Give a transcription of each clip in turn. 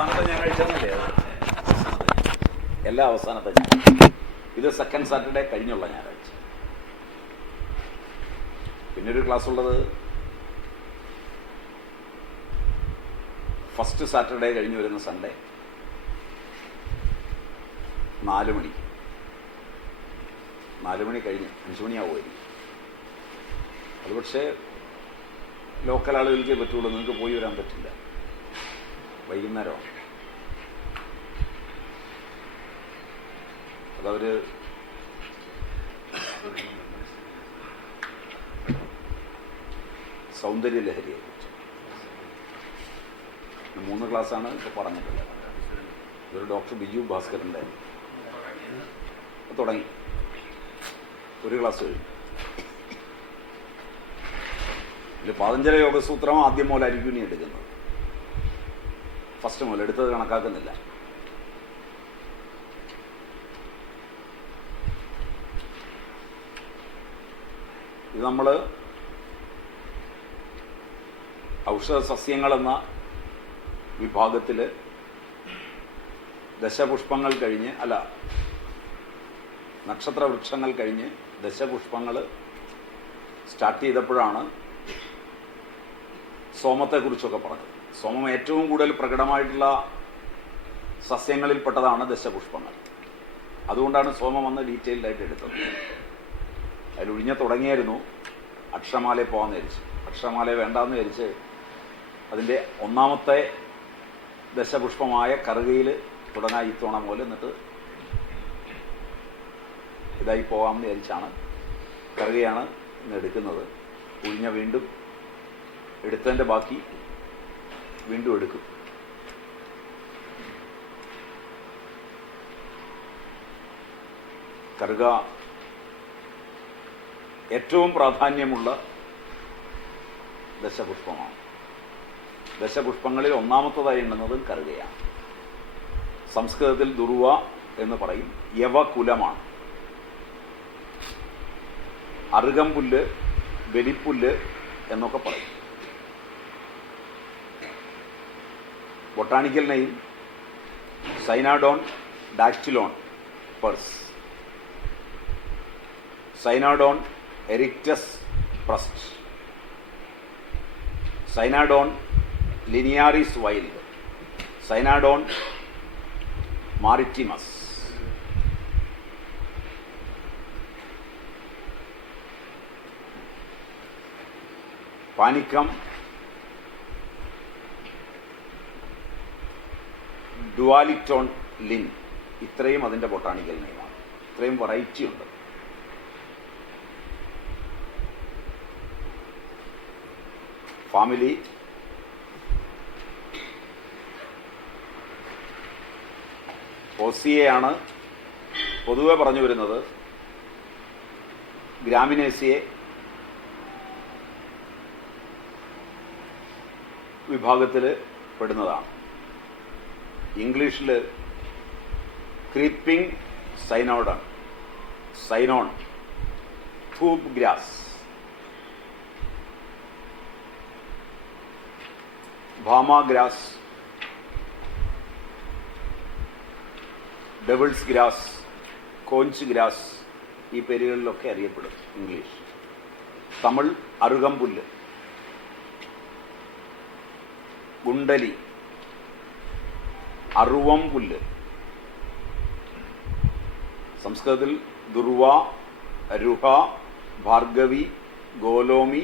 അവസാനത്തെ ഞായറാഴ്ച എന്നല്ലേ അത്? എല്ലാ അവസാനത്തെ ഇത് സെക്കൻഡ് സാറ്റർഡേ കഴിഞ്ഞുള്ള ഞായറാഴ്ച. പിന്നൊരു ക്ലാസ് ഉള്ളത് ഫസ്റ്റ് സാറ്റർഡേ കഴിഞ്ഞ് വരുന്ന സൺഡേ 4 മണി. 4 മണി കഴിഞ്ഞ് 5 മണിയാവുമായിരിക്കും. അത് പക്ഷേ ലോക്കൽ ആളുകൾക്ക് പറ്റുള്ളൂ, നിങ്ങൾക്ക് പോയി വരാൻ പറ്റില്ല. വൈകുന്നേരമാണ് അതവർ സൗന്ദര്യലഹരിയെ കുറിച്ച് 3 ക്ലാസ്സാണ് ഇപ്പോൾ പറഞ്ഞിട്ടുള്ളത്. ഇതൊരു ഡോക്ടർ ബിജു ഭാസ്കറിൻ്റെ തുടങ്ങി, ഒരു ക്ലാസ് കഴിഞ്ഞു. ഇതിൽ പാതഞ്ജല യോഗസൂത്രം ആദ്യം മുതലായിരിക്കും ഇനി എടുക്കുന്നത്. ഫസ്റ്റ് മുതൽ എടുത്തത് കണക്കാക്കുന്നില്ല. ഇത് നമ്മൾ ഔഷധ സസ്യങ്ങളെന്ന വിഭാഗത്തിൽ ദശപുഷ്പങ്ങൾ കഴിഞ്ഞ്, അല്ല, നക്ഷത്രവൃക്ഷങ്ങൾ കഴിഞ്ഞ് ദശപുഷ്പങ്ങൾ സ്റ്റാർട്ട് ചെയ്തപ്പോഴാണ് സോമത്തെക്കുറിച്ചൊക്കെ പറഞ്ഞത്. സോമം ഏറ്റവും കൂടുതൽ പ്രകടമായിട്ടുള്ള സസ്യങ്ങളിൽപ്പെട്ടതാണ് ദശപുഷ്പങ്ങൾ. അതുകൊണ്ടാണ് സോമം വന്ന് ഡീറ്റെയിൽഡായിട്ട് എടുത്തത്. അതിലൊഴിഞ്ഞ തുടങ്ങിയായിരുന്നു അക്ഷരമാലയെ പോകാമെന്ന് വിചാരിച്ച്. അക്ഷരമാലയെ വേണ്ടാന്ന് വിചാരിച്ച് അതിൻ്റെ ഒന്നാമത്തെ ദശപുഷ്പമായ കറുകയിൽ തുടങ്ങാൻ ഇത്തവണ പോലെ, എന്നിട്ട് ഇതായി പോകാമെന്ന് വിചാരിച്ചാണ് കറുകയാണ് ഇന്ന് എടുക്കുന്നത്. ഒഴിഞ്ഞ വീണ്ടും എടുത്തതിൻ്റെ ബാക്കി വീണ്ടും എടുക്കും. കറുക ഏറ്റവും പ്രാധാന്യമുള്ള ദശപുഷ്പമാണ്. ദശപുഷ്പങ്ങളിൽ ഒന്നാമത്തതായി എണ്ണുന്നതും കറുകയാണ്. സംസ്കൃതത്തിൽ ദുർവ എന്ന് പറയും. യവകുലമാണ്. അറുകംപുല്ല്, ബലിപ്പുല്ല് എന്നൊക്കെ പറയും. Botanical name Cynodon dactylon Pers, Cynodon erectus Presl, Cynodon linearis Willd, Cynodon maritimus. Panicum ഡുവാലിക്ടോൺ ലിൻ. ഇത്രയും അതിൻ്റെ ബൊട്ടാണിക്കൽ നെയിമാണ്. ഇത്രയും വെറൈറ്റി ഉണ്ട്. ഫാമിലി ഓസിയയാണ് പൊതുവെ പറഞ്ഞു വരുന്നത്. ഗ്രാമിനേസിയെ വിഭാഗത്തിൽ പെടുന്നതാണ്. ഇംഗ്ലീഷിൽ creeping Cynodon, doob grass, Bahama grass, devil's grass, couch grass, ഈ പേരുകളിലൊക്കെ അറിയപ്പെടും ഇംഗ്ലീഷ്. തമിഴ് അറുകംപുല്ല്, ഗുണ്ടലി, അറുവം പുല്ല്. സംസ്കൃതത്തിൽ ദുർവ, രുഹ, ഭാർഗവി, ഗോലോമി,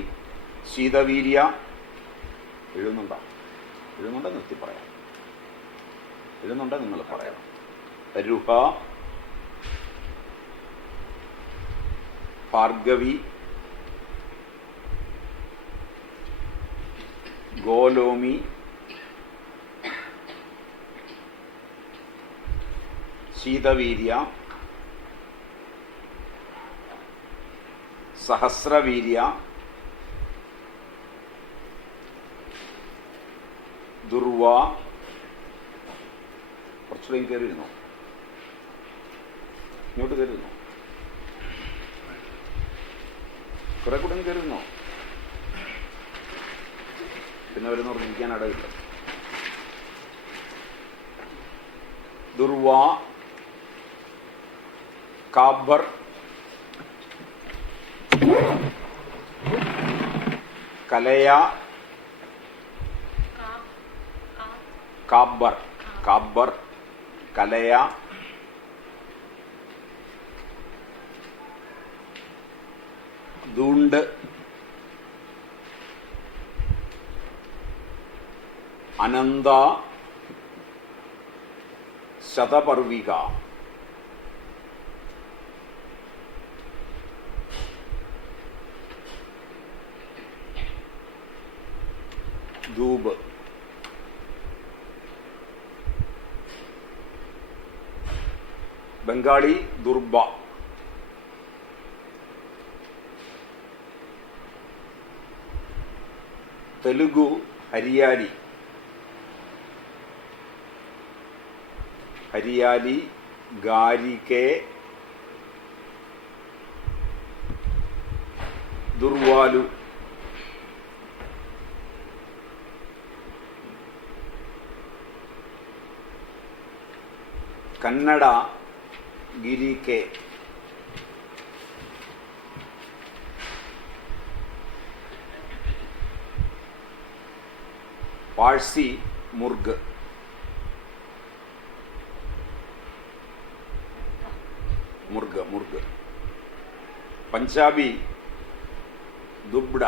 ശീതവീര്യ. എഴുതുന്നുണ്ട് നിർത്തി പറയാം. എഴുതുന്നുണ്ട് നിങ്ങൾ പറയാം. രുഹ, ഭാർഗവി, ഗോലോമി, ശീതവീര്യ, സഹസ്രവീര്യ, ദുർവ. കുറച്ചുകൂടെ കയറിയിരുന്നോ? ഇങ്ങോട്ട് കയറിയിരുന്നോ? കുറെ കൂടെ കയറിയിരുന്നോ? പിന്നെ വരുന്നവർക്ക് ഇരിക്കാൻ ഇടയില്ല. ദുർവ, കാബ്ബർ, കലയ, കാബ്ബർ, കാബ്ബർ, കലയ, ദൂണ്ട്, അനന്ത, ശതപർവിക. ധൂപ്, ബംഗാളി ദുർബ, തെലുഗു ഹരിയാലി, ഹരിയാലി, ഗാരികെ, ദുർവാലു. കന്നഡ ഗിരികെ, പാഴ്സി മുർഗ്, മുർഗ് മുർഗ്, പഞ്ചാബി ദുബ്ഡ,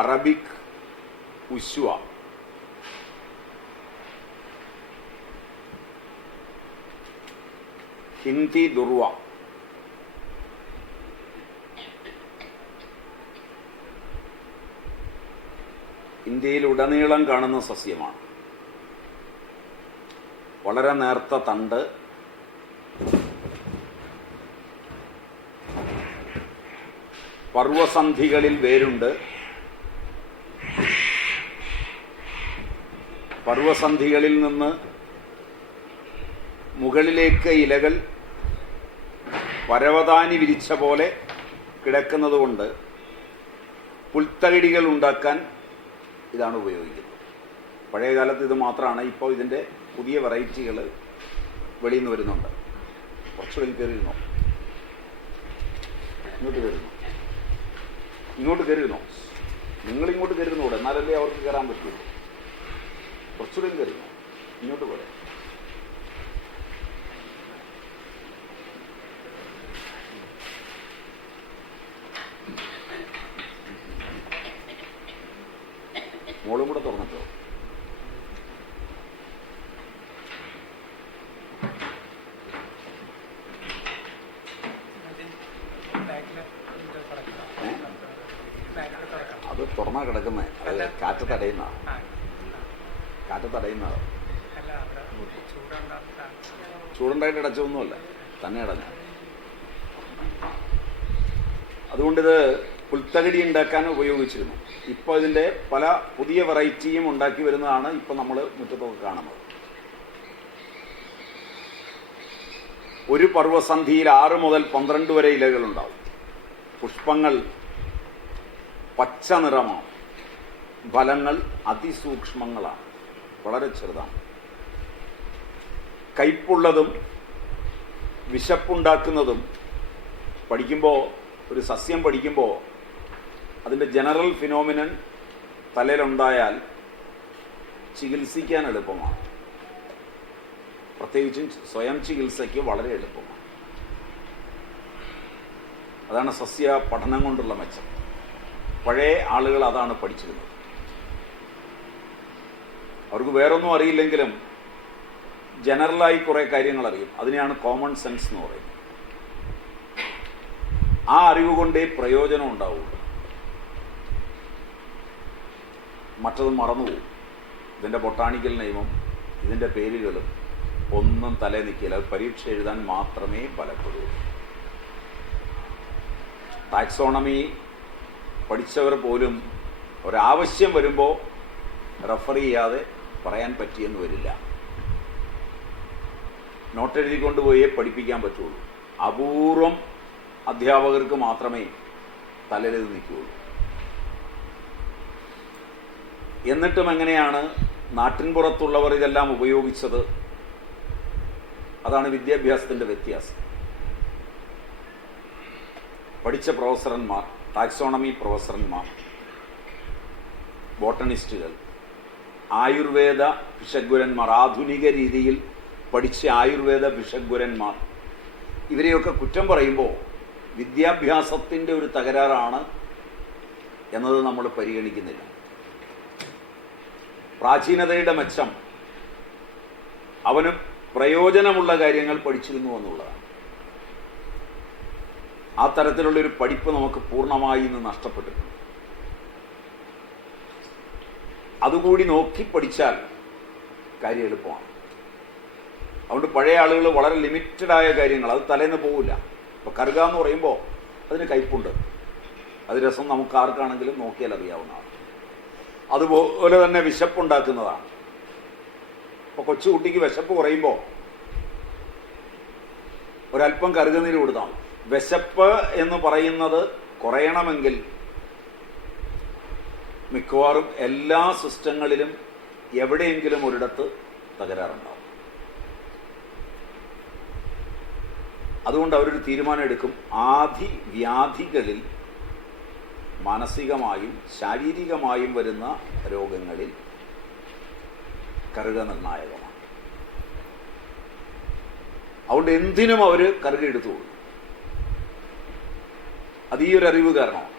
അറബിക് ഉശ്വ, ഹിന്ദി ദുർവ, ഇന്ത്യയിലുടനീളം കാണുന്ന സസ്യമാണ്. വളരെ നേർത്ത തണ്ട്, പർവ്വസന്ധികളിൽ വേരുണ്ട്. പർവ്വസന്ധികളിൽ നിന്ന് മുകളിലേക്ക് ഇലകൾ പരവതാനി വിരിച്ച പോലെ കിടക്കുന്നതുകൊണ്ട് പുൽത്തകിടികൾ ഉണ്ടാക്കാൻ ഇതാണ് ഉപയോഗിക്കുന്നത്. പഴയ കാലത്ത് ഇത് മാത്രമാണ്. ഇപ്പോൾ ഇതിൻ്റെ പുതിയ വെറൈറ്റികൾ വെളിയിൽ നിന്ന് വരുന്നുണ്ട്. കുറച്ച് വലിയ കയറിയിരുന്നോ? ഇങ്ങോട്ട് കയറുന്നു, ഇങ്ങോട്ട് കയറിയിരുന്നോ? നിങ്ങളിങ്ങോട്ട് കയറുന്നൂടെ, എന്നാലല്ലേ അവർക്ക് കയറാൻ പറ്റുള്ളൂ. കുറച്ചുകൂടെ കയറുന്നു, ഇങ്ങോട്ട് പോലെ. മോളും കൂടെ തുറന്നിട്ടോ. അത് തുറന്നാ കിടക്കുന്നേ, അത് കാറ്റ് തടയുന്ന, കാറ്റ് തടയുന്നത്. ചൂടുണ്ടായിട്ട് അടച്ചൊന്നുമല്ല, തന്നെ അടഞ്ഞ. അതുകൊണ്ടിത് പുൽത്തകിടി ഉണ്ടാക്കാൻ ഉപയോഗിച്ചിരുന്നു. ഇപ്പോൾ ഇതിൻ്റെ പല പുതിയ വെറൈറ്റിയും ഉണ്ടാക്കി വരുന്നതാണ് ഇപ്പോൾ നമ്മൾ മുറ്റത്തൊക്കെ കാണുന്നത്. ഒരു പർവ്വസന്ധിയിൽ 6 മുതൽ 12 വരെ ഇലകളുണ്ടാവും. പുഷ്പങ്ങൾ പച്ച നിറമാണ്. ഫലങ്ങൾ അതിസൂക്ഷ്മങ്ങളാണ്, വളരെ ചെറുതാണ്. കയ്പുള്ളതും വിശപ്പുണ്ടാക്കുന്നതും. പഠിക്കുമ്പോൾ, ഒരു സസ്യം പഠിക്കുമ്പോൾ അതിൻ്റെ ജനറൽ ഫിനോമിനൻ തലയിലുണ്ടായാൽ ചികിത്സിക്കാൻ എളുപ്പമാണ്. പ്രത്യേകിച്ചും സ്വയം ചികിത്സയ്ക്ക് വളരെ എളുപ്പമാണ്. അതാണ് സസ്യ പഠനം കൊണ്ടുള്ള മെച്ചം. പഴയ ആളുകൾ അതാണ് പഠിച്ചിരുന്നത്. അവർക്ക് വേറൊന്നും അറിയില്ലെങ്കിലും ജനറലായി കുറേ കാര്യങ്ങൾ അറിയും. അതിനെയാണ് കോമൺ സെൻസ് എന്ന് പറയുന്നത്. ആ അറിവ് കൊണ്ടേ പ്രയോജനം ഉണ്ടാവുള്ളൂ. മറ്റത് മറന്നുപോകും. ഇതിൻ്റെ ബൊട്ടാണിക്കൽ നിയമം, ഇതിൻ്റെ പേരുകളും ഒന്നും തലേ നിൽക്കില്ല. അത് പരീക്ഷ എഴുതാൻ മാത്രമേ പലപ്പോഴും. ടാക്സോണമി പഠിച്ചവർ പോലും ഒരാവശ്യം വരുമ്പോൾ റെഫർ ചെയ്യാതെ പറയാൻ പറ്റിയെന്ന് വരില്ല. നോട്ട് എഴുതിക്കൊണ്ടുപോയേ പഠിപ്പിക്കാൻ പറ്റുള്ളൂ. അപൂർവം അധ്യാപകർക്ക് മാത്രമേ തലയിൽ നിൽക്കുകയുള്ളൂ. എന്നിട്ടും എങ്ങനെയാണ് നാട്ടിൻപുറത്തുള്ളവർ ഇതെല്ലാം ഉപയോഗിച്ചത്? അതാണ് വിദ്യാഭ്യാസത്തിൻ്റെ വ്യത്യാസം. പഠിച്ച പ്രൊഫസർമാർ, ടാക്സോണമി പ്രൊഫസർമാർ, ബോട്ടണിസ്റ്റുകൾ, ആയുർവേദ ഭിഷഗ്വരന്മാർ, ആധുനിക രീതിയിൽ പഠിച്ച ആയുർവേദ ഭിഷഗ്വരന്മാർ, ഇവരെയൊക്കെ കുറ്റം പറയുമ്പോൾ വിദ്യാഭ്യാസത്തിൻ്റെ ഒരു തകരാറാണ് എന്നത് നമ്മൾ പരിഗണിക്കുന്നില്ല. പ്രാചീനതയുടെ മെച്ചം അവന് പ്രയോജനമുള്ള കാര്യങ്ങൾ പഠിച്ചിരുന്നു എന്നുള്ളതാണ്. ആ തരത്തിലുള്ളൊരു പഠിപ്പ് നമുക്ക് പൂർണ്ണമായി ഇന്ന് നഷ്ടപ്പെട്ടിട്ടുണ്ട്. അതുകൂടി നോക്കി പഠിച്ചാൽ കാര്യം എളുപ്പമാണ്. അതുകൊണ്ട് പഴയ ആളുകൾ വളരെ ലിമിറ്റഡായ കാര്യങ്ങൾ, അത് തലേന്ന് പോകില്ല. ഇപ്പോൾ കറുക എന്ന് പറയുമ്പോൾ അതിന് കയ്പുണ്ട്, അത് രസം നമുക്ക് ആർക്കാണെങ്കിലും നോക്കിയാൽ അറിയാവുന്നതാണ്. അതുപോലെ തന്നെ വിശപ്പുണ്ടാക്കുന്നതാണ്. ഇപ്പോൾ കൊച്ചുകുട്ടിക്ക് വിശപ്പ് കുറയുമ്പോൾ ഒരല്പം കറുകനീര് കൊടുത്താണ്. വിശപ്പ് എന്ന് പറയുന്നത് കുറയണമെങ്കിൽ മിക്കവാറും എല്ലാ സിസ്റ്റങ്ങളിലും എവിടെയെങ്കിലും ഒരിടത്ത് തകരാറുണ്ടാവും. അതുകൊണ്ട് അവരൊരു തീരുമാനം എടുക്കും, ആദി വ്യാധികളിൽ മാനസികമായും ശാരീരികമായും വരുന്ന രോഗങ്ങളിൽ കറുക നിർണായകമാണ്. അതുകൊണ്ട് എന്തിനും അവർ കറുക എടുത്തു കൊടുക്കും. അത് ഈ ഒരു അറിവ് കാരണമാണ്.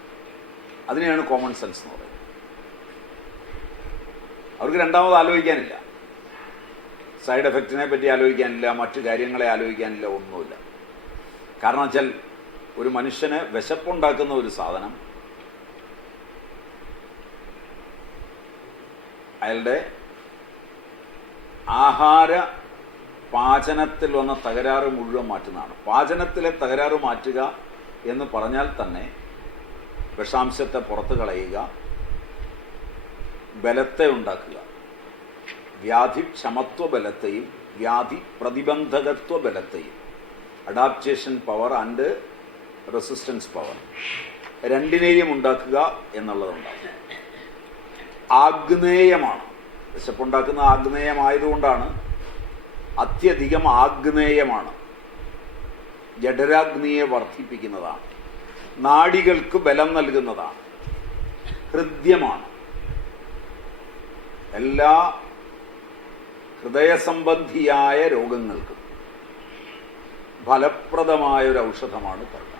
അതിനെയാണ് കോമൺ സെൻസ് എന്ന് പറയുന്നത്. അവർക്ക് രണ്ടാമത് ആലോചിക്കാനില്ല, സൈഡ് എഫക്റ്റിനെ പറ്റി ആലോചിക്കാനില്ല, മറ്റു കാര്യങ്ങളെ ആലോചിക്കാനില്ല, ഒന്നുമില്ല. കാരണം വെച്ചാൽ ഒരു മനുഷ്യന് വിശപ്പുണ്ടാക്കുന്ന ഒരു സാധനം അയാളുടെ ആഹാര പാചനത്തിൽ വന്ന തകരാറ് മുഴുവൻ മാറ്റുന്നതാണ്. പാചനത്തിലെ തകരാറ് മാറ്റുക എന്ന് പറഞ്ഞാൽ തന്നെ വിഷാംശത്തെ പുറത്ത് കളയുക, ബലത്തെ ഉണ്ടാക്കുക, വ്യാധിക്ഷമത്വ ബലത്തെയും വ്യാധി പ്രതിബന്ധകത്വ ബലത്തെയും, adaptation power and resistance power, രണ്ടിനെയും ഉണ്ടാക്കുക എന്നുള്ളതുണ്ടാകും. ആഗ്നേയമാണ്. വിശപ്പുണ്ടാക്കുന്ന ആഗ്നേയമായതുകൊണ്ടാണ് അത്യധികം ആഗ്നേയമാണ്. ജഠരാഗ്നിയെ വർദ്ധിപ്പിക്കുന്നതാണ്, നാഡികൾക്ക് ബലം നൽകുന്നതാണ്, ഹൃദ്യമാണ്. എല്ലാ ഹൃദയസംബന്ധിയായ രോഗങ്ങൾക്കും ഫലപ്രദമായ ഒരു ഔഷധമാണ് കറുക.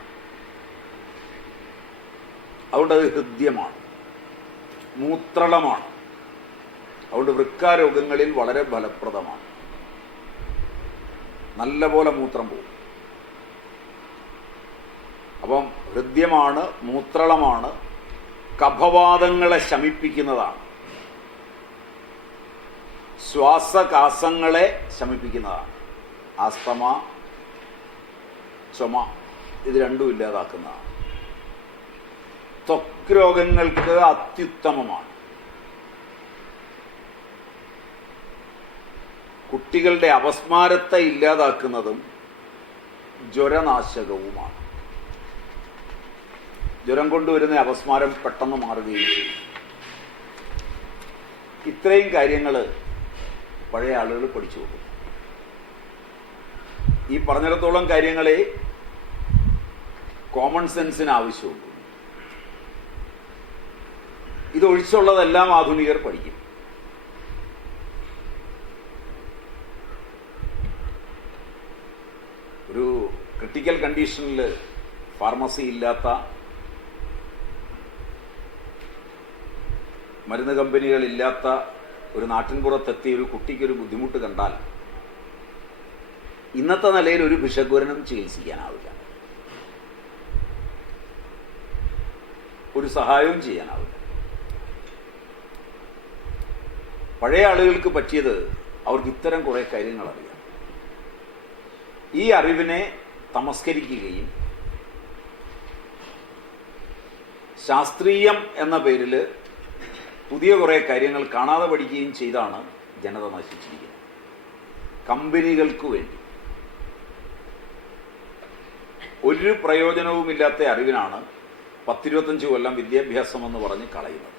അതുകൊണ്ടത് ഹൃദ്യമാണ്, മൂത്രളമാണ്. അതുകൊണ്ട് വൃക്കാരോഗങ്ങളിൽ വളരെ ഫലപ്രദമാണ്. നല്ലപോലെ മൂത്രം പോകും. അപ്പം ഹൃദ്യമാണ്, മൂത്രളമാണ്, കഫവാതങ്ങളെ ശമിപ്പിക്കുന്നതാണ്, ശ്വാസകാസങ്ങളെ ശമിപ്പിക്കുന്നതാണ്. ആസ്തമ, ചുമ ഇത് രണ്ടും ഇല്ലാതാക്കുന്നതാണ്. ത്വക്ക് രോഗങ്ങൾക്ക് അത്യുത്തമമാണ്. കുട്ടികളുടെ അപസ്മാരത്തെ ഇല്ലാതാക്കുന്നതും ജ്വരനാശകവുമാണ്. ജ്വരം കൊണ്ടുവരുന്ന അപസ്മാരം പെട്ടെന്ന് മാറുകയും ചെയ്യും. ഇത്രയും കാര്യങ്ങൾ പഴയ ആളുകൾ പഠിച്ചു വെക്കും. ഈ പറഞ്ഞിടത്തോളം കാര്യങ്ങളെ കോമൺ സെൻസിന് ആവശ്യമുള്ളൂ. ഇതൊഴിച്ചുള്ളതെല്ലാം ആധുനികർ പഠിക്കും. ഒരു ക്രിട്ടിക്കൽ കണ്ടീഷനിൽ ഫാർമസി ഇല്ലാത്ത, മരുന്ന് കമ്പനികളില്ലാത്ത ഒരു നാട്ടിൻപുറത്തെത്തിയ ഒരു കുട്ടിക്കൊരു ബുദ്ധിമുട്ട് കണ്ടാൽ ഇന്നത്തെ നിലയിൽ ഒരു ഭിഷഗ്വരനും ചികിത്സിക്കാനാവില്ല, ഒരു സഹായവും ചെയ്യാനാവില്ല. പഴയ ആളുകൾക്ക് പറ്റിയത് അവർക്ക് ഇത്തരം കുറേ കാര്യങ്ങൾ അറിയാം. ഈ അറിവിനെ തമസ്കരിക്കുകയും ശാസ്ത്രീയം എന്ന പേരിൽ പുതിയ കുറേ കാര്യങ്ങൾ കാണാതെ പഠിക്കുകയും ചെയ്താണ് ജനത നശിച്ചിരിക്കുന്നത്. കമ്പനികൾക്ക് വേണ്ടി ഒരു പ്രയോജനവുമില്ലാത്ത അറിവിനാണ് 10-25 കൊല്ലം വിദ്യാഭ്യാസം എന്ന് പറഞ്ഞ് കളയുന്നത്.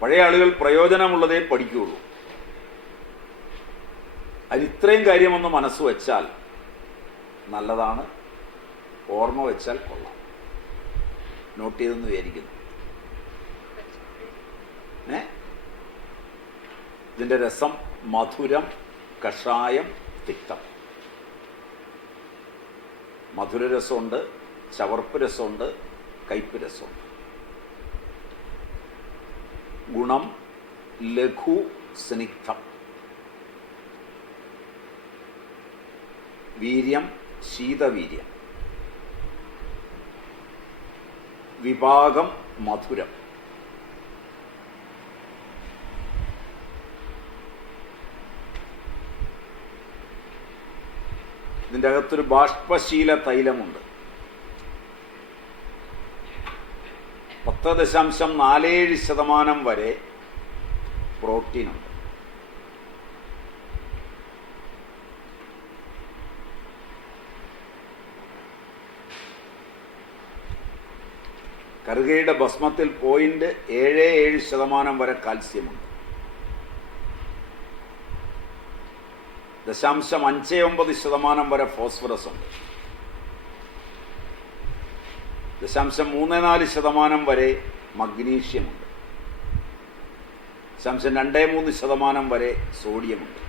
പഴയ ആളുകൾ പ്രയോജനമുള്ളതേ പഠിക്കുകയുള്ളൂ. അതിൽ ഇത്രയും കാര്യമൊന്ന് മനസ്സ് വെച്ചാൽ നല്ലതാണ്, ഓർമ്മ വെച്ചാൽ കൊള്ളാം. നോട്ട് ചെയ്തെന്ന് വിചാരിക്കുന്നു. ഇതിൻ്റെ രസം മധുരം, കഷായം, തിക്തം. മധുരരസമുണ്ട്, ചവർപ്പ് രസമുണ്ട്, കയ്പ് രസമുണ്ട്. ഗുണം ലഘു സ്നിഗ്ധം. വീര്യം ശീതവീര്യം. വിഭാഗം മധുരം. ഇതിൻ്റെ അകത്തൊരു ബാഷ്പശീല തൈലമുണ്ട്. 10.47% വരെ പ്രോട്ടീനുണ്ട്. കറുകയുടെ ഭസ്മത്തിൽ 0.77% വരെ കാൽസ്യമുണ്ട്. 0.59% വരെ ഫോസ്ഫറസ് ഉണ്ട്. 0.34% വരെ മഗ്നീഷ്യമുണ്ട്. 0.23% വരെ സോഡിയമുണ്ട്.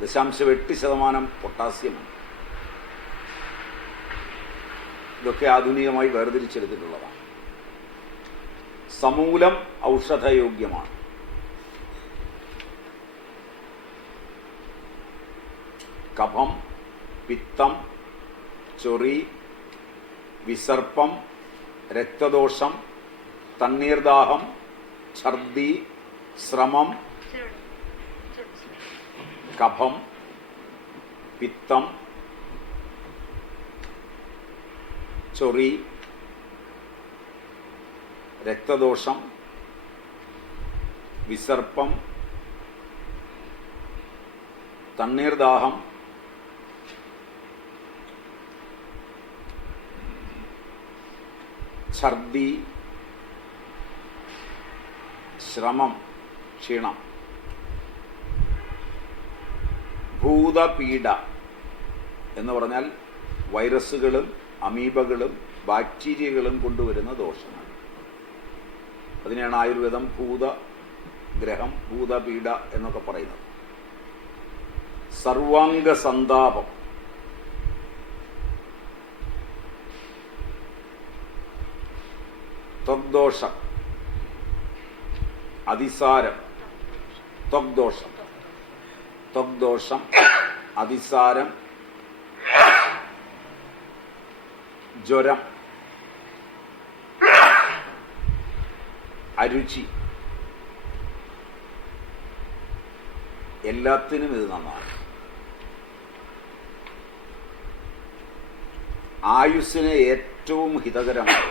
0.8% പൊട്ടാസ്യമുണ്ട്. ഇതൊക്കെ ആധുനികമായി വേർതിരിച്ചെടുത്തിട്ടുള്ളതാണ്. സമൂലം ഔഷധയോഗ്യമാണ്. കഫം, പിത്തം, ചൊറി, വിസർപ്പം, രക്തദോഷം, തണ്ണീർദാഹം, ഛർദി, ശ്രമം, കഫം, പിത്തം, ചൊറി, രക്തദോഷം, വിസർപ്പം, തണ്ണീർദാഹം, ഛർദി, ശ്രമം, ക്ഷീണം, ഭൂതപീഡ എന്ന് പറഞ്ഞാൽ വൈറസുകളും അമീബകളും ബാക്ടീരിയകളും കൊണ്ടുവരുന്ന ദോഷമാണ്. അതിനെയാണ് ആയുർവേദം ഭൂതഗ്രഹം, ഭൂതപീഡ എന്നൊക്കെ പറയുന്നത്. സർവാംഗ സന്താപം, ത്വഗ്ദോഷം, അതിസാരം, ത്വഗ്ദോഷം, അതിസാരം, ജ്വരം, അരുചി, എല്ലാത്തിനും ഇത് നന്നാണ്. ആയുസ്സിന് ഏറ്റവും ഹിതകരമായ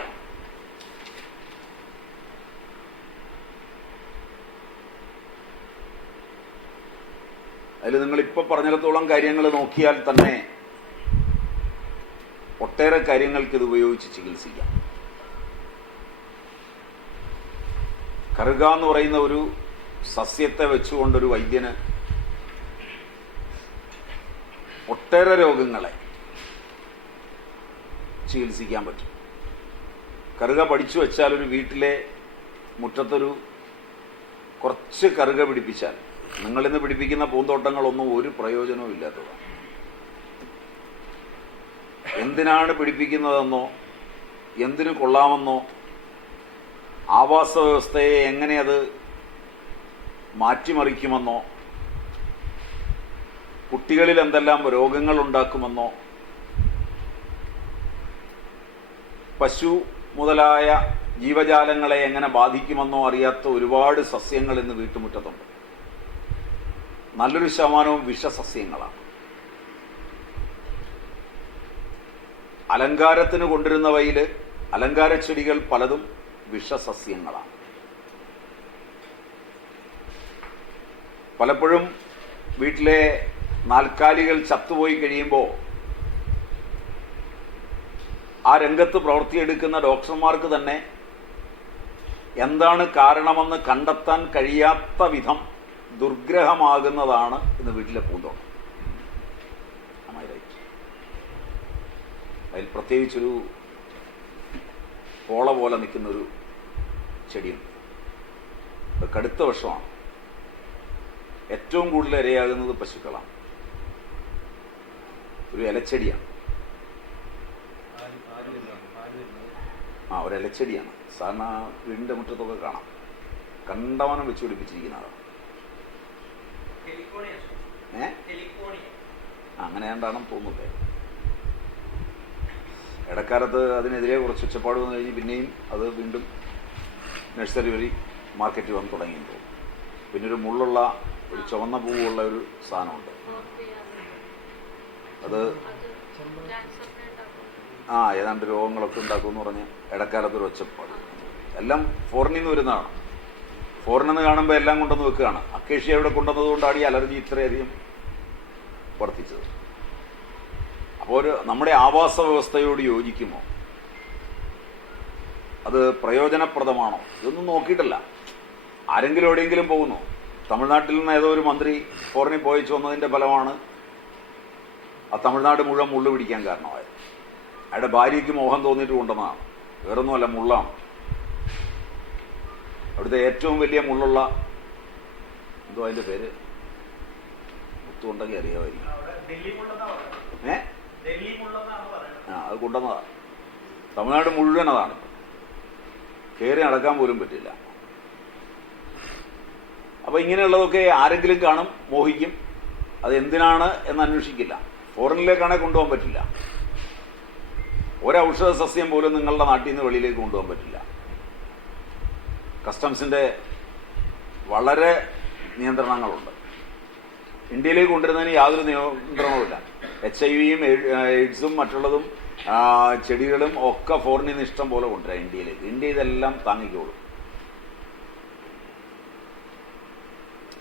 അതിൽ നിങ്ങളിപ്പോൾ പറഞ്ഞിടത്തോളം കാര്യങ്ങൾ നോക്കിയാൽ തന്നെ ഒട്ടേറെ കാര്യങ്ങൾക്ക് ഇത് ഉപയോഗിച്ച് ചികിത്സിക്കാം. കറുക എന്ന് പറയുന്ന ഒരു സസ്യത്തെ വെച്ചുകൊണ്ടൊരു വൈദ്യന് ഒട്ടേറെ രോഗങ്ങളെ ചികിത്സിക്കാൻ പറ്റും. കറുക പഠിച്ചു വെച്ചാൽ ഒരു വീട്ടിലെ മുറ്റത്തൊരു കുറച്ച് കറുക പിടിപ്പിച്ചാൽ നിങ്ങളിന്ന് പിടിപ്പിക്കുന്ന പൂന്തോട്ടങ്ങളൊന്നും ഒരു പ്രയോജനവും ഇല്ലാത്തതാണ്. എന്തിനാണ് പിടിപ്പിക്കുന്നതെന്നോ എന്തിനു കൊള്ളാമെന്നോ ആവാസ വ്യവസ്ഥയെ എങ്ങനെ അത് മാറ്റിമറിക്കുമെന്നോ കുട്ടികളിൽ എന്തെല്ലാം രോഗങ്ങൾ ഉണ്ടാക്കുമെന്നോ പശു മുതലായ ജീവജാലങ്ങളെ എങ്ങനെ ബാധിക്കുമെന്നോ അറിയാത്ത ഒരുപാട് സസ്യങ്ങൾ ഇന്ന് വീട്ടുമുറ്റത്തുണ്ട്. നല്ലൊരു ശതമാനവും വിഷസസ്യങ്ങളാണ്. അലങ്കാരത്തിന് കൊണ്ടിരുന്നവയിൽ അലങ്കാര ചെടികൾ പലതും വിഷസസ്യങ്ങളാണ്. പലപ്പോഴും വീട്ടിലെ നാൽക്കാലികൾ ചത്തുപോയി കഴിയുമ്പോൾ ആ രംഗത്ത് പ്രവർത്തിയെടുക്കുന്ന ഡോക്ടർമാർക്ക് തന്നെ എന്താണ് കാരണമെന്ന് കണ്ടെത്താൻ കഴിയാത്ത വിധം ദുർഗ്രഹമാകുന്നതാണ് ഇന്ന് വീട്ടിലെ പൂന്തോട്ടം. അതിൽ പ്രത്യേകിച്ചൊരു പോള പോലെ നിൽക്കുന്നൊരു ചെടിയുണ്ട്. അത് കടുത്ത വിഷമാണ്. ഏറ്റവും കൂടുതൽ ഇരയാകുന്നത് പശുക്കളാണ്. ഒരു ഇലച്ചെടിയാണ്. ഒരു ഇലച്ചെടിയാണ്. സാധാരണ വീടിൻ്റെ മുറ്റത്തൊക്കെ കാണാം. കണ്ടവനം വെച്ച് പിടിപ്പിച്ചിരിക്കുന്നതാണ്. അങ്ങനെയാണ്ടാണെന്ന് തോന്നുന്നില്ലേ. ഇടക്കാലത്ത് അതിനെതിരെ കുറച്ച് ഒച്ചപ്പാട് വന്നു കഴിഞ്ഞ് പിന്നെയും അത് വീണ്ടും നഴ്സറി വഴി മാർക്കറ്റിൽ വന്ന് തുടങ്ങിയെന്ന് തോന്നും. പിന്നെ ഒരു മുള്ളുള്ള ഒരു ചുവന്ന പൂവുള്ള ഒരു സാധനമുണ്ട്. അത് ഏതാണ്ട് രോഗങ്ങളൊക്കെ ഉണ്ടാക്കുമെന്ന് പറഞ്ഞ് ഇടക്കാലത്തൊരു ഒച്ചപ്പാട്. എല്ലാം ഫോറിനിൽ നിന്ന് വരുന്നതാണ്. ഫോറിനിൽ നിന്ന് കാണുമ്പോൾ എല്ലാം കൊണ്ടുവന്ന് വെക്കുകയാണ്. അക്കേഷ്യ ഇവിടെ കൊണ്ടുവന്നതുകൊണ്ടാണ് ഈ അലർജി ഇത്രയധികം വർദ്ധിച്ചത്. അപ്പോൾ നമ്മുടെ ആവാസ വ്യവസ്ഥയോട് യോജിക്കുമോ? അത് പ്രയോജനപ്രദമാണോ? ഇതൊന്നും നോക്കിയിട്ടില്ല. ആരെങ്കിലും എവിടെയെങ്കിലും പോകുന്നു. തമിഴ്നാട്ടിൽ നിന്ന് ഏതോ ഒരു മന്ത്രി ഫോറിനിൽ പോയിച്ചു വന്നതിൻ്റെ ഫലമാണ് ആ തമിഴ്നാട് മുഴുവൻ മുള്ളു പിടിക്കാൻ കാരണമായത്. അയാളുടെ ഭാര്യയ്ക്ക് മോഹം തോന്നിയിട്ട് കൊണ്ടുവന്നതാണ്. വേറൊന്നുമല്ല, മുള്ളാണ്. അവിടുത്തെ ഏറ്റവും വലിയ മുള്ളുള്ള എന്തോ അതിൻ്റെ പേര് മുത്തുണ്ടെങ്കിൽ അറിയാമായിരിക്കും. അത് കൊണ്ടുവന്നതാണ്. തമിഴ്നാട് മുഴുവൻ അതാണ്. കയറി നടക്കാൻ പോലും പറ്റില്ല. അപ്പോൾ ഇങ്ങനെയുള്ളതൊക്കെ ആരെങ്കിലും കാണും, മോഹിക്കും. അത് എന്തിനാണ് എന്ന് അന്വേഷിക്കില്ല. ഫോറിനിലേക്കാണെങ്കിൽ കൊണ്ടുപോകാൻ പറ്റില്ല. ഒരൗഷധ സസ്യം പോലും നിങ്ങളുടെ നാട്ടിൽ നിന്ന് വെളിയിലേക്ക് കൊണ്ടുപോകാൻ പറ്റില്ല. കസ്റ്റംസിൻ്റെ വളരെ നിയന്ത്രണങ്ങളുണ്ട്. ഇന്ത്യയിലേക്ക് കൊണ്ടുവരുന്നതിന് യാതൊരു നിയന്ത്രണവുമില്ല. HIV-യും എയ്ഡ്സും മറ്റുള്ളതും ചെടികളും ഒക്കെ ഫോറിനിൽ നിന്ന് ഇഷ്ടം പോലെ കൊണ്ടുവരാം ഇന്ത്യയിലേക്ക്. ഇന്ത്യ ഇതെല്ലാം താങ്ങിക്കോളും.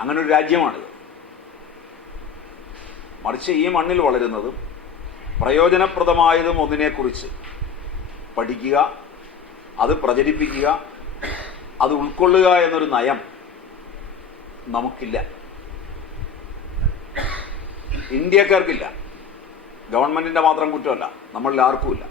അങ്ങനൊരു രാജ്യമാണിത്. മറിച്ച് ഈ മണ്ണിൽ വളരുന്നതും പ്രയോജനപ്രദമായതും ഒന്നിനെക്കുറിച്ച് പഠിക്കുക, അത് പ്രചരിപ്പിക്കുക, അത് ഉൾക്കൊള്ളുക എന്നൊരു നയം നമുക്കില്ല. ഇന്ത്യക്കാർക്കില്ല. ഗവൺമെന്റിന്റെ മാത്രം കുറ്റമല്ല, നമ്മളിൽ ആർക്കുമില്ല.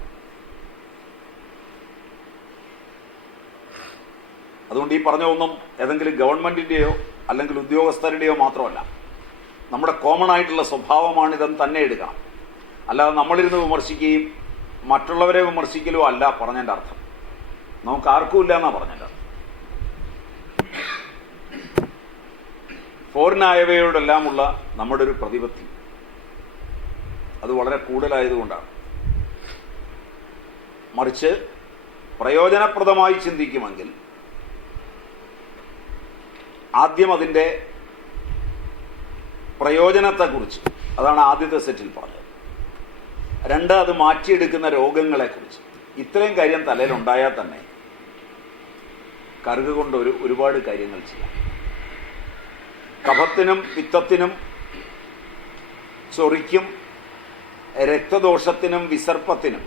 അതുകൊണ്ട് ഈ പറഞ്ഞ ഒന്നും ഏതെങ്കിലും ഗവൺമെന്റിന്റെയോ അല്ലെങ്കിൽ ഉദ്യോഗസ്ഥരുടെയോ മാത്രമല്ല, നമ്മുടെ കോമൺ ആയിട്ടുള്ള സ്വഭാവമാണിതെന്ന് തന്നെ എടുക്കണം. അല്ലാതെ നമ്മളിരുന്ന് വിമർശിക്കുകയും മറ്റുള്ളവരെ വിമർശിക്കലോ അല്ല പറഞ്ഞതിൻ്റെ അർത്ഥം. നമുക്ക് ആർക്കും ഇല്ല എന്നാണ് പറഞ്ഞതിൻ്റെ അർത്ഥം. ഫോറിനായവയോടെല്ലാമുള്ള നമ്മുടെ ഒരു പ്രതിപത്തി അത് വളരെ കൂടുതലായതുകൊണ്ടാണ്. മറിച്ച് പ്രയോജനപ്രദമായി ചിന്തിക്കുമെങ്കിൽ ആദ്യം അതിൻ്റെ പ്രയോജനത്തെക്കുറിച്ച്, അതാണ് ആദ്യത്തെ സെറ്റിൽ പറഞ്ഞത്. രണ്ട്, അത് മാറ്റിയെടുക്കുന്ന രോഗങ്ങളെക്കുറിച്ച്. ഇത്രയും കാര്യം തലയിലുണ്ടായാൽ തന്നെ കറുക കൊണ്ട് ഒരുപാട് കാര്യങ്ങൾ ചെയ്യാം. കഫത്തിനും പിത്തത്തിനും ചൊറിക്കും രക്തദോഷത്തിനും വിസർപ്പത്തിനും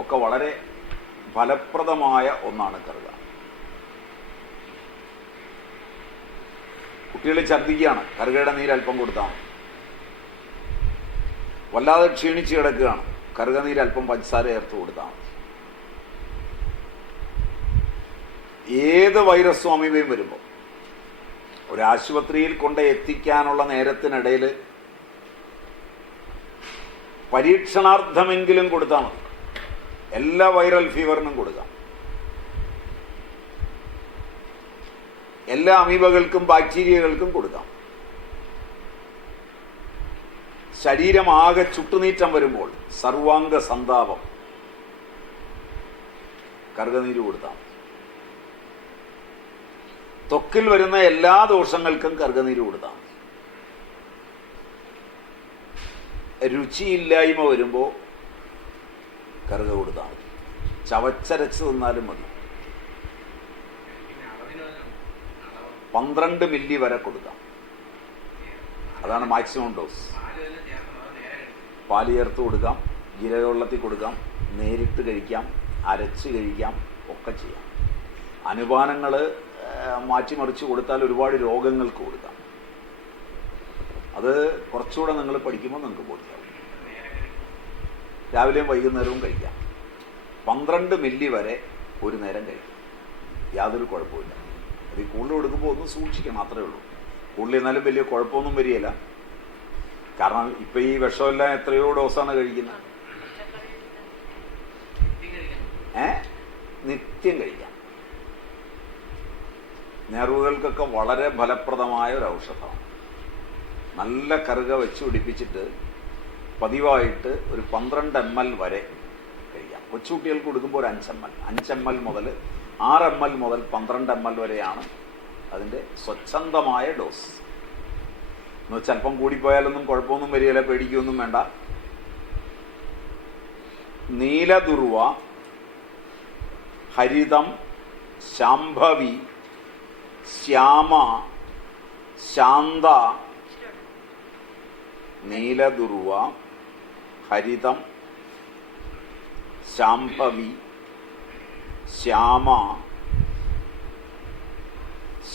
ഒക്കെ വളരെ ഫലപ്രദമായ ഒന്നാണ് കറുക. കുട്ടികൾ ഛർദ്ദിക്കുകയാണ്, കറുകയുടെ നീര് അല്പം കൊടുത്താൽ മതി. വല്ലാതെ ക്ഷീണിച്ച് കിടക്കുകയാണ്, കറുക നീര് അല്പം പഞ്ചസാര ചേർത്ത് കൊടുത്താൽ മതി. ഏത് വൈറസും അമീബയും വരുമ്പോൾ ഒരു ആശുപത്രിയിൽ കൊണ്ട് എത്തിക്കാനുള്ള നേരത്തിനിടയിൽ പരീക്ഷണാർത്ഥമെങ്കിലും കൊടുത്താൽ മതി. എല്ലാ വൈറൽ ഫീവറിനും കൊടുക്കാം. എല്ലാ അമീബകൾക്കും ബാക്ടീരിയകൾക്കും കൊടുക്കാം. ശരീരമാകെ ചുട്ടുനീറ്റം വരുമ്പോൾ സർവാംഗ സന്താപം കറുകനീര് കൊടുത്താൽ മതി. ത്വക്കിൽ വരുന്ന എല്ലാ ദോഷങ്ങൾക്കും കറുകനീര് കൊടുത്താൽ മതി. രുചിയില്ലായ്മ വരുമ്പോൾ കറുക കൊടുത്താൽ മതി. ചവച്ചരച്ച് തിന്നാലും മതി. 12 മില്ലി വരെ കൊടുക്കാം. അതാണ് മാക്സിമം ഡോസ്. പാല് ചേർത്ത് കൊടുക്കാം, ജീരകവെള്ളത്തിൽ കൊടുക്കാം, നേരിട്ട് കഴിക്കാം, അരച്ച് കഴിക്കാം, ഒക്കെ ചെയ്യാം. അനുപാനങ്ങൾ മാറ്റിമറിച്ച് കൊടുത്താൽ ഒരുപാട് രോഗങ്ങൾക്ക് കൊടുക്കാം. അത് കുറച്ചുകൂടെ നിങ്ങൾ പഠിക്കുമ്പോൾ നിങ്ങൾക്ക് ബോധ്യമാവും. രാവിലെയും വൈകുന്നേരവും കഴിക്കാം. 12 മില്ലി വരെ ഒരു നേരം കഴിക്കും, യാതൊരു കുഴപ്പമില്ല. അത് ഈ കൂടുതൽ കൊടുക്കുമ്പോൾ ഒന്ന് സൂക്ഷിക്കണം, മാത്രമേ ഉള്ളൂ. കൂടുതൽ എന്നാലും വലിയ കുഴപ്പമൊന്നും വരികയില്ല. കാരണം ഇപ്പം ഈ വിഷമെല്ലാം എത്രയോ ഡോസാണ് കഴിക്കുന്നത്. നിത്യം കഴിക്കാം. ഞെറുകൾക്കൊക്കെ വളരെ ഫലപ്രദമായ ഒരു ഔഷധമാണ്. നല്ല കറുക വെച്ച് പിടിപ്പിച്ചിട്ട് പതിവായിട്ട് ഒരു 12 ml വരെ കഴിക്കാം. കൊച്ചുകുട്ടികൾക്ക് കൊടുക്കുമ്പോൾ ഒരു 5 ml, 5 ml മുതൽ 6 ml മുതൽ 12 ml വരെയാണ് അതിൻ്റെ സ്വച്ഛന്തമായ ഡോസ്. എന്ന് ചിലപ്പം കൂടിപ്പോയാലൊന്നും കുഴപ്പമൊന്നും വരികയില്ല, പേടിക്കുകയൊന്നും വേണ്ട. നീലദുർവ, ഹരിതം, ശാംഭവി, ശ്യാമ, ശാന്ത. നീലദുർവ, ഹരിതം, ശാംഭവി, ശ്യാമ,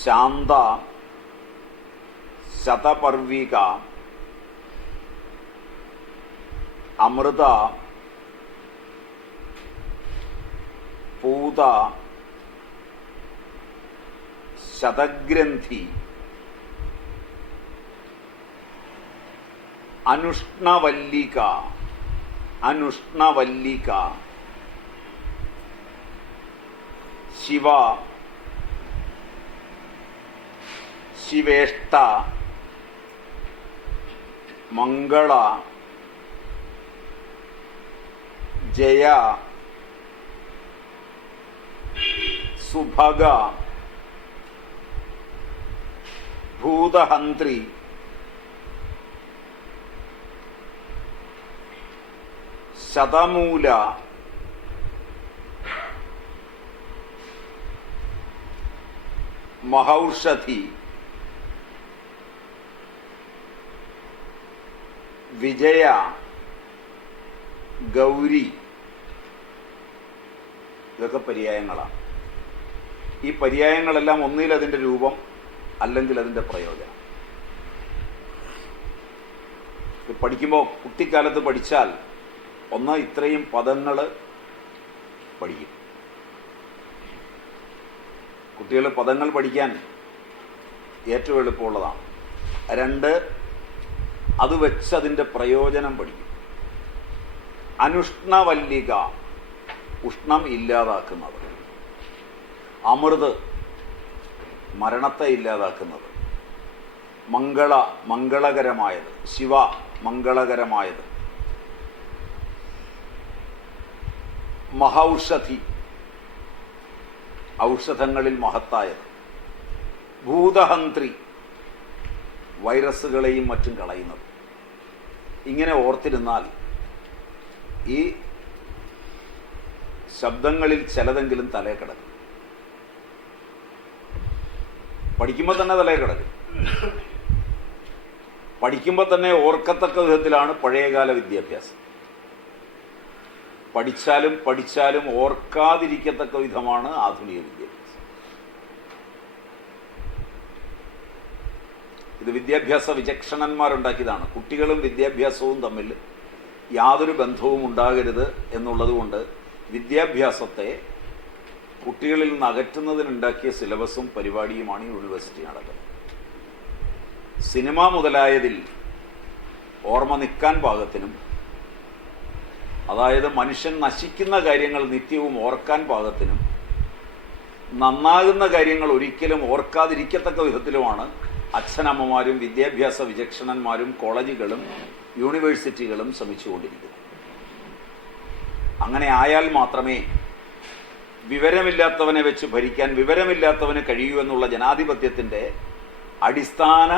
ശാന്ത, ശതപർവിക, അമൃത, പൂത, ശതഗ്രന്ഥി, അനുഷ്ണവല്ലിക, അനുഷ്ണവല്ലിക, ശിവ, ശിവേഷ്ട, മംഗള, ജയ, സുഭഗ, ഭൂതഹന്ത്രി, ശതമൂല, മഹൗഷധി, വിജയ, ഗൗരി. ഇതൊക്കെ പര്യായങ്ങളാണ്. ഈ പര്യായങ്ങളെല്ലാം ഒന്നിൽ അതിൻ്റെ രൂപം, അല്ലെങ്കിൽ അതിൻ്റെ പ്രയോജനം. പഠിക്കുമ്പോൾ കുട്ടിക്കാലത്ത് പഠിച്ചാൽ ഒന്ന് ഇത്രയും പദങ്ങൾ പഠിക്കും. കുട്ടികൾ പദങ്ങൾ പഠിക്കാൻ ഏറ്റവും എളുപ്പമുള്ളതാണ്. 2, അത് വെച്ച് അതിൻ്റെ പ്രയോജനം പഠിക്കും. അനുഷ്ണവല്ലിക, ഉഷ്ണം ഇല്ലാതാക്കുന്നത്. അമൃത്, മരണത്തെ ഇല്ലാതാക്കുന്നത്. മംഗള, മംഗളകരമായത്. ശിവ, മംഗളകരമായത്. മഹൗഷധി, ഔഷധങ്ങളിൽ മഹത്തായത്. ഭൂതഹന്ത്രി, വൈറസുകളെയും മറ്റും കളയുന്നത്. ഇങ്ങനെ ഓർത്തിരുന്നാൽ ഈ ശബ്ദങ്ങളിൽ ചിലതെങ്കിലും തലേ കിടക്കും. പഠിക്കുമ്പോൾ തന്നെ തലേ കിടക്കും. പഠിക്കുമ്പോൾ തന്നെ ഓർക്കത്തക്ക വിധത്തിലാണ് പഴയകാല വിദ്യാഭ്യാസം. പഠിച്ചാലും പഠിച്ചാലും ഓർക്കാതിരിക്കത്തക്ക വിധമാണ് ആധുനിക വിദ്യാഭ്യാസം. ഇത് വിദ്യാഭ്യാസ വിചക്ഷണന്മാരുണ്ടാക്കിയതാണ്. കുട്ടികളും വിദ്യാഭ്യാസവും തമ്മിൽ യാതൊരു ബന്ധവും ഉണ്ടാകരുത് എന്നുള്ളത് കൊണ്ട് വിദ്യാഭ്യാസത്തെ കുട്ടികളിൽ നിന്ന് അകറ്റുന്നതിനുണ്ടാക്കിയ സിലബസും പരിപാടിയുമാണ് ഈ യൂണിവേഴ്സിറ്റി നടക്കുന്നത്. സിനിമ മുതലായതിൽ ഓർമ്മ നിൽക്കാൻ പാകത്തിനും, അതായത് മനുഷ്യൻ നശിക്കുന്ന കാര്യങ്ങൾ നിത്യവും ഓർക്കാൻ പാകത്തിനും, നന്നാകുന്ന കാര്യങ്ങൾ ഒരിക്കലും ഓർക്കാതിരിക്കത്തക്ക വിധത്തിലുമാണ് അച്ഛനമ്മമാരും വിദ്യാഭ്യാസ വിചക്ഷണന്മാരും കോളേജുകളും യൂണിവേഴ്സിറ്റികളും ശ്രമിച്ചുകൊണ്ടിരിക്കുന്നത്. അങ്ങനെ ആയാൽ മാത്രമേ വിവരമില്ലാത്തവനെ വെച്ച് ഭരിക്കാൻ വിവരമില്ലാത്തവന് കഴിയൂ എന്നുള്ള ജനാധിപത്യത്തിൻ്റെ അടിസ്ഥാന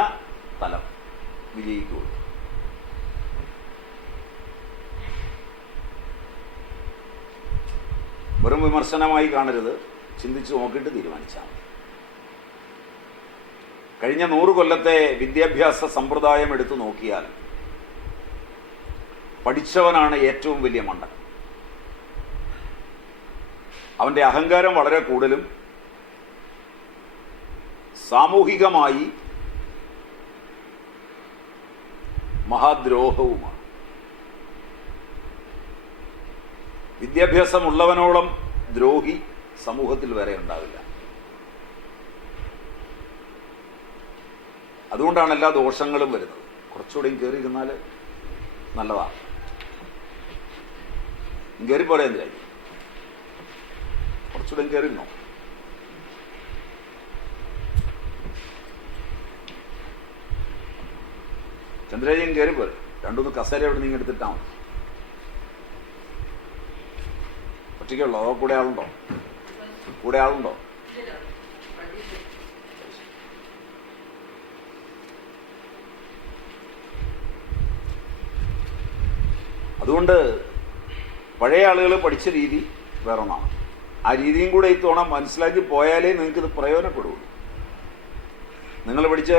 തലം വിജയിക്കുകയുള്ളൂ. വെറും വിമർശനമായി കാണരുത്, ചിന്തിച്ച് നോക്കിയിട്ട് തീരുമാനിച്ചാൽ. കഴിഞ്ഞ 100 കൊല്ലത്തെ വിദ്യാഭ്യാസ സമ്പ്രദായം എടുത്തു നോക്കിയാൽ പഠിച്ചവനാണ് ഏറ്റവും വലിയ മണ്ടൻ. അവൻ്റെ അഹങ്കാരം വളരെ കൂടുതലും സാമൂഹികമായി മഹാദ്രോഹവുമാണ്. വിദ്യാഭ്യാസമുള്ളവനോളം ദ്രോഹി സമൂഹത്തിൽ വരെ ഉണ്ടാവില്ല. അതുകൊണ്ടാണ് എല്ലാ ദോഷങ്ങളും വരുന്നത്. കുറച്ചുകൂടെയും കയറിയിരുന്നാൽ നല്ലതാണ്. കയറിപ്പോലെ എന്തിനായി? കുറച്ചുകൂടെയും കയറിയിരുന്നോ? ചന്ദ്രജയും കയറിപ്പോരെ. രണ്ടൂന്ന് കസേര എവിടെ നിങ്ങൾ എടുത്തിട്ടാ മതി. ഒറ്റയ്ക്കുള്ളോ? അതോ കൂടെ ആളുണ്ടോ? കൂടെ ആളുണ്ടോ? അതുകൊണ്ട് പഴയ ആളുകൾ പഠിച്ച രീതി വേറൊന്നാണ്. ആ രീതിയും കൂടെ ഇത്തവണ മനസ്സിലാക്കി പോയാലേ നിങ്ങൾക്കിത് പ്രയോജനപ്പെടുള്ളൂ. നിങ്ങൾ പഠിച്ച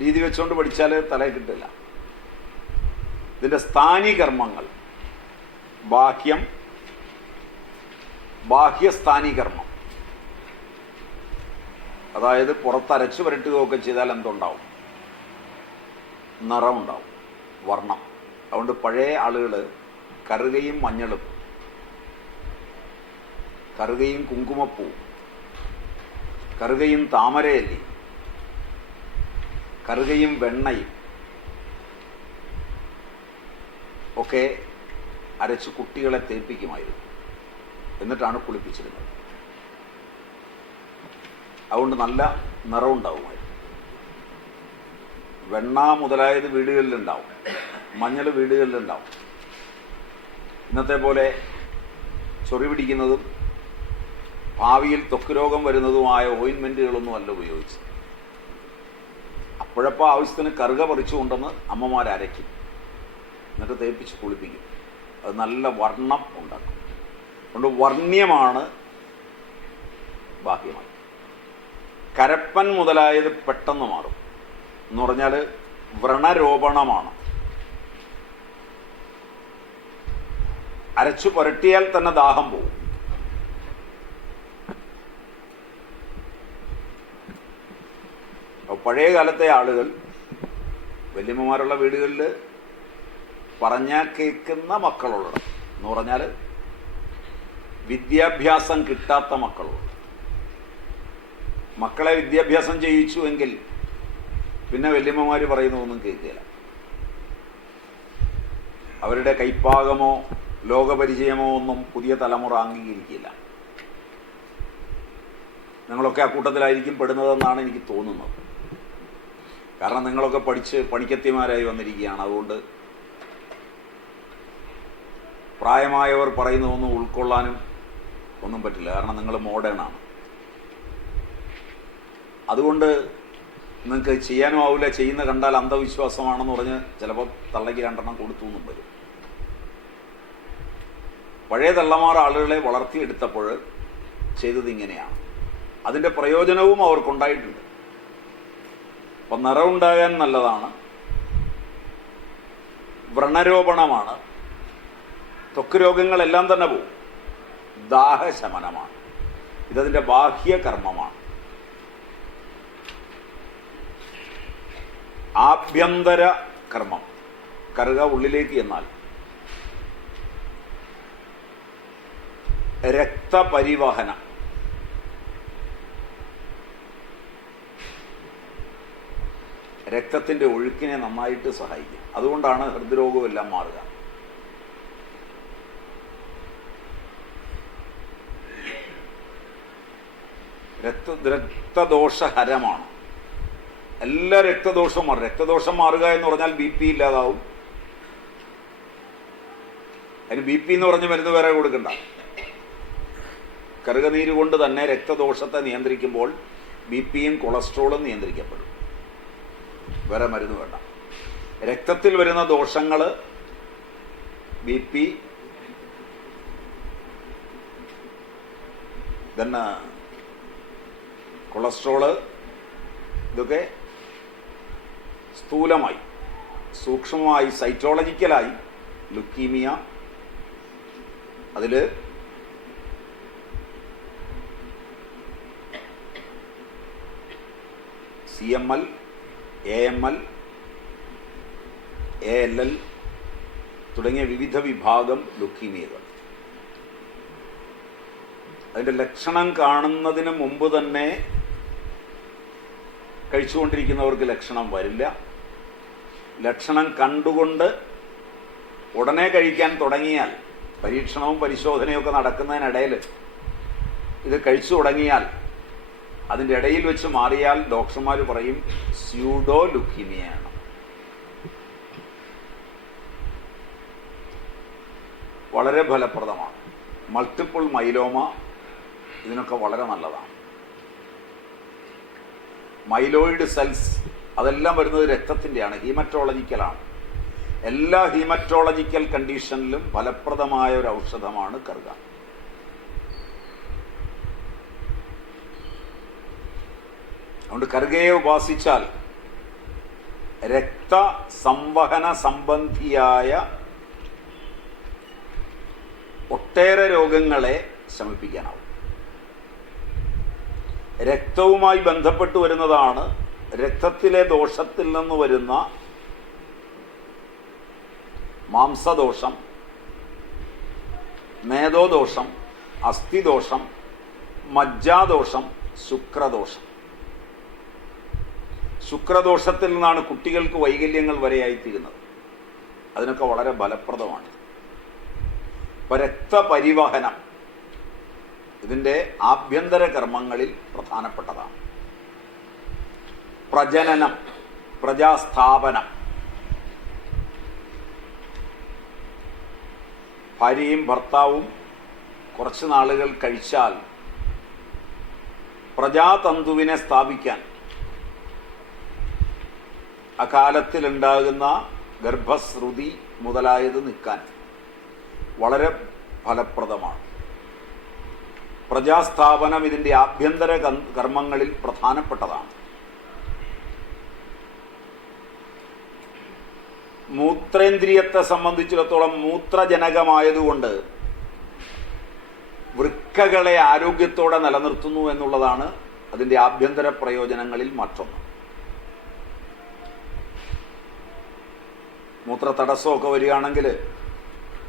രീതി വെച്ചുകൊണ്ട് പഠിച്ചാൽ തലയിൽ കിട്ടില്ല. ഇതിൻ്റെ സ്ഥാനീകർമ്മങ്ങൾ, ബാഹ്യസ്ഥാനീകർമ്മം, അതായത് പുറത്തരച്ചു പുരട്ടുകയൊക്കെ ചെയ്താൽ എന്തുണ്ടാവും? നിറമുണ്ടാവും, വർണ്ണം. അതുകൊണ്ട് പഴയ ആളുകൾ കറുകയും മഞ്ഞളും, കറുകയും കുങ്കുമപ്പൂവും, കറുകയും താമരയല്ലി, കറുകയും വെണ്ണയും ഒക്കെ അരച്ച് കുട്ടികളെ തേപ്പിക്കുമായിരുന്നു. എന്നിട്ടാണ് കുളിപ്പിച്ചിരുന്നത്. അതുകൊണ്ട് നല്ല നിറമുണ്ടാവുമായിരുന്നു. വെണ്ണ മുതലായത് വീടുകളിലുണ്ടാവും, മഞ്ഞൾ വീടുകളിലുണ്ടാവും. ഇന്നത്തെ പോലെ ചൊറി പിടിക്കുന്നതും ഭാവിയിൽ ത്വക്ക് രോഗം വരുന്നതുമായ ഓയിൻമെൻറ്റുകളൊന്നും അല്ല ഉപയോഗിച്ചത്. അപ്പോഴപ്പോൾ ആവശ്യത്തിന് കറുക പറിച്ചുകൊണ്ടെന്ന് അമ്മമാരരയ്ക്കും, എന്നിട്ട് തേപ്പിച്ച് കുളിപ്പിക്കും. അത് നല്ല വർണ്ണം ഉണ്ടാക്കും. അതുകൊണ്ട് വർണ്ണ്യമാണ് ബാഹ്യമായി. കരപ്പൻ മുതലായത് പെട്ടെന്ന് മാറും എന്ന് പറഞ്ഞാൽ വ്രണരോപണമാണ്. അരച്ചു പുരട്ടിയാൽ തന്നെ ദാഹം പോകും. പഴയ കാലത്തെ ആളുകൾ, വല്യമ്മമാരുള്ള വീടുകളിൽ പറഞ്ഞാൽ കേൾക്കുന്ന മക്കളുള്ളത് എന്ന് പറഞ്ഞാൽ വിദ്യാഭ്യാസം കിട്ടാത്ത മക്കളുള്ളത്. മക്കളെ വിദ്യാഭ്യാസം ചെയ്യിച്ചു എങ്കിൽ പിന്നെ വല്യമ്മമാർ പറയുന്നതൊന്നും കേൾക്കില്ല. അവരുടെ കൈപ്പാകമോ ലോകപരിചയമോ ഒന്നും പുതിയ തലമുറ അംഗീകരിക്കില്ല. നിങ്ങളൊക്കെ ആ കൂട്ടത്തിലായിരിക്കും പെടുന്നതെന്നാണ് എനിക്ക് തോന്നുന്നത്. കാരണം നിങ്ങളൊക്കെ പഠിച്ച് പണിക്കത്തിമാരായി വന്നിരിക്കുകയാണ്. അതുകൊണ്ട് പ്രായമായവർ പറയുന്നതൊന്നും ഉൾക്കൊള്ളാനും ഒന്നും പറ്റില്ല. കാരണം നിങ്ങൾ മോഡേണാണ്. അതുകൊണ്ട് നിങ്ങൾക്ക് ചെയ്യാനും ആവില്ല. ചെയ്യുന്ന കണ്ടാൽ അന്ധവിശ്വാസമാണെന്ന് പറഞ്ഞ് ചിലപ്പോൾ തള്ളയ്ക്ക് രണ്ടെണ്ണം കൊടുത്തു എന്നും വരും. പഴയ തള്ളമാർ ആളുകളെ വളർത്തിയെടുത്തപ്പോൾ ചെയ്തത് ഇങ്ങനെയാണ്. അതിൻ്റെ പ്രയോജനവും അവർക്കുണ്ടായിട്ടുണ്ട്. അപ്പം നിറമുണ്ടാകാൻ നല്ലതാണ്, വ്രണരോപണമാണ്, ത്വക്ക് രോഗങ്ങളെല്ലാം തന്നെ പോവും, ദാഹശമനമാണ്. ഇതതിൻ്റെ ബാഹ്യകർമ്മമാണ്. ആഭ്യന്തര കർമ്മം, കറുക ഉള്ളിലേക്ക് എന്നാൽ രക്തപരിവഹനം. രക്തത്തിൻ്റെ ഒഴുക്കിനെ നന്നായിട്ട് സഹായിക്കും. അതുകൊണ്ടാണ് ഹൃദ്രോഗമെല്ലാം മാറുക. രക്തദോഷഹരമാണ്. എല്ലാ രക്തദോഷവും മാറും. രക്തദോഷം മാറുക എന്ന് പറഞ്ഞാൽ BP ഇല്ലാതാവും. അതിന് BP എന്ന് പറഞ്ഞ് മരുന്ന് വേറെ കൊടുക്കണ്ട. കറുകനീര് കൊണ്ട് തന്നെ രക്തദോഷത്തെ നിയന്ത്രിക്കുമ്പോൾ BPയും കൊളസ്ട്രോളും നിയന്ത്രിക്കപ്പെടും. വേറെ മരുന്ന് വേണ്ട. രക്തത്തിൽ വരുന്ന ദോഷങ്ങൾ BP, പിന്നെ കൊളസ്ട്രോള്, ഇതൊക്കെ സ്ഥൂലമായി സൂക്ഷ്മമായി സൈറ്റോളജിക്കലായി ലുക്കീമിയ, അതിൽ CML, AML, ALL തുടങ്ങിയ വിവിധ വിഭാഗം ലുക്കീമിയകൾ. അതിൻ്റെ ലക്ഷണം കാണുന്നതിന് മുമ്പ് തന്നെ കഴിച്ചുകൊണ്ടിരിക്കുന്നവർക്ക് ലക്ഷണം വരില്ല. ലക്ഷണം കണ്ടുകൊണ്ട് ഉടനെ കഴിക്കാൻ തുടങ്ങിയാൽ, പരീക്ഷണവും പരിശോധനയും ഒക്കെ നടക്കുന്നതിനിടയിൽ ഇത് കഴിച്ചു തുടങ്ങിയാൽ, അതിൻ്റെ ഇടയിൽ വെച്ച് മാറിയാൽ ഡോക്ടർമാർ പറയും സ്യൂഡോ ലുക്കീമിയയാണ്. വളരെ ഫലപ്രദമാണ്. മൾട്ടിപ്പിൾ മൈലോമ ഇതിനൊക്കെ വളരെ നല്ലതാണ്. മൈലോയിഡ് സെൽസ് അതെല്ലാം വരുന്നത് രക്തത്തിൻ്റെയാണ്, ഹീമറ്റോളജിക്കലാണ്. എല്ലാ ഹീമറ്റോളജിക്കൽ കണ്ടീഷനിലും ഫലപ്രദമായ ഒരു ഔഷധമാണ് കറുക. അതുകൊണ്ട് കറുകയെ ഉപാസിച്ചാൽ രക്തസംവഹന സംബന്ധിയായ ഒട്ടേറെ രോഗങ്ങളെ ശമിപ്പിക്കാനാവും. രക്തവുമായി ബന്ധപ്പെട്ട് വരുന്നതാണ് രക്തത്തിലെ ദോഷത്തിൽ നിന്ന് വരുന്ന മാംസദോഷം, മേധോദോഷം, അസ്ഥിദോഷം, മജ്ജാദോഷം, ശുക്രദോഷം. ശുക്രദോഷത്തിൽ നിന്നാണ് കുട്ടികൾക്ക് വൈകല്യങ്ങൾ വരെയായിത്തീരുന്നത്. അതിനൊക്കെ വളരെ ഫലപ്രദമാണ്. ഇപ്പം രക്തപരിവഹനം ഇതിൻ്റെ ആഭ്യന്തര കർമ്മങ്ങളിൽ പ്രധാനപ്പെട്ടതാണ്. പ്രജനനം, പ്രജാസ്ഥാപനം, ഭാര്യയും ഭർത്താവും കുറച്ച് നാളുകൾ കഴിച്ചാൽ പ്രജാതന്തുവിനെ സ്ഥാപിക്കാൻ, അകാലത്തിലുണ്ടാകുന്ന ഗർഭശ്രുതി മുതലായത് നിൽക്കാൻ വളരെ ഫലപ്രദമാണ്. പ്രജാസ്ഥാപനം ഇതിൻ്റെ ആഭ്യന്തര കർമ്മങ്ങളിൽ പ്രധാനപ്പെട്ടതാണ്. മൂത്രേന്ദ്രിയത്തെ സംബന്ധിച്ചിടത്തോളം മൂത്രജനകമായതുകൊണ്ട് വൃക്കകളെ ആരോഗ്യത്തോടെ നിലനിർത്തുന്നു എന്നുള്ളതാണ് അതിൻ്റെ ആഭ്യന്തര പ്രയോജനങ്ങളിൽ മറ്റൊന്ന്. മൂത്ര തടസ്സമൊക്കെ വരികയാണെങ്കിൽ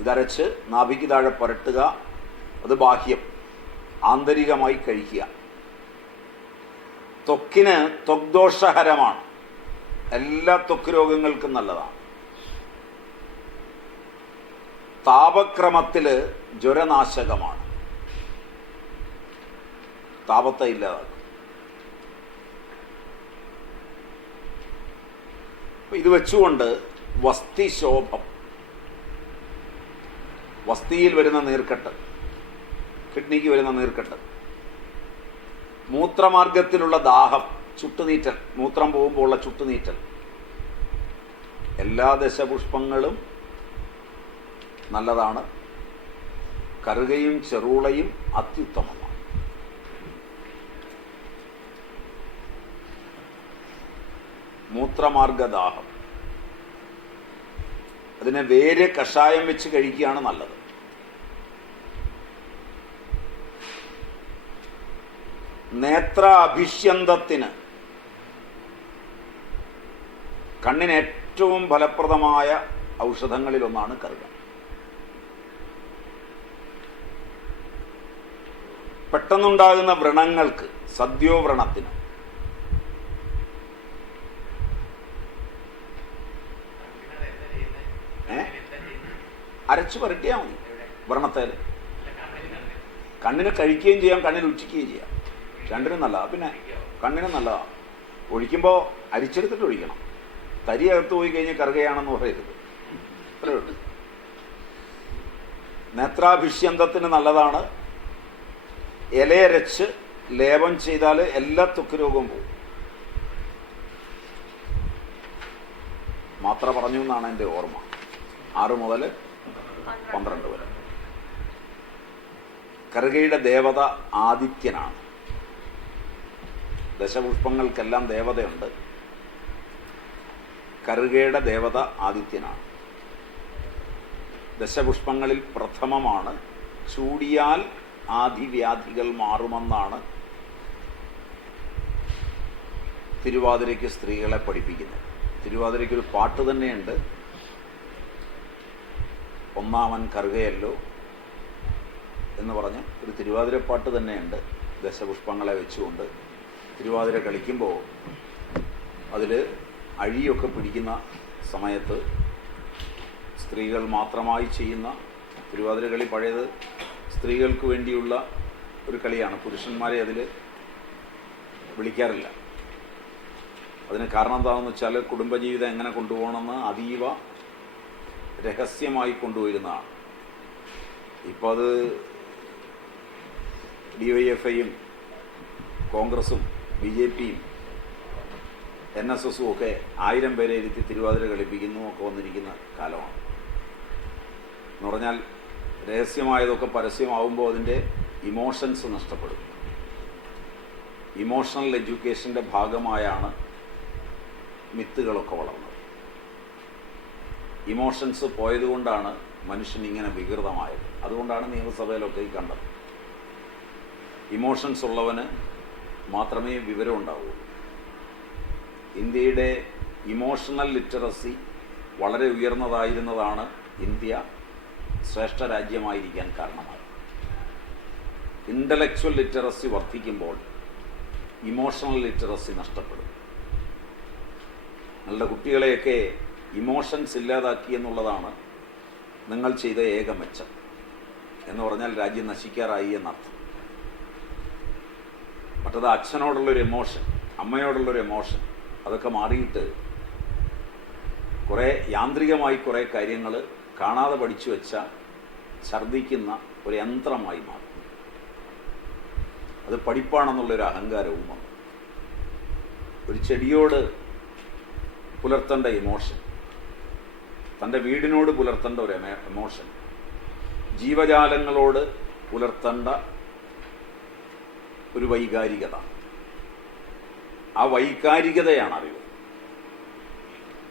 ഇതരച്ച് നാഭിക്ക് താഴെ പുരട്ടുക, അത് ബാഹ്യം. ആന്തരികമായി കഴിക്കുക. ത്വക്കിന് ത്വഗ്ദോഷഹരമാണ്, എല്ലാ ത്വക്ക് രോഗങ്ങൾക്കും നല്ലതാണ്. താപക്രമത്തിൽ ജ്വരനാശകമാണ്, താപത്തെ ഇല്ലാതാക്കും. ഇത് വെച്ചുകൊണ്ട് വസ്തിശോഭം, വസ്തിയിൽ വരുന്ന നീർക്കെട്ട്, കിഡ്നിക്ക് വരുന്ന നീർക്കെട്ട്, മൂത്രമാർഗത്തിലുള്ള ദാഹം, ചുട്ടുനീറ്റൽ, മൂത്രം പോകുമ്പോൾ ഉള്ള ചുട്ടുനീറ്റൽ, എല്ലാ ദശപുഷ്പങ്ങളും നല്ലതാണ്. കറുകയും ചെറുളയും അത്യുത്തമമാണ്. മൂത്രമാർഗദാഹം, അതിനെ വേര് കഷായം വെച്ച് കഴിക്കുകയാണ് നല്ലത്. നേത്ര അഭിഷ്യന്തത്തിന്, കണ്ണിന് ഏറ്റവും ഫലപ്രദമായ ഔഷധങ്ങളിലൊന്നാണ് കറുക. പെട്ടെന്നുണ്ടാകുന്ന വ്രണങ്ങൾക്ക്, സദ്യോവ്രണത്തിന് അരച്ച് പുരട്ടിയാൽ മതി. വ്രണത്തേൽ കണ്ണിന് കഴിക്കുകയും ചെയ്യാം, കണ്ണിൽ ഉച്ചിക്കുകയും ചെയ്യാം. രണ്ടിനും നല്ലതാണ്. പിന്നെ കണ്ണിനും നല്ലതാണ്. ഒഴിക്കുമ്പോൾ അരിച്ചെടുത്തിട്ട് ഒഴിക്കണം. തരി അകത്ത് പോയി കഴിഞ്ഞാൽ കറുകയാണെന്ന് പറയരുത്. അത്രയുള്ളൂ. നേത്രാഭിഷ്യന്തത്തിന് നല്ലതാണ്. ഇലയരച്ച് ലേപം ചെയ്താൽ എല്ലാ ത്വക്ക് രോഗവും പോകും. മാത്ര പറഞ്ഞു എന്നാണ് എൻ്റെ ഓർമ്മ. 6 മുതൽ 12 വരെ. കറുകയുടെ ദേവത ആദിത്യനാണ്. ദശപുഷ്പങ്ങൾക്കെല്ലാം ദേവതയുണ്ട്. കറുകയുടെ ദേവത ആദിത്യനാണ്. ദശപുഷ്പങ്ങളിൽ പ്രഥമമാണ്. ചൂടിയാൽ ആദിവ്യാധികൾ മാറുമെന്നാണ് തിരുവാതിരയ്ക്ക് സ്ത്രീകളെ പഠിപ്പിക്കുന്നത്. തിരുവാതിരയ്ക്കൊരു പാട്ട് തന്നെയുണ്ട്, ഒന്നാമൻ കറുകയല്ലോ എന്ന് പറഞ്ഞ് ഒരു തിരുവാതിരപ്പാട്ട് തന്നെയുണ്ട്. ദശപുഷ്പങ്ങളെ വെച്ചുകൊണ്ട് തിരുവാതിര കളിക്കുമ്പോൾ അതിൽ അഴിയൊക്കെ പിടിക്കുന്ന സമയത്ത് സ്ത്രീകൾ മാത്രമായി ചെയ്യുന്ന തിരുവാതിര കളി പഴയത് സ്ത്രീകൾക്ക് വേണ്ടിയുള്ള ഒരു കളിയാണ്. പുരുഷന്മാരെ അതിൽ വിളിക്കാറില്ല. അതിന് കാരണം എന്താണെന്ന് വെച്ചാൽ കുടുംബജീവിതം എങ്ങനെ കൊണ്ടുപോകണമെന്ന് അതീവ രഹസ്യമായി കൊണ്ടുവരുന്നതാണ്. ഇപ്പോൾ അത് DYFIയും കോൺഗ്രസും BJPയും NSSും ഒക്കെ 1000 പേരെ ഇരുത്തി തിരുവാതിര കളിപ്പിക്കുന്നു ഒക്കെ വന്നിരിക്കുന്ന കാലമാണ്. എന്ന് പറഞ്ഞാൽ രഹസ്യമായതൊക്കെ പരസ്യമാവുമ്പോൾ അതിൻ്റെ ഇമോഷൻസ് നഷ്ടപ്പെടും. ഇമോഷണൽ എഡ്യൂക്കേഷൻ്റെ ഭാഗമായാണ് മിത്തുകളൊക്കെ വളർന്നത്. ഇമോഷൻസ് പോയതുകൊണ്ടാണ് മനുഷ്യൻ ഇങ്ങനെ വികൃതമായത്. അതുകൊണ്ടാണ് നിയമസഭയിലൊക്കെ ഈ കണ്ടത്. ഇമോഷൻസ് ഉള്ളവന് മാത്രമേ വിവരം ഉണ്ടാവൂ. ഇന്ത്യയുടെ ഇമോഷണൽ ലിറ്ററസി വളരെ ഉയർന്നതായിരുന്നതാണ് ഇന്ത്യ ശ്രേഷ്ഠ രാജ്യമായിരിക്കാൻ കാരണമായി. ഇൻ്റലക്ച്വൽ ലിറ്ററസി വർദ്ധിക്കുമ്പോൾ ഇമോഷണൽ ലിറ്ററസി നഷ്ടപ്പെടും. നിങ്ങളുടെ കുട്ടികളെയൊക്കെ ഇമോഷൻസ് ഇല്ലാതാക്കി എന്നുള്ളതാണ് നിങ്ങൾ ചെയ്ത ഏക മെച്ചം. എന്ന് പറഞ്ഞാൽ രാജ്യം നശിക്കാറായി എന്നർത്ഥം. മറ്റത് അച്ഛനോടുള്ളൊരു എമോഷൻ, അമ്മയോടുള്ളൊരു എമോഷൻ, അതൊക്കെ മാറിയിട്ട് കുറേ യാന്ത്രികമായി കുറേ കാര്യങ്ങൾ കാണാതെ പഠിച്ചു വെച്ച ഛർദ്ദിക്കുന്ന ഒരു യന്ത്രമായി മാറി. അത് പഠിപ്പാണെന്നുള്ളൊരു അഹങ്കാരവും വന്നു. ഒരു ചെടിയോട് പുലർത്തേണ്ട ഇമോഷൻ, തൻ്റെ വീടിനോട് പുലർത്തേണ്ട ഒരു എമോഷൻ, ജീവജാലങ്ങളോട് പുലർത്തേണ്ട ഒരു വൈകാരികത, ആ വൈകാരികതയാണ് അറിവ്.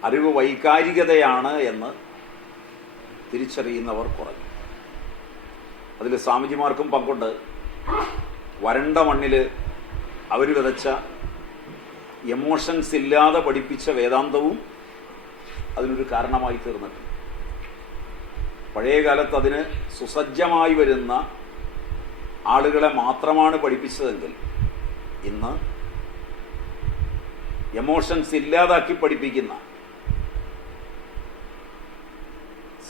അറിവ് വൈകാരികതയാണ് എന്ന് തിരിച്ചറിയുന്നവർ കുറഞ്ഞു. അതിൽ സ്വാമിജിമാർക്കും പങ്കുണ്ട്. വരണ്ട മണ്ണിൽ അവർ വിതച്ച എമോഷൻസ് ഇല്ലാതെ പഠിപ്പിച്ച വേദാന്തവും അതിനൊരു കാരണമായി തീർന്നിട്ടുണ്ട്. പഴയ കാലത്ത് അതിന് സുസജ്ജമായി വരുന്ന ആളുകളെ മാത്രമാണ് പഠിപ്പിച്ചതെങ്കിൽ ഇന്ന് എമോഷൻസ് ഇല്ലാതാക്കി പഠിപ്പിക്കുന്ന,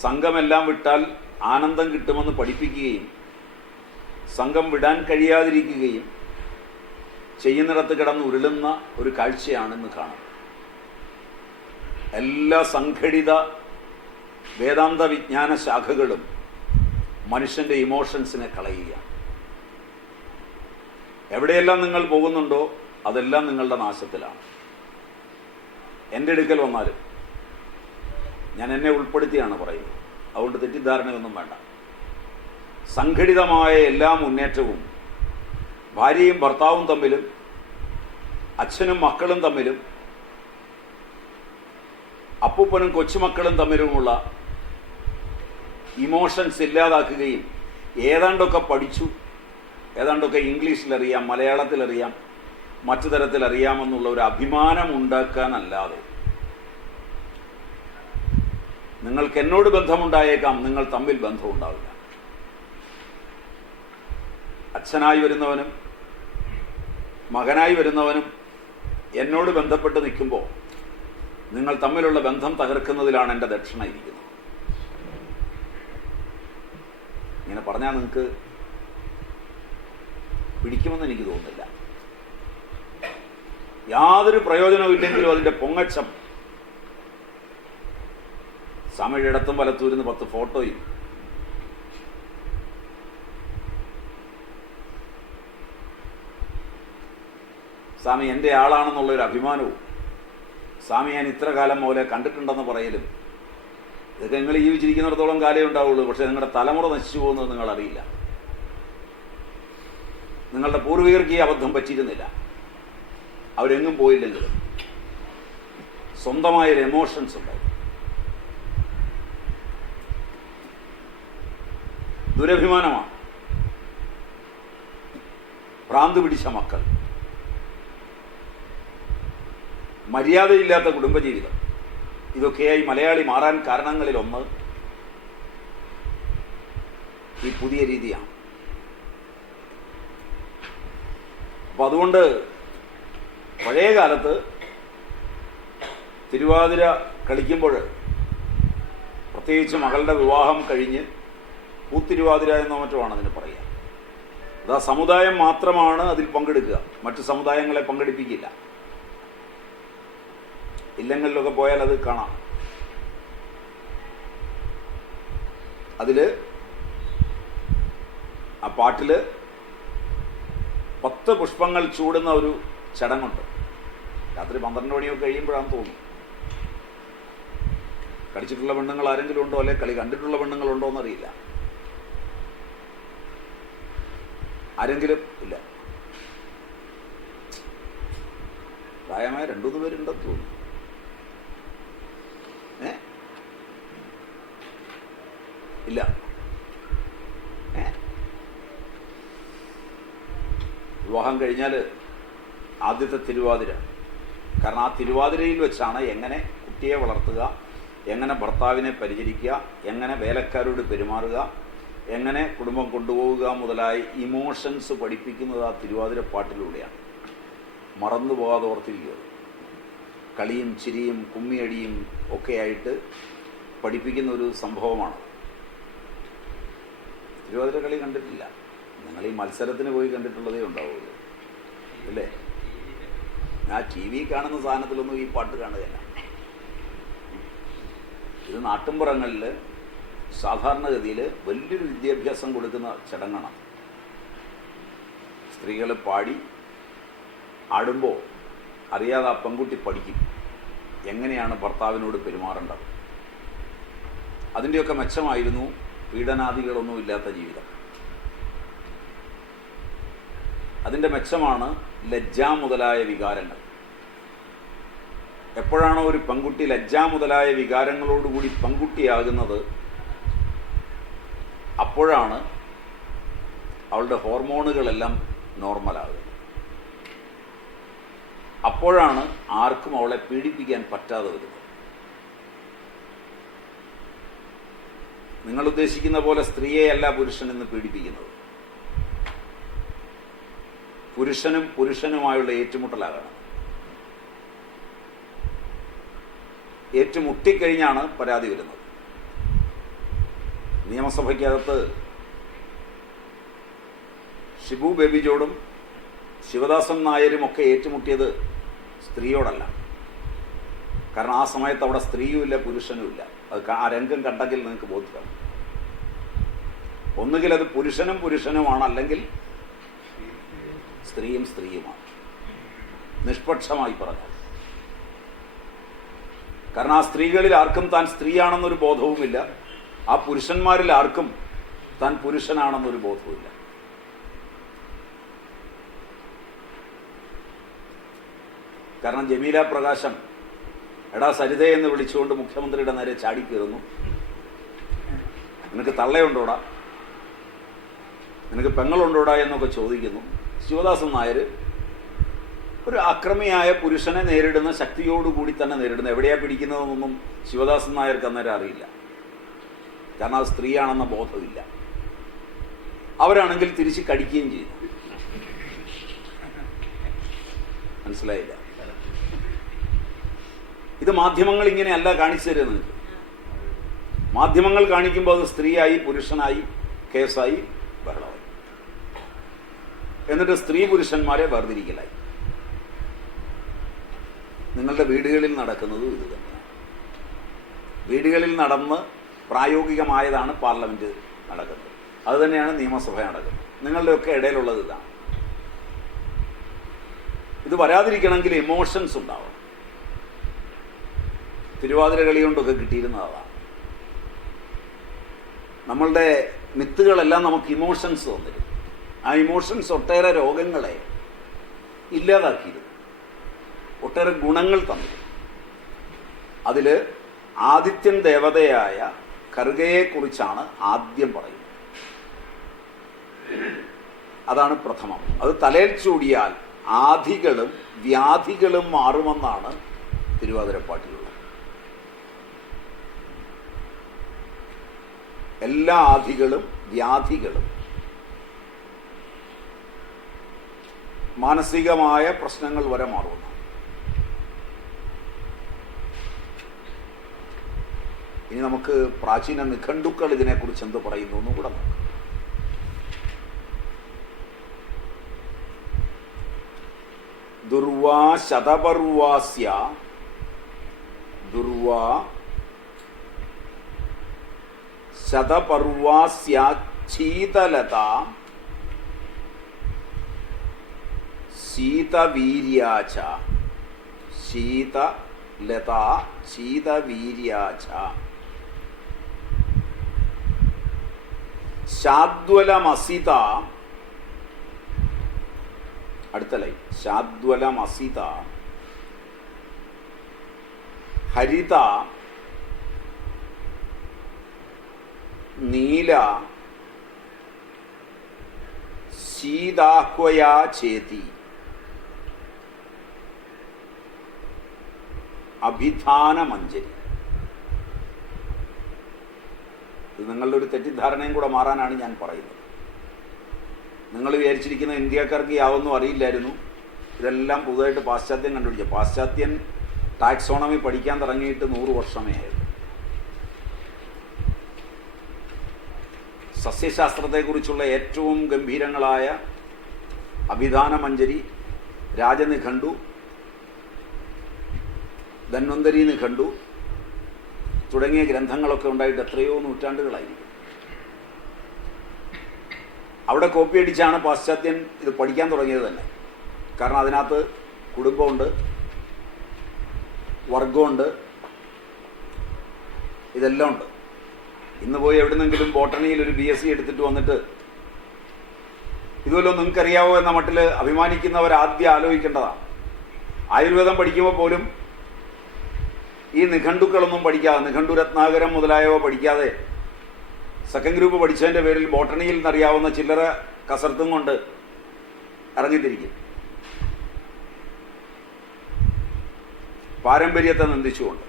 സംഘമെല്ലാം വിട്ടാൽ ആനന്ദം കിട്ടുമെന്ന് പഠിപ്പിക്കുകയും സംഘം വിടാൻ കഴിയാതിരിക്കുകയും ചെയ്യുന്നിടത്ത് കിടന്ന് ഉരുളുന്ന ഒരു കാഴ്ചയാണ് ഇന്ന് കാണുന്നത്. എല്ലാ സംഘടിത വേദാന്ത വിജ്ഞാന ശാഖകളും മനുഷ്യൻ്റെ ഇമോഷൻസിനെ കളയുക. എവിടെയെല്ലാം നിങ്ങൾ പോകുന്നുണ്ടോ അതെല്ലാം നിങ്ങളുടെ നാശത്തിലാണ്. എൻ്റെ അടുക്കൽ വന്നാലും ഞാൻ എന്നെ ഉൾപ്പെടുത്തിയാണ് പറയുന്നത്. അതുകൊണ്ട് തെറ്റിദ്ധാരണയൊന്നും വേണ്ട. സംഘടിതമായ എല്ലാ മുന്നേറ്റവും ഭാര്യയും ഭർത്താവും തമ്മിലും അച്ഛനും മക്കളും തമ്മിലും അപ്പൂപ്പനും കൊച്ചുമക്കളും തമ്മിലുമുള്ള ഇമോഷൻസ് ഇല്ലാതാക്കുകയും ഏതാണ്ടൊക്കെ പഠിച്ചു, ഏതാണ്ടൊക്കെ ഇംഗ്ലീഷിലറിയാം, മലയാളത്തിലറിയാം, മറ്റു തരത്തിലറിയാമെന്നുള്ള ഒരു അഭിമാനം ഉണ്ടാക്കാനല്ലാതെ നിങ്ങൾക്ക് എന്നോട് ബന്ധമുണ്ടായേക്കാം, നിങ്ങൾ തമ്മിൽ ബന്ധമുണ്ടാവില്ല. അച്ഛനായി വരുന്നവനും മകനായി വരുന്നവനും എന്നോട് ബന്ധപ്പെട്ട് നിൽക്കുമ്പോൾ നിങ്ങൾ തമ്മിലുള്ള ബന്ധം തകർക്കുന്നതിലാണ് എൻ്റെ ദക്ഷിണ ഇരിക്കുന്നത്. ഇങ്ങനെ പറഞ്ഞാൽ നിങ്ങൾക്ക് പിടിക്കുമെന്ന് എനിക്ക് തോന്നുന്നില്ല. യാതൊരു പ്രയോജനവും ഇല്ലെങ്കിലും അതിൻ്റെ പൊങ്ങച്ചം. സ്വാമിയുടെ ഇടത്തും വലത്തൂരിന്ന് 10 ഫോട്ടോയും സ്വാമി എൻ്റെ ആളാണെന്നുള്ളൊരു അഭിമാനവും സ്വാമി ഞാൻ ഇത്ര കാലം പോലെ കണ്ടിട്ടുണ്ടെന്ന് പറയലും, ഇതൊക്കെ നിങ്ങൾ ജീവിച്ചിരിക്കുന്നിടത്തോളം കാലേ ഉണ്ടാവുള്ളൂ. പക്ഷേ നിങ്ങളുടെ തലമുറ നശിച്ചു പോകുന്നത് നിങ്ങളറിയില്ല. നിങ്ങളുടെ പൂർവികർക്ക് ഈ അബദ്ധം പറ്റിയിരുന്നില്ല. അവരെങ്ങും പോയില്ലെങ്കിലും സ്വന്തമായൊരു എമോഷൻസ് ഉണ്ടായി. ദുരഭിമാനമാണ്. ഭ്രാന്ത് പിടിച്ച മക്കൾ മര്യാദയില്ലാത്ത കുടുംബജീവിതം, ഇതൊക്കെയായി മലയാളി മാറാൻ കാരണങ്ങളിലൊന്ന് ഈ പുതിയ രീതിയാണ്. അപ്പം അതുകൊണ്ട് പഴയ കാലത്ത് തിരുവാതിര കളിക്കുമ്പോൾ, പ്രത്യേകിച്ച് മകളുടെ വിവാഹം കഴിഞ്ഞ് പൂത്തിരുവാതിര എന്നോ മറ്റുമാണ് അതിന് പറയുക, അത് ആ സമുദായം മാത്രമാണ് അതിൽ പങ്കെടുക്കുക, മറ്റു സമുദായങ്ങളെ പങ്കെടുപ്പിക്കില്ല. ഇല്ലങ്ങളിലൊക്കെ പോയാൽ അത് കാണാം. അതിൽ ആ പാട്ടിൽ 10 പുഷ്പങ്ങൾ ചൂടുന്ന ഒരു ചടങ്ങുണ്ട്. രാത്രി 12 മണിയൊക്കെ കഴിയുമ്പോഴാണെന്ന് തോന്നുന്നു. കളിച്ചിട്ടുള്ള പെണ്ണുങ്ങൾ ആരെങ്കിലും ഉണ്ടോ, അല്ലെ കളി കണ്ടിട്ടുള്ള പെണ്ണുങ്ങളുണ്ടോ എന്നറിയില്ല. ആരെങ്കിലും ഇല്ല. പ്രായമായ 2-3 പേരുണ്ടെന്ന് തോന്നുന്നു. ഇല്ല. വിവാഹം കഴിഞ്ഞാൽ ആദ്യത്തെ തിരുവാതിര, കാരണം ആ തിരുവാതിരയിൽ വെച്ചാണ് എങ്ങനെ കുട്ടിയെ വളർത്തുക, എങ്ങനെ ഭർത്താവിനെ പരിചരിക്കുക, എങ്ങനെ വേലക്കാരോട് പെരുമാറുക, എങ്ങനെ കുടുംബം കൊണ്ടുപോവുക മുതലായ ഇമോഷൻസ് പഠിപ്പിക്കുന്നത് ആ തിരുവാതിര പാട്ടിലൂടെയാണ്. മറന്നു പോകാതെ ഓർത്തിരിക്കുക. കളിയും ചിരിയും കുമ്മിയടിയും ഒക്കെയായിട്ട് പഠിപ്പിക്കുന്ന ഒരു സംഭവമാണ്. തിരുവാതിര കളി കണ്ടിട്ടില്ല. നിങ്ങൾ ഈ മത്സരത്തിന് പോയി കണ്ടിട്ടുള്ളതേ ഉണ്ടാവുള്ളൂ, അല്ലേ? ആ ടി വി കാണുന്ന സാധനത്തിലൊന്നും ഈ പാട്ട് കാണുകയില്ല. ഇത് നാട്ടിൻപുറങ്ങളിൽ സാധാരണഗതിയിൽ വലിയൊരു വിദ്യാഭ്യാസം കൊടുക്കുന്ന ചടങ്ങാണ്. സ്ത്രീകൾ പാടി ആടുമ്പോൾ അറിയാതെ ആ പെൺകുട്ടി പഠിക്കും എങ്ങനെയാണ് ഭർത്താവിനോട് പെരുമാറേണ്ടത്. അതിൻ്റെയൊക്കെ മെച്ചമായിരുന്നു പീഡനാദികളൊന്നും ഇല്ലാത്ത ജീവിതം. അതിൻ്റെ മെച്ചമാണ് ലജ്ജ മുതലായ വികാരങ്ങൾ. എപ്പോഴാണോ ഒരു പെൺകുട്ടി ലജ്ജ മുതലായ വികാരങ്ങളോടുകൂടി പെൺകുട്ടിയാകുന്നത്, അപ്പോഴാണ് അവളുടെ ഹോർമോണുകളെല്ലാം നോർമലാകുന്നത്. അപ്പോഴാണ് ആർക്കും അവളെ പീഡിപ്പിക്കാൻ പറ്റാതെ വരുന്നത്. നിങ്ങൾ ഉദ്ദേശിക്കുന്ന പോലെ സ്ത്രീയെയല്ല പുരുഷൻ എന്ന് പീഡിപ്പിക്കുന്നത്. പുരുഷനും പുരുഷനുമായുള്ള ഏറ്റുമുട്ടലാകണം. ഏറ്റുമുട്ടിക്കഴിഞ്ഞാണ് പരാതി വരുന്നത്. നിയമസഭയ്ക്കകത്ത് ഷിബു ബേബി ജോർജും ശിവദാസൻ നായരും ഒക്കെ ഏറ്റുമുട്ടിയത് സ്ത്രീയോടല്ല. കാരണം ആ സമയത്ത് അവിടെ സ്ത്രീയുമില്ല പുരുഷനുമില്ല. അത് ആ രംഗം കണ്ടെങ്കിൽ നിങ്ങൾക്ക് ബോധ്യമാണ്. ഒന്നുകിൽ അത് പുരുഷനും പുരുഷനുമാണ്, അല്ലെങ്കിൽ സ്ത്രീയും സ്ത്രീയുമാണ്, നിഷ്പക്ഷമായി പറഞ്ഞാൽ. കാരണം ആ സ്ത്രീകളിൽ ആർക്കും താൻ സ്ത്രീയാണെന്നൊരു ബോധവുമില്ല, ആ പുരുഷന്മാരിൽ ആർക്കും താൻ പുരുഷനാണെന്നൊരു ബോധവുമില്ല. കാരണം ജമീല പ്രകാശം എടാ സരിതയെ എന്ന് വിളിച്ചുകൊണ്ട് മുഖ്യമന്ത്രിയുടെ നേരെ ചാടിക്കയറുന്നു. നിനക്ക് തള്ളയുണ്ടോടാ, നിനക്ക് പെങ്ങളുണ്ടോടാ എന്നൊക്കെ ചോദിക്കുന്നു. ശിവദാസൻ നായർ ഒരു അക്രമിയായ പുരുഷനെ നേരിടുന്ന ശക്തിയോടുകൂടി തന്നെ നേരിടുന്നു. എവിടെയാ പിടിക്കുന്നതെന്നൊന്നും ശിവദാസൻ നായർക്ക് അന്നേരം അറിയില്ല. കാരണം അത് സ്ത്രീയാണെന്ന ബോധമില്ല. അവരാണെങ്കിൽ തിരിച്ച് കടിക്കുകയും ചെയ്തു. മനസ്സിലായില്ല? ഇത് മാധ്യമങ്ങൾ ഇങ്ങനെയല്ല കാണിച്ചു തരുന്നത്. മാധ്യമങ്ങൾ കാണിക്കുമ്പോൾ അത് സ്ത്രീയായി പുരുഷനായി കേസായി ബഹളമായി. എന്നിട്ട് സ്ത്രീ പുരുഷന്മാരെ വേർതിരിക്കലായി. നിങ്ങളുടെ വീടുകളിൽ നടക്കുന്നതും ഇത് തന്നെയാണ്. വീടുകളിൽ നടന്ന് പ്രായോഗികമായതാണ് പാർലമെന്റ് നടക്കുന്നത്. അതുതന്നെയാണ് നിയമസഭ നടക്കുന്നത്. നിങ്ങളുടെയൊക്കെ ഇടയിലുള്ളത് ഇതാണ്. ഇത് വരാതിരിക്കണമെങ്കിൽ ഇമോഷൻസ് ഉണ്ടാവും. തിരുവാതിര കളി കൊണ്ടൊക്കെ കിട്ടിയിരുന്നതാണ്. നമ്മളുടെ മിത്തുകളെല്ലാം നമുക്ക് ഇമോഷൻസ് തന്നിരുന്നു. ആ ഇമോഷൻസ് ഒട്ടേറെ രോഗങ്ങളെ ഇല്ലാതാക്കിയിരുന്നു, ഒട്ടേറെ ഗുണങ്ങൾ തന്നിരുന്നു. അതിൽ ആദിത്യൻ ദേവതയായ കർഗയെക്കുറിച്ചാണ് ആദ്യം പറയുന്നത്. അതാണ് പ്രഥമം. അത് തലയിൽ ചൂടിയാൽ ആധികളും വ്യാധികളും മാറുമെന്നാണ് തിരുവാതിരപ്പാട്ടിലുള്ളത്. എല്ലാ ആധികളും വ്യാധികളും മാനസികമായ പ്രശ്നങ്ങൾ വരെ മാറുന്നു. ഇനി നമുക്ക് പ്രാചീന നിഘണ്ടുക്കൾ ഇതിനെക്കുറിച്ച് എന്ത് പറയുന്നു എന്നും കൂടെ നോക്കാം. ദുർവാ ശതപർവാസ്യ ദുർവാ ശതപർവാസ്യ ശീതലത ശീതവീര്യാച ശീതലത ശീതവീര്യാച ശാദ്വലമസിത അടുത്ത ലൈൻ ശാദ്വലമസിത ഹരിത നീല ശീതാഹ്വയാ ചേതി അഭിധാനമഞ്ജരി. ഇത് നിങ്ങളുടെ ഒരു തെറ്റിദ്ധാരണയും കൂടെ മാറാനാണ് ഞാൻ പറയുന്നത്. നിങ്ങൾ വിചാരിച്ചിരിക്കുന്ന ഇന്ത്യക്കാർക്ക് യാതൊന്നും അറിയില്ലായിരുന്നു. ഇതെല്ലാം പുതുതായിട്ട് പാശ്ചാത്യം കണ്ടുപിടിച്ച. പാശ്ചാത്യൻ ടാക്സോണമി പഠിക്കാൻ തുടങ്ങിയിട്ട് 100 വർഷമേ ആയിരുന്നു. സസ്യശാസ്ത്രത്തെക്കുറിച്ചുള്ള ഏറ്റവും ഗംഭീരങ്ങളായ അഭിധാനമഞ്ജരി, രാജനിഘണ്ടു, ധന്വന്തരി നിഘണ്ടു തുടങ്ങിയ ഗ്രന്ഥങ്ങളൊക്കെ ഉണ്ടായിട്ട് എത്രയോ നൂറ്റാണ്ടുകളായിരിക്കും. അവിടെ കോപ്പി അടിച്ചാണ് പാശ്ചാത്യൻ ഇത് പഠിക്കാൻ തുടങ്ങിയത് തന്നെ. കാരണം അതിനകത്ത് കുടുംബമുണ്ട്, വർഗമുണ്ട്, ഇതെല്ലാം ഉണ്ട്. ഇന്ന് പോയി എവിടുന്നെങ്കിലും ബോട്ടണിയിൽ ഒരു BSc എടുത്തിട്ട് വന്നിട്ട് ഇതുവല്ലോ നിങ്ങൾക്കറിയാവോ എന്ന മട്ടിൽ അഭിമാനിക്കുന്നവർ ആദ്യം ആലോചിക്കേണ്ടതാണ്. ആയുർവേദം പഠിക്കുമ്പോൾ പോലും ഈ നിഘണ്ടുക്കളൊന്നും പഠിക്കാതെ, നിഘണ്ടു രത്നാകരം മുതലായവ പഠിക്കാതെ സെക്കൻഡ് ഗ്രൂപ്പ് പഠിച്ചതിൻ്റെ പേരിൽ ബോട്ടണിയിൽ നിന്നറിയാവുന്ന ചില്ലറ കസർത്തും കൊണ്ട് ഇറങ്ങിത്തിരിക്കും. പാരമ്പര്യത്തെ നിന്ദിച്ചുകൊണ്ട്.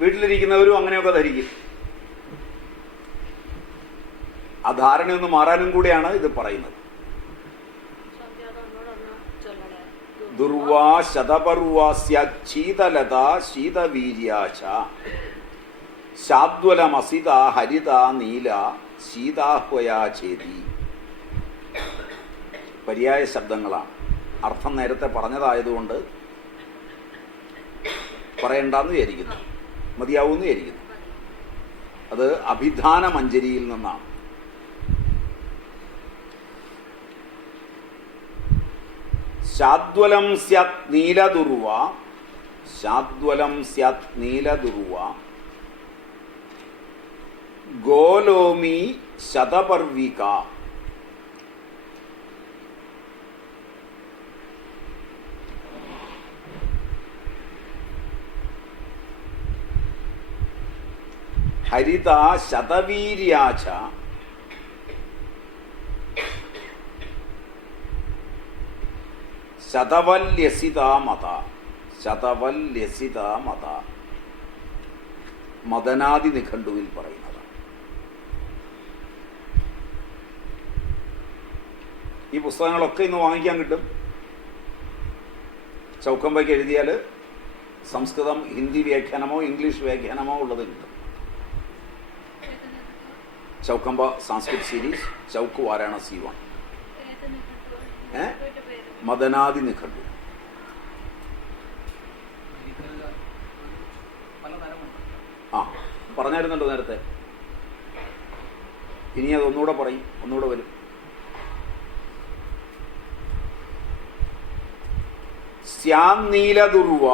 വീട്ടിലിരിക്കുന്നവരും അങ്ങനെയൊക്കെ ധരിക്കും. ആ ധാരണയൊന്ന് മാറാനും കൂടിയാണ് ഇത് പറയുന്നത്. ദുർവാ ശതപർവാസ്യ ശീതലത ശീതവീര്യാച ശാദ്വലമസിത ഹരിത നീല ശീതാഹ്വയാ ചേതി. പര്യായ ശബ്ദങ്ങളാണ്. അർത്ഥം നേരത്തെ പറഞ്ഞതായതുകൊണ്ട് പറയണ്ടെന്ന് വിചാരിക്കുന്നു, മതിയാവൂന്ന് വിചാരിക്കുന്നു. അത് അഭിധാനമഞ്ജരിയിൽ നിന്നാണ്. ശാദ്വലം സ്യാത് നീലദുർവ ശാദ്വലം സ്യാത് നീലദുർവ ഗോലോമി ശതപർവിക ഹരിത ശതവീര്യാച ശതവല്യസിത മത ശതവല്യസിത മത മദനാദി നിഘണ്ടുവിൽ പറയുന്നതാണ്. ഈ പുസ്തകങ്ങളൊക്കെ ഇന്ന് വാങ്ങിക്കാൻ കിട്ടും. ചൗക്കമ്പയ്ക്ക് എഴുതിയാൽ സംസ്കൃതം ഹിന്ദി വ്യാഖ്യാനമോ ഇംഗ്ലീഷ് വ്യാഖ്യാനമോ ഉള്ളത് കിട്ടും. ചൗക്കമ്പ സംസ്കൃത് സീരീസ്, ചൗക്ക് വാരാണസി 1, മദനാദി നിഘണ്ടു. ആ പറഞ്ഞായിരുന്നുണ്ടോ നേരത്തെ? ഇനി അതൊന്നുകൂടെ പറയും, ഒന്നുകൂടെ വരും. ശ്യാം നീലദുർവ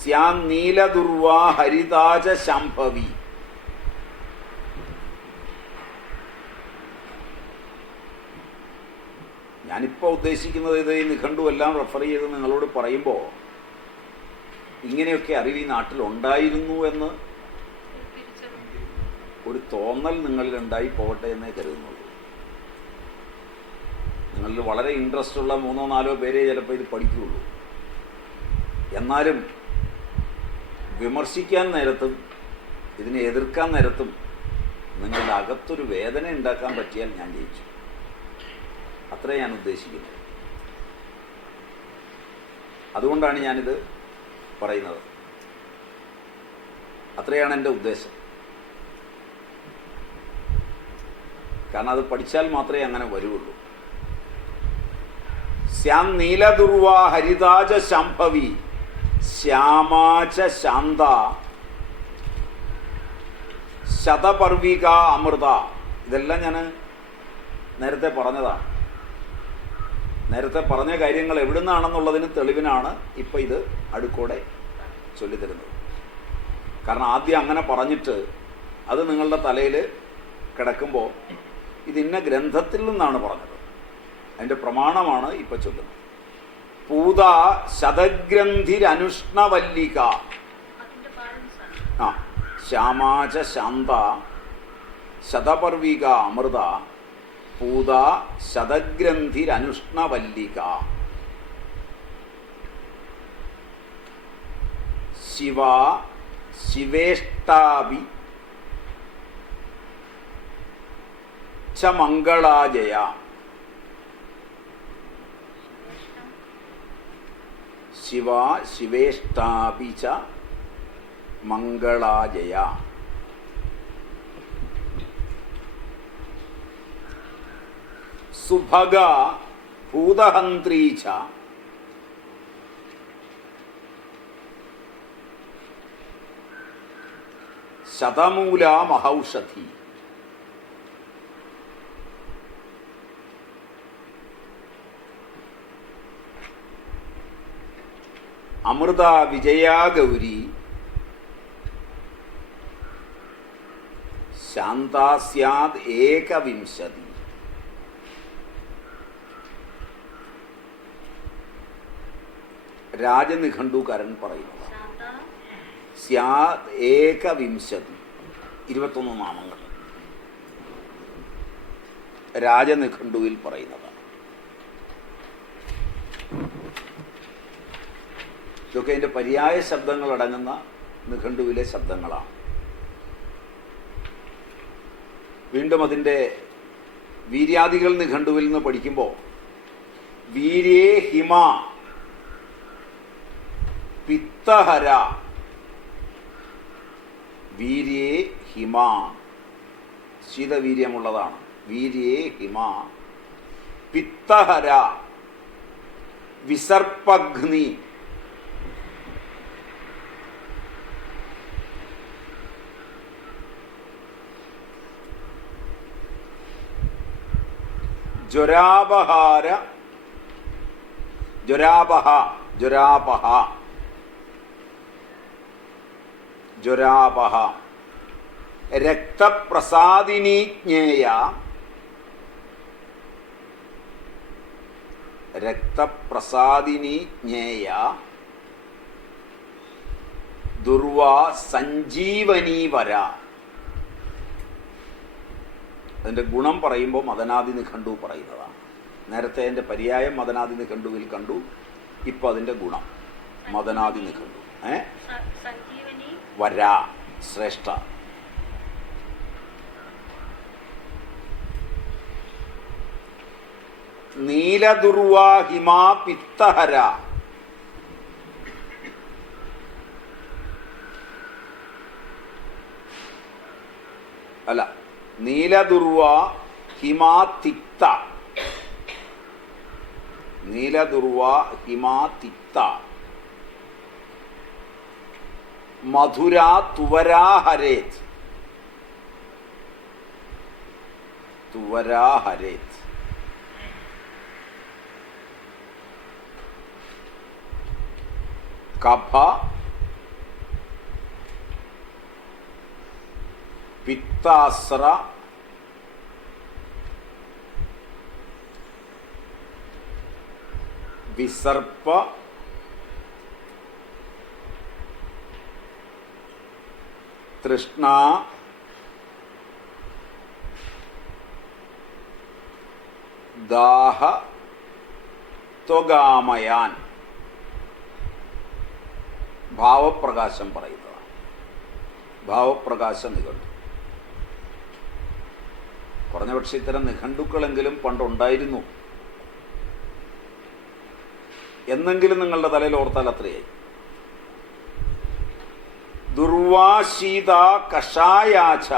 ശ്യാം നീലദുർവ ഹരിതാച ശംഭവി. ഞാനിപ്പോൾ ഉദ്ദേശിക്കുന്നത് ഇത് ഈ നിഘണ്ടു എല്ലാം റെഫർ ചെയ്ത് നിങ്ങളോട് പറയുമ്പോൾ ഇങ്ങനെയൊക്കെ അറിവ് ഈ നാട്ടിലുണ്ടായിരുന്നു എന്ന് ഒരു തോന്നൽ നിങ്ങളിൽ ഉണ്ടായി പോകട്ടെ എന്നേ കരുതുന്നുള്ളൂ. നിങ്ങളിൽ വളരെ ഇൻട്രസ്റ്റ് ഉള്ള 3-4 പേരേ ചിലപ്പോൾ ഇത് പഠിക്കുകയുള്ളൂ. എന്നാലും വിമർശിക്കാൻ നേരത്തും ഇതിനെ എതിർക്കാൻ നേരത്തും നിങ്ങളുടെ അകത്തൊരു വേദന ഉണ്ടാക്കാൻ പറ്റിയാൽ ഞാൻ ജയിച്ചു. അത്രേ ഞാൻ ഉദ്ദേശിക്കുന്നത്. അതുകൊണ്ടാണ് ഞാനിത് പറയുന്നത്. അത്രയാണ് എൻ്റെ ഉദ്ദേശം. കാരണം അത് പഠിച്ചാൽ മാത്രമേ അങ്ങനെ വരുള്ളൂ. ശ്യാം നീലദുർവ ഹരിതാച ശാംഭവി ശ്യാമാച ശാന്ത ശതപർവിക അമൃത. ഇതെല്ലാം ഞാൻ നേരത്തെ പറഞ്ഞതാണ്. നേരത്തെ പറഞ്ഞ കാര്യങ്ങൾ എവിടുന്നാണെന്നുള്ളതിന് തെളിവിനാണ് ഇപ്പം ഇത് അടുക്കോടെ ചൊല്ലിത്തരുന്നത്. കാരണം ആദ്യം അങ്ങനെ പറഞ്ഞിട്ട് അത് നിങ്ങളുടെ തലയിൽ കിടക്കുമ്പോൾ ഇത് ഇന്ന ഗ്രന്ഥത്തിൽ നിന്നാണ് പറഞ്ഞത്, അതിൻ്റെ പ്രമാണമാണ് ഇപ്പം ചൊല്ലുന്നത്. പൂത ശതഗ്രന്ഥിരനുഷ്ണവല്ലിക ആ ശ്യാമാച ശാന്ത ശതപർവിക അമൃത പൂത ശതഗ്രന്ഥിരനുഷ്ണവല്ലിക ശിവ ശിവേഷ്ടാവി ച മംഗളാജയ. ശിവ ശിവേഷ്ടാവി ച മംഗളാജയ. സുഭഗ ഭൂതഹന്ത്രീ ച ശതമൂല മഹൗഷധി. അമൃത വിജയാ ഗൗരി ശാന്താ സ്യാദ് ഏകവിംശതി. രാജനിഘണ്ടുകാരൻ പറയുന്നത് സ്യാദ് ഏകവിംശതി 21 നാമങ്ങൾ രാജനിഘണ്ടുവിൽ പറയുന്നതാണ്. ഇതൊക്കെ അതിൻ്റെ പര്യായ ശബ്ദങ്ങൾ അടങ്ങുന്ന നിഘണ്ടുവിലെ ശബ്ദങ്ങളാണ്. വീണ്ടും അതിൻ്റെ വീര്യാദികൾ നിഘണ്ടുവിൽ നിന്ന് പഠിക്കുമ്പോൾ വീര്യേ ഹിമ പിത്തഹര. വീര്യേ ഹിമ ശീതവീര്യമുള്ളതാണ്. വീര്യേ ഹിമ പിത്തഹര വിസർപ്പഗ്നി. ജ്വരാപഹാര ജ്വരാപഹ ജ്വരാപഹ ജ്വരാപഹ. രക്തപ്രസാദിനി ജ്ഞേയ രക്തപ്രസാദിനി ജ്ഞേയ ദുർവ സഞ്ജീവനി വര. അതിൻ്റെ ഗുണം പറയുമ്പോൾ മദനാദി നിഘണ്ടു പറയുന്നതാണ്. നേരത്തെ അതിൻ്റെ പര്യായം മദനാദി നിഘണ്ടുവിൽ കണ്ടു. ഇപ്പം അതിൻ്റെ ഗുണം മദനാദി നിഘണ്ടു. വര ശ്രേഷ്ഠ. നീലദുർവാഹിമാ പിത്തഹര. അല്ല, നീലദുർവ ഹിമാ തിക്ത. നീലദുർവ ഹിമാ തിക്ത മധുര തുവരാ ഹരേത്. തുവരാ ഹരേത്. കഫ പിത്താസ്ര വിസർപ്പ തൃഷ്ണ ദാഹ ത്വഗാമയാൻ ഭാവപ്രകാശം പറയുന്നതാണ്. ഭാവപ്രകാശ നിഘണ്ടു. കുറഞ്ഞപക്ഷെ ഇത്തരം നിഘണ്ടുക്കളെങ്കിലും പണ്ടുണ്ടായിരുന്നു എന്നെങ്കിലും നിങ്ങളുടെ തലയിൽ ഓർത്താൽ അത്രയായി. ദുർവാശീത കഷായാച,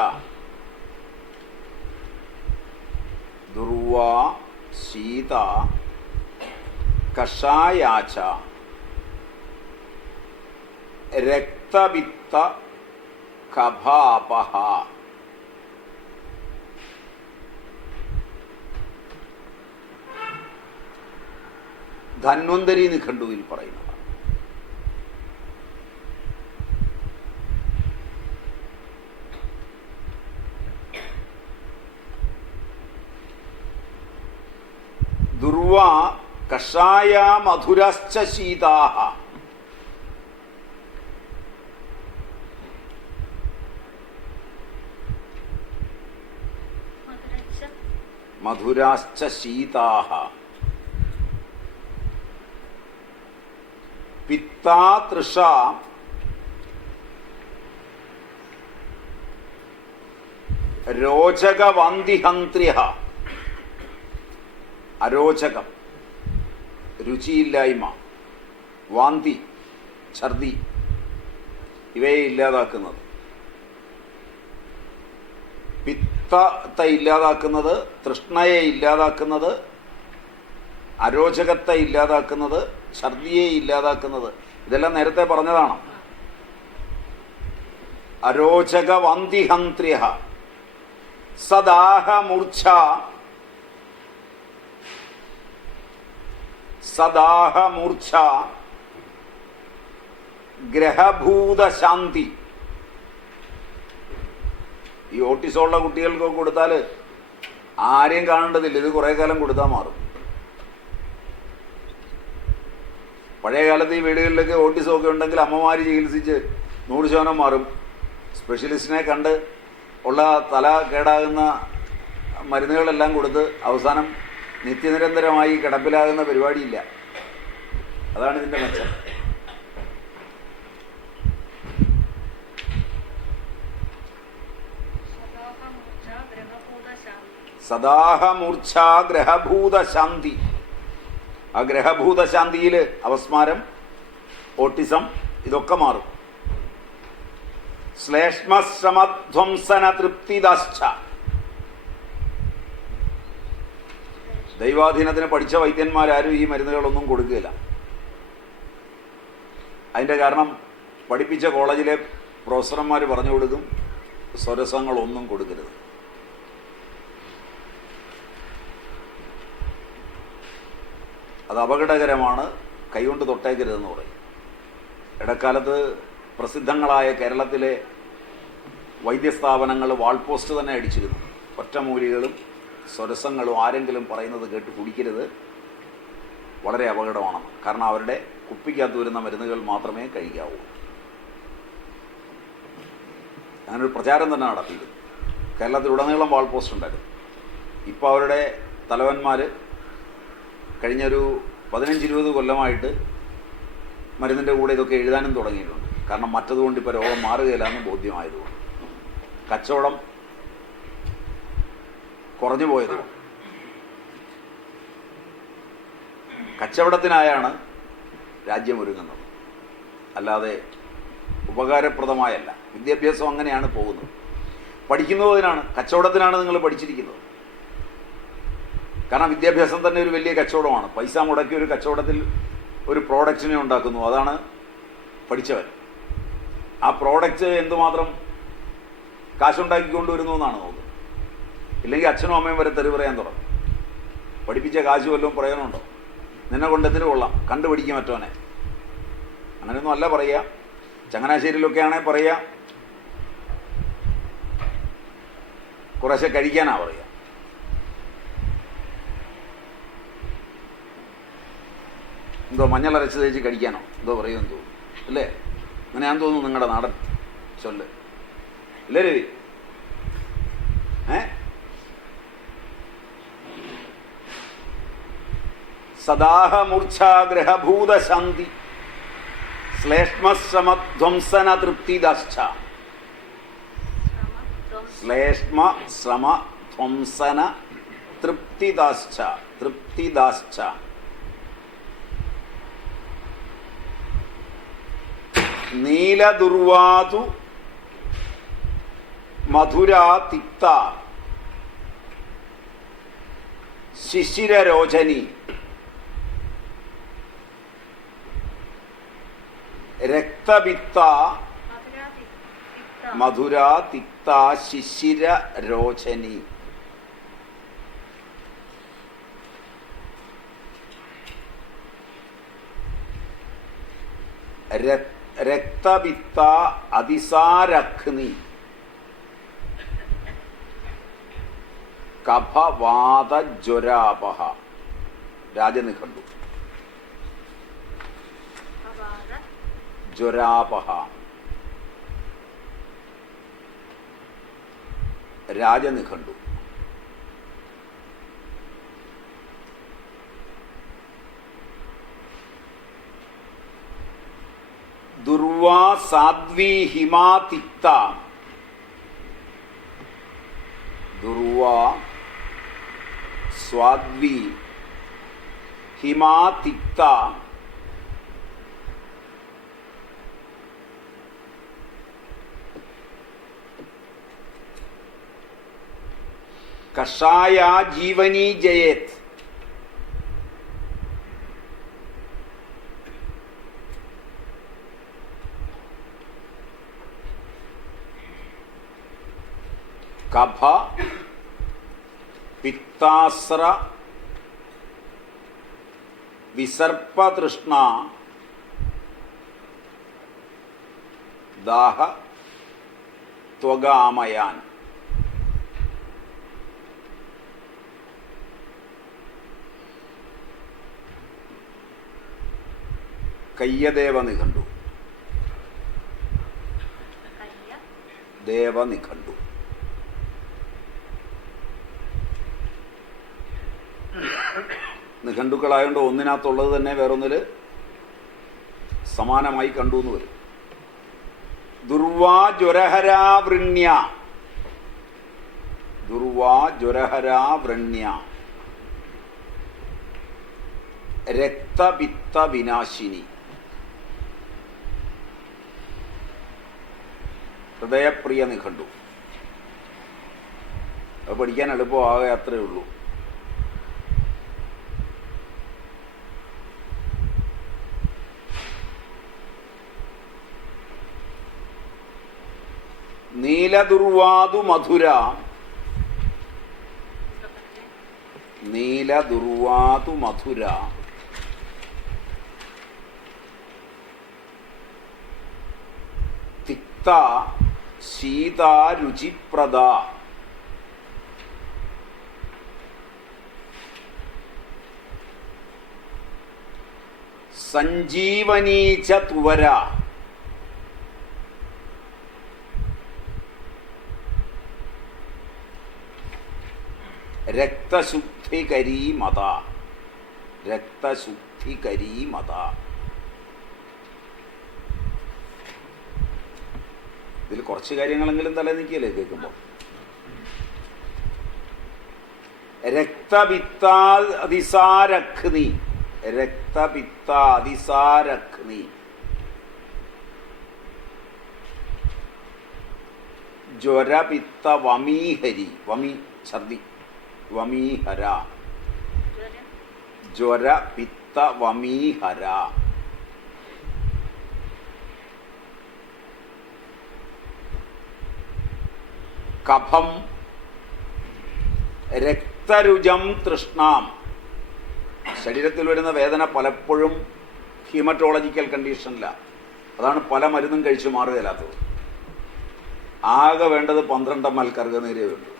ദുർവാശീത കഷായാച രക്തപിത്ത കഫാപഹ. ധന്വന്തരി നിഘണ്ടുവിൽ പറയുന്നതാണ്. ദുർവാ കഷായ മധുരശ്ച ശീതാഹ. മധുരാശ്ച ശീതാഹ. പിത്താ തൃഷ രോചകവാന്തിഹന്ത്ര്യ. അരോചകം, രുചിയില്ലായ്മ, വാന്തി, ഛർദി ഇവയെ ഇല്ലാതാക്കുന്നത്. പിത്തത്തെ ഇല്ലാതാക്കുന്നത്, തൃഷ്ണയെ ഇല്ലാതാക്കുന്നത്, അരോചകത്തെ ഇല്ലാതാക്കുന്നത്, ഛർദിയെ ഇല്ലാതാക്കുന്നത്. ഇതെല്ലാം നേരത്തെ പറഞ്ഞതാണ്. അരോചകവാന്തിഹന്ത്ര്യ സദാഹമൂർച്ഛ, സദാഹമൂർച്ഛ ഗ്രഹഭൂതശാന്തി. ഈ ഓട്ടിസമുള്ള കുട്ടികൾക്കൊക്കെ കൊടുത്താൽ ആരെയും കാണേണ്ടതില്ല. ഇത് കുറേ കാലം കൊടുത്താൽ മാറും. പഴയ കാലത്ത് ഈ വീടുകളിലൊക്കെ ഓട്ടിസമൊക്കെ ഉണ്ടെങ്കിൽ അമ്മമാർ ചികിത്സിച്ച് 100% മാറും. സ്പെഷ്യലിസ്റ്റിനെ കണ്ട് ഉള്ള തല കേടാകുന്ന മരുന്നുകളെല്ലാം കൊടുത്ത് അവസാനം നിത്യനിരന്തരമായി കിടപ്പിലാകുന്ന പരിപാടിയില്ല. അതാണ് ഇതിൻ്റെ മെച്ചം. സദാഹമൂർച്ഛ ഗ്രഹഭൂതശാന്തി. ആ ഗ്രഹഭൂതശാന്തിയിൽ അപസ്മാരം, ഓട്ടിസം ഇതൊക്കെ മാറും. ശ്ലേഷ്മശ്രമധ്വംസന തൃപ്തിദാശ്ച. ദൈവാധീനത്തിന് പഠിച്ച വൈദ്യന്മാരാരും ഈ മരുന്നുകളൊന്നും കൊടുക്കുകയില്ല. അതിൻ്റെ കാരണം പഠിപ്പിച്ച കോളേജിലെ പ്രൊഫസർമാർ പറഞ്ഞു കൊടുക്കും, സ്വരസങ്ങളൊന്നും കൊടുക്കരുത്. അത് അപകടകരമാണ്, കൈകൊണ്ട് തൊട്ടേക്കരുതെന്ന് പറയും. ഇടക്കാലത്ത് പ്രസിദ്ധങ്ങളായ കേരളത്തിലെ വൈദ്യസ്ഥാപനങ്ങൾ വാൾപോസ്റ്റ് തന്നെ അടിച്ചിരുന്നു. ഒറ്റമൂലികളും സ്വരസങ്ങളും ആരെങ്കിലും പറയുന്നത് കേട്ട് കുടിക്കരുത്, വളരെ അപകടമാണ്. കാരണം അവരുടെ കുപ്പിക്കകത്ത് വരുന്ന മരുന്നുകൾ മാത്രമേ കഴിക്കാവൂ. അങ്ങനൊരു പ്രചാരം തന്നെ നടത്തിയിരുന്നു. കേരളത്തിലുടനീളം വാൾപോസ്റ്റ് ഉണ്ടായിരുന്നു. ഇപ്പോൾ അവരുടെ തലവന്മാർ കഴിഞ്ഞൊരു 15-20 കൊല്ലമായിട്ട് മരുന്നിൻ്റെ കൂടെ ഇതൊക്കെ എഴുതാനും തുടങ്ങിയിട്ടുണ്ട്. കാരണം മറ്റതുകൊണ്ട് ഇപ്പോൾ രോഗം മാറുകയില്ല എന്ന് ബോധ്യമായതുകൊണ്ട്, കച്ചവടം കുറഞ്ഞു പോയതുകൊണ്ട്. കച്ചവടത്തിനായാണ് രാജ്യം ഒരുങ്ങുന്നത്, അല്ലാതെ ഉപകാരപ്രദമായല്ല. വിദ്യാഭ്യാസം അങ്ങനെയാണ് പോകുന്നത്. പഠിക്കുന്നതിനാണ്, കച്ചവടത്തിനാണ് നിങ്ങൾ പഠിച്ചിരിക്കുന്നത്. കാരണം വിദ്യാഭ്യാസം തന്നെ ഒരു വലിയ കച്ചവടമാണ്. പൈസ മുടക്കി ഒരു കച്ചവടത്തിൽ ഒരു പ്രോഡക്റ്റിനെ ഉണ്ടാക്കുന്നു, അതാണ് പഠിച്ചവൻ. ആ പ്രോഡക്റ്റ് എന്തുമാത്രം കാശുണ്ടാക്കിക്കൊണ്ടുവരുന്നു എന്നാണ് നോക്കുന്നത്. ഇല്ലെങ്കിൽ അച്ഛനും അമ്മയും വരെ തെറി പറയാൻ തുടങ്ങും. പഠിപ്പിച്ച കാശ് വല്ലതും പ്രയോജനമുണ്ടോ? നിന്നെ കൊണ്ട് എന്തിനു കൊള്ളാം, കണ്ടുപിടിക്കും മറ്റവനെ. അങ്ങനെയൊന്നും അല്ല പറയുക. ചങ്ങനാശ്ശേരിയിലൊക്കെ ആണെങ്കിൽ പറയുക കുറേശ്ശെ കഴിക്കാനാണ് പറയുക. എന്തോ മഞ്ഞളരച്ച് തേച്ച് കഴിക്കാനോ എന്തോ പറയുമെന്ന് തോന്നുന്നു, അല്ലേ? അങ്ങനെയാന്ന് തോന്നുന്നു നിങ്ങളുടെ നാടൻ ചൊല്ല്, അല്ലേ രവി? സദാഹമൂർച്ഛാഗ്രഹഭൂതശാന്തി ശ്ലേഷ്മശ്രമധ്വംസന തൃപ്തിദാശ്ച. ശ്ലേഷ്മ ശ്രമ ധ്വംസന തൃപ്തിദാശ്ച. തൃപ്തിദാശ്ച. നീലദുർവാതു മധുരാ തിക്ത ശിശിരരോചനി രക്തപിത്ത മധുരാ തിക്ത ശിശിരരോചനി. രക്തപിത്ത അതിസാരഗ്നി കഫവാതജ്വരാപഹ. രാജനിഘണ്ടു. ജ്വരാപഹ. രാജനിഘണ്ടു. ദുർവാ സാധ്വി ഹിമാതിക്ത. ദുർവാ സ്വാദ്വി ഹിമാതിക്ത കഷായ ജീവനി ജയേത്. കഫ പിത്താസ്ര വിസർപ്പതൃഷ്ണ ദാഹ ത്വഗാമയാൻ. കയ്യദേവനിഘണ്ടു. ദേവനിഘണ്ടു. നിഘണ്ടുക്കളായതുകൊണ്ട് ഒന്നിനകത്തുള്ളത് തന്നെ വേറൊന്നിൽ സമാനമായി കണ്ടു എന്ന് വരും. ദുർവാ ജ്വരഹരാവൃണ്യ. ദുർവാ ജ്വരഹരാവൃണ്യ രക്തപിത്ത വിനാശിനി. ഹൃദയപ്രിയ നിഘണ്ടു. അത് പഠിക്കാൻ എളുപ്പമാകെ അത്രയേ ഉള്ളൂ. നീലദുർവാതു മധുര. നീലദുർവാതു മധുര തിക്ത ശീതാരുചിപ്രദ. സഞ്ജീവനീച തുവര. രക്തശുദ്ധികരീ മത. രക്തശുദ്ധികരീ മത. ഇതിൽ കുറച്ച് കാര്യങ്ങളെങ്കിലും തല നിൽക്കിയല്ലേ കേൾക്കുമ്പോൾ. രക്തപിത്താൽ അതിസാരഗ്നി. രക്തപിത്ത അതിസാരഗ്നി ജ്വരപിത്ത വമീഹരി. വമി ഛർദി. വമീഹര. ജ്വരപിത്ത വമീഹര. കഫം രക്തരുജം തൃഷ്ണാം. ശരീരത്തിൽ വരുന്ന വേദന പലപ്പോഴും ഹീമറ്റോളജിക്കൽ കണ്ടീഷനിലാണ്. അതാണ് പല മരുന്നും കഴിച്ചു മാറുകയില്ലാത്തത്. ആകെ വേണ്ടത് 12 ml കറുകനീരേ വേണ്ടു.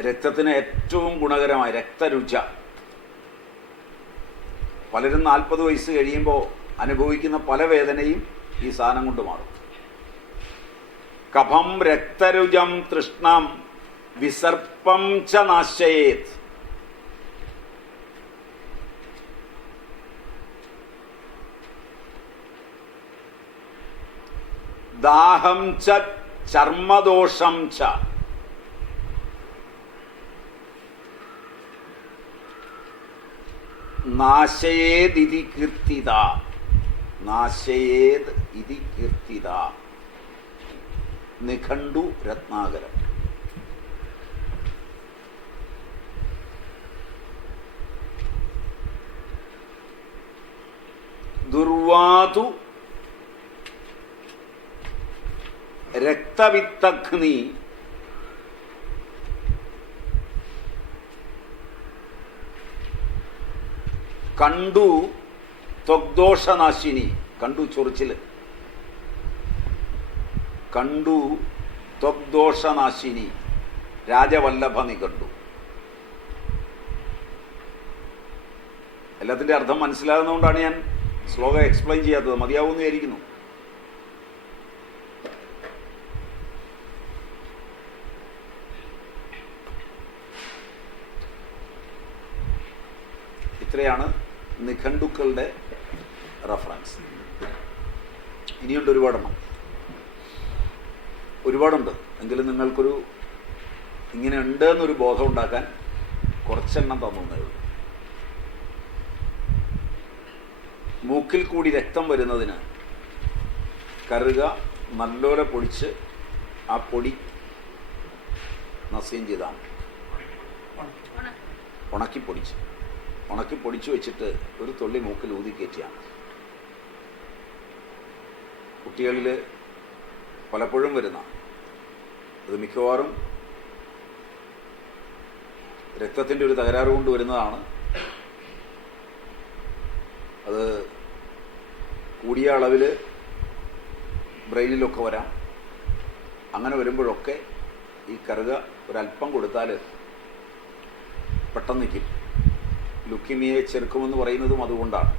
രക്തത്തിന് ഏറ്റവും ഗുണകരമായ രക്തരുച. പലരും 40 വയസ്സ് കഴിയുമ്പോൾ അനുഭവിക്കുന്ന പല വേദനയും ഈ സാധനം കൊണ്ട് മാറും. കഫം രക്തരുജം തൃഷ്ണം വിസർപ്പം ച നാശയേത്. ദാഹം ച ചർമ്മദോഷം ച. നാശയേദിതി കീർത്തിത. നാശയേത് ഇതി കീർത്തിത. നിഘണ്ടു രത്നാകരം. ദുർവാതു രക്തവിത്തഗ്നി കണ്ടു ത്വഗ്ദോഷനാശിനി. കണ്ടു ചൊറിച്ചില്. കണ്ടു ത്വഗ്ദോഷനാശിനി രാജവല്ലഭ നിഘണ്ടു. എല്ലാത്തിൻ്റെ അർത്ഥം മനസ്സിലാകുന്നതുകൊണ്ടാണ് ഞാൻ ശ്ലോകം എക്സ്പ്ലെയിൻ ചെയ്യാത്തത്. മതിയാവുമെന്ന് വിചാരിക്കുന്നു. ഇത്രയാണ് നിഘണ്ടുക്കളുടെ റഫറൻസ്. ഇനിയുണ്ട് ഒരുപാടുണ്ട്. എങ്കിലും നിങ്ങൾക്കൊരു ഇങ്ങനെ ഉണ്ട് എന്നൊരു ബോധം ഉണ്ടാക്കാൻ കുറച്ചെണ്ണം തന്നേ ഉള്ളൂ. മൂക്കിൽ കൂടി രക്തം വരുന്നതിന് കറുക നല്ലോലെ പൊടിച്ച് ആ പൊടി നസ്യം ചെയ്താണ്. ഉണക്കി പൊടിച്ചു വെച്ചിട്ട് ഒരു തുള്ളി മൂക്കിൽ ഊതി കയറ്റിയാണ്. കുട്ടികളിൽ പലപ്പോഴും വരുന്ന ഇത് മിക്കവാറും രക്തത്തിൻ്റെ ഒരു തകരാറ് കൊണ്ട് വരുന്നതാണ്. അത് കൂടിയ അളവിൽ ബ്രെയിനിലൊക്കെ വരാം. അങ്ങനെ വരുമ്പോഴൊക്കെ ഈ കറുക ഒരല്പം കൊടുത്താൽ പെട്ടെന്ന് നിൽക്കും. ലുക്കീമിയയെ ചെറുക്കുമെന്ന് പറയുന്നതും അതുകൊണ്ടാണ്.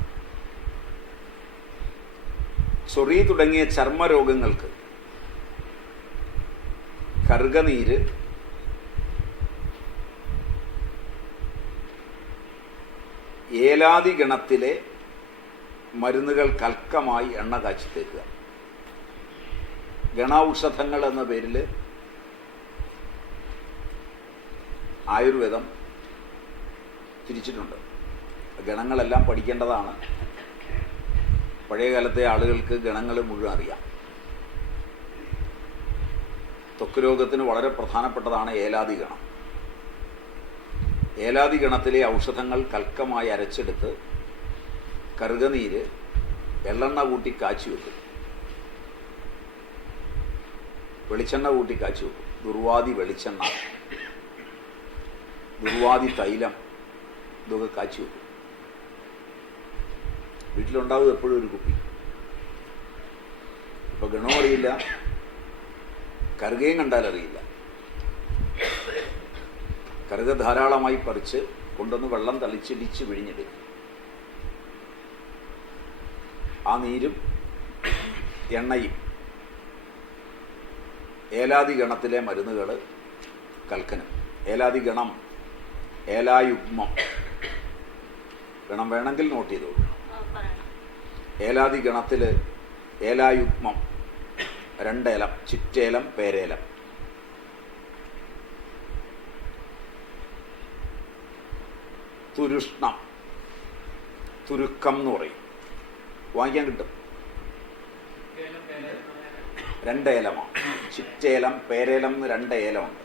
ചൊറി തുടങ്ങിയ ചർമ്മരോഗങ്ങൾക്ക് കറുകനീര് ഏലാദി ഗണത്തിലെ മരുന്നുകൾ കൽക്കമായി എണ്ണ കാച്ചി തേക്കുക. ഗണൌഷധങ്ങൾ എന്ന പേരിൽ ആയുർവേദം തിരിച്ചിട്ടുണ്ട്. ഗണങ്ങളെല്ലാം പഠിക്കേണ്ടതാണ്. പഴയ കാലത്തെ ആളുകൾക്ക് ഗണങ്ങൾ മുഴുവൻ അറിയാം. ത്വക്ക് രോഗത്തിന് വളരെ പ്രധാനപ്പെട്ടതാണ് ഏലാദി ഗണം. ഏലാദി ഗണത്തിലെ ഔഷധങ്ങൾ കൽക്കമായി അരച്ചെടുത്ത് കറുകനീര് എള്ളെണ്ണ കൂട്ടി കാച്ചി വെക്കും. വെളിച്ചെണ്ണ കൂട്ടി കാച്ചി വെക്കും. ദുർവാദി വെളിച്ചെണ്ണ, ദുർവാദി തൈലം, ഇതൊക്കെ കാച്ചി വെക്കും. വീട്ടിലുണ്ടാവും എപ്പോഴും ഒരു കുപ്പി. ഇപ്പം ഗണവും അറിയില്ല, കറുകയും കണ്ടാലറിയില്ല. കറുക ധാരാളമായി പറിച്ച് കൊണ്ടുവന്ന് വെള്ളം തളിച്ചിടിച്ച് പിഴിഞ്ഞെടുക്കും. ആ നീരും എണ്ണയും ഏലാദി ഗണത്തിലെ മരുന്നുകൾ കൽക്കനം. ഏലാദി ഗണം, ഏലായുഗ്മം. ഗണം വേണമെങ്കിൽ നോട്ട് ചെയ്തോളൂ. ഏലാദി ഗണത്തിൽ ഏലായുഗ്മം 2 ഏലം, ചിറ്റേലം, പേരേലം. തുരുഷ്ണം, തുരുക്കം എന്ന് പറയും. വാങ്ങിക്കാൻ കിട്ടും. 2 ഏലമാണ്. ചിറ്റേലം, പേരേലം എന്ന് 2 ഏലമുണ്ട്.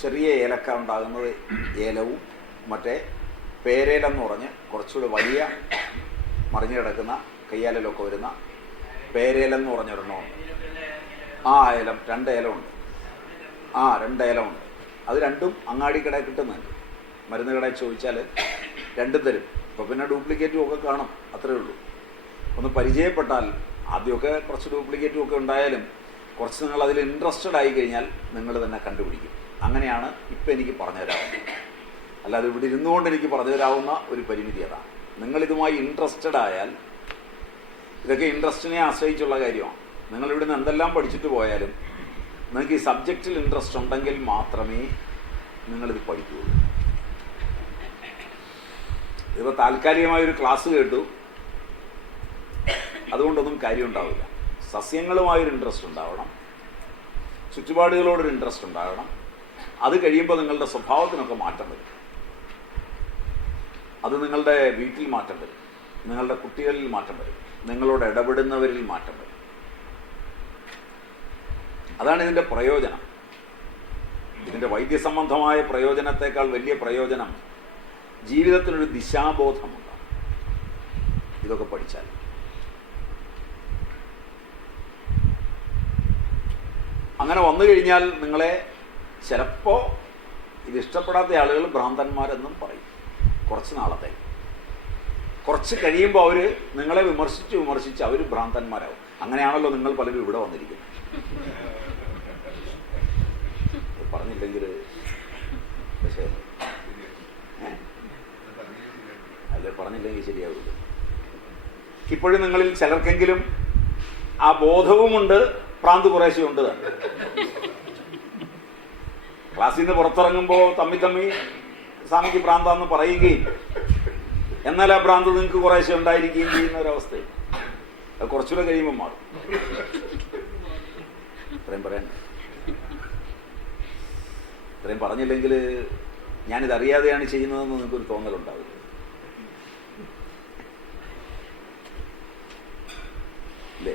ചെറിയ ഏലക്ക ഉണ്ടാകുന്നത് ഏലവും, മറ്റേ പേരേലം എന്ന് പറഞ്ഞ് കുറച്ചുകൂടി വലിയ മറിഞ്ഞു കിടക്കുന്ന കയ്യാലൊക്കെ വരുന്ന പേരേലം എന്ന് പറഞ്ഞൊരെണ്ണമുണ്ട്. ആ ഏലം 2 ഏലമുണ്ട്. 2 ഏലമുണ്ട്. അത് രണ്ടും അങ്ങാടി കടയിൽ കിട്ടുന്നുണ്ട്. മരുന്ന് കടയിൽ ചോദിച്ചാൽ രണ്ടും തരും. അപ്പോൾ പിന്നെ ഡ്യൂപ്ലിക്കേറ്റും ഒക്കെ കാണും. അത്രയേ ഉള്ളൂ. ഒന്ന് പരിചയപ്പെട്ടാൽ, ആദ്യമൊക്കെ കുറച്ച് ഡ്യൂപ്ലിക്കേറ്റും ഒക്കെ ഉണ്ടായാലും കുറച്ച് നിങ്ങൾ അതിൽ ഇൻട്രസ്റ്റഡ് ആയി കഴിഞ്ഞാൽ നിങ്ങൾ തന്നെ കണ്ടുപിടിക്കും. അങ്ങനെയാണ് ഇപ്പം എനിക്ക് പറഞ്ഞു തരാവുന്നത്. അല്ലാതെ ഇവിടെ ഇരുന്നുകൊണ്ട് എനിക്ക് പറഞ്ഞു തരാവുന്ന ഒരു പരിമിതി അതാണ്. നിങ്ങളിതുമായി ഇൻട്രസ്റ്റഡ് ആയാൽ, ഇതൊക്കെ ഇൻട്രസ്റ്റിനെ ആശ്രയിച്ചുള്ള കാര്യമാണ്. നിങ്ങളിവിടുന്ന് എന്തെല്ലാം പഠിച്ചിട്ട് പോയാലും നിങ്ങൾക്ക് ഈ സബ്ജക്റ്റിൽ ഇൻട്രസ്റ്റ് ഉണ്ടെങ്കിൽ മാത്രമേ നിങ്ങളിത് പഠിക്കുകയുള്ളൂ. ഇതിപ്പോൾ താൽക്കാലികമായൊരു ക്ലാസ് കേട്ടു, അതുകൊണ്ടൊന്നും കാര്യം ഉണ്ടാവില്ല. സസ്യങ്ങളുമായൊരു ഇൻട്രസ്റ്റ് ഉണ്ടാവണം, ചുറ്റുപാടുകളോടൊരു ഇൻട്രസ്റ്റ് ഉണ്ടാകണം. അത് കഴിയുമ്പോൾ നിങ്ങളുടെ സ്വഭാവത്തിനൊക്കെ മാറ്റം വരും. അത് നിങ്ങളുടെ വീട്ടിൽ മാറ്റം വരും, നിങ്ങളുടെ കുട്ടികളിൽ മാറ്റം വരും, നിങ്ങളോട് ഇടപെടുന്നവരിൽ മാറ്റം വരും. അതാണ് ഇതിൻ്റെ പ്രയോജനം. ഇതിൻ്റെ വൈദ്യസംബന്ധമായ പ്രയോജനത്തെക്കാൾ വലിയ പ്രയോജനം ജീവിതത്തിനൊരു ദിശാബോധമുണ്ടാകും ഇതൊക്കെ പഠിച്ചാൽ. അങ്ങനെ വന്നു കഴിഞ്ഞാൽ നിങ്ങളെ ചിലപ്പോൾ ഇതിഷ്ടപ്പെടാത്ത ആളുകൾ ഭ്രാന്തന്മാരെന്നും പറയും കുറച്ച് നാളത്തേക്ക്. കുറച്ച് കഴിയുമ്പോൾ അവർ നിങ്ങളെ വിമർശിച്ച് അവർ ഭ്രാന്തന്മാരാകും. അങ്ങനെയാണല്ലോ നിങ്ങൾ പലരും ഇവിടെ വന്നിരിക്കുന്നത്. പറഞ്ഞില്ലെങ്കിൽ പക്ഷേ അല്ലെ, പറഞ്ഞില്ലെങ്കിൽ ശരിയാവില്ല. ഇപ്പോഴും നിങ്ങളിൽ ചിലർക്കെങ്കിലും ആ ബോധവുമുണ്ട്, പ്രാന്ത് കുറേശ്ശെ ഉണ്ട് തന്നെ. ക്ലാസ്സിൽ നിന്ന് പുറത്തിറങ്ങുമ്പോൾ തമ്മി സ്വാമിക്ക് പ്രാന്താന്ന് പറയുകയും എന്നാൽ ആ ഭ്രാന്ത് നിങ്ങൾക്ക് കുറേശ്ശെ ഉണ്ടായിരിക്കുകയും ചെയ്യുന്ന ഒരവസ്ഥ. അത് കുറച്ചുകൂടെ കഴിയുമ്പോൾ മാറും. ഇത്രയും പറഞ്ഞില്ലെങ്കിൽ ഞാനിതറിയാതെയാണ് ചെയ്യുന്നതെന്ന് നിങ്ങൾക്കൊരു തോന്നലുണ്ടാവില്ല. അല്ലേ?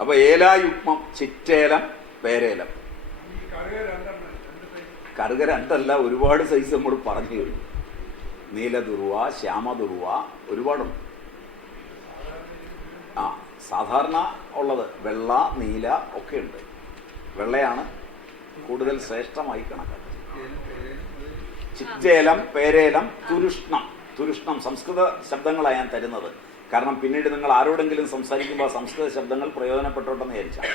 അപ്പൊ ഏലായുഗ്മം, ചിറ്റേലം, പേരേലം. കറുക രണ്ടല്ല, ഒരുപാട് സൈസ് നമ്മൾ പറഞ്ഞു കഴിഞ്ഞു. നീലദുർവ, ശ്യാമദുർവ, ഒരുപാടുണ്ട്. സാധാരണ ഉള്ളത് വെള്ള, നീല ഒക്കെ ഉണ്ട്. വെള്ളയാണ് കൂടുതൽ ശ്രേഷ്ഠമായി കണക്കാക്കുന്നത്. ചിറ്റേലം, പേരേലം, തുരുഷ്ണം. തുരുഷ്ണം സംസ്കൃത ശബ്ദങ്ങളാണ് ഞാൻ തരുന്നത്. കാരണം പിന്നീട് നിങ്ങൾ ആരോടെങ്കിലും സംസാരിക്കുമ്പോൾ സംസ്കൃത ശബ്ദങ്ങൾ പ്രയോജനപ്പെട്ടോട്ടെന്ന് വിചാരിച്ചാൽ.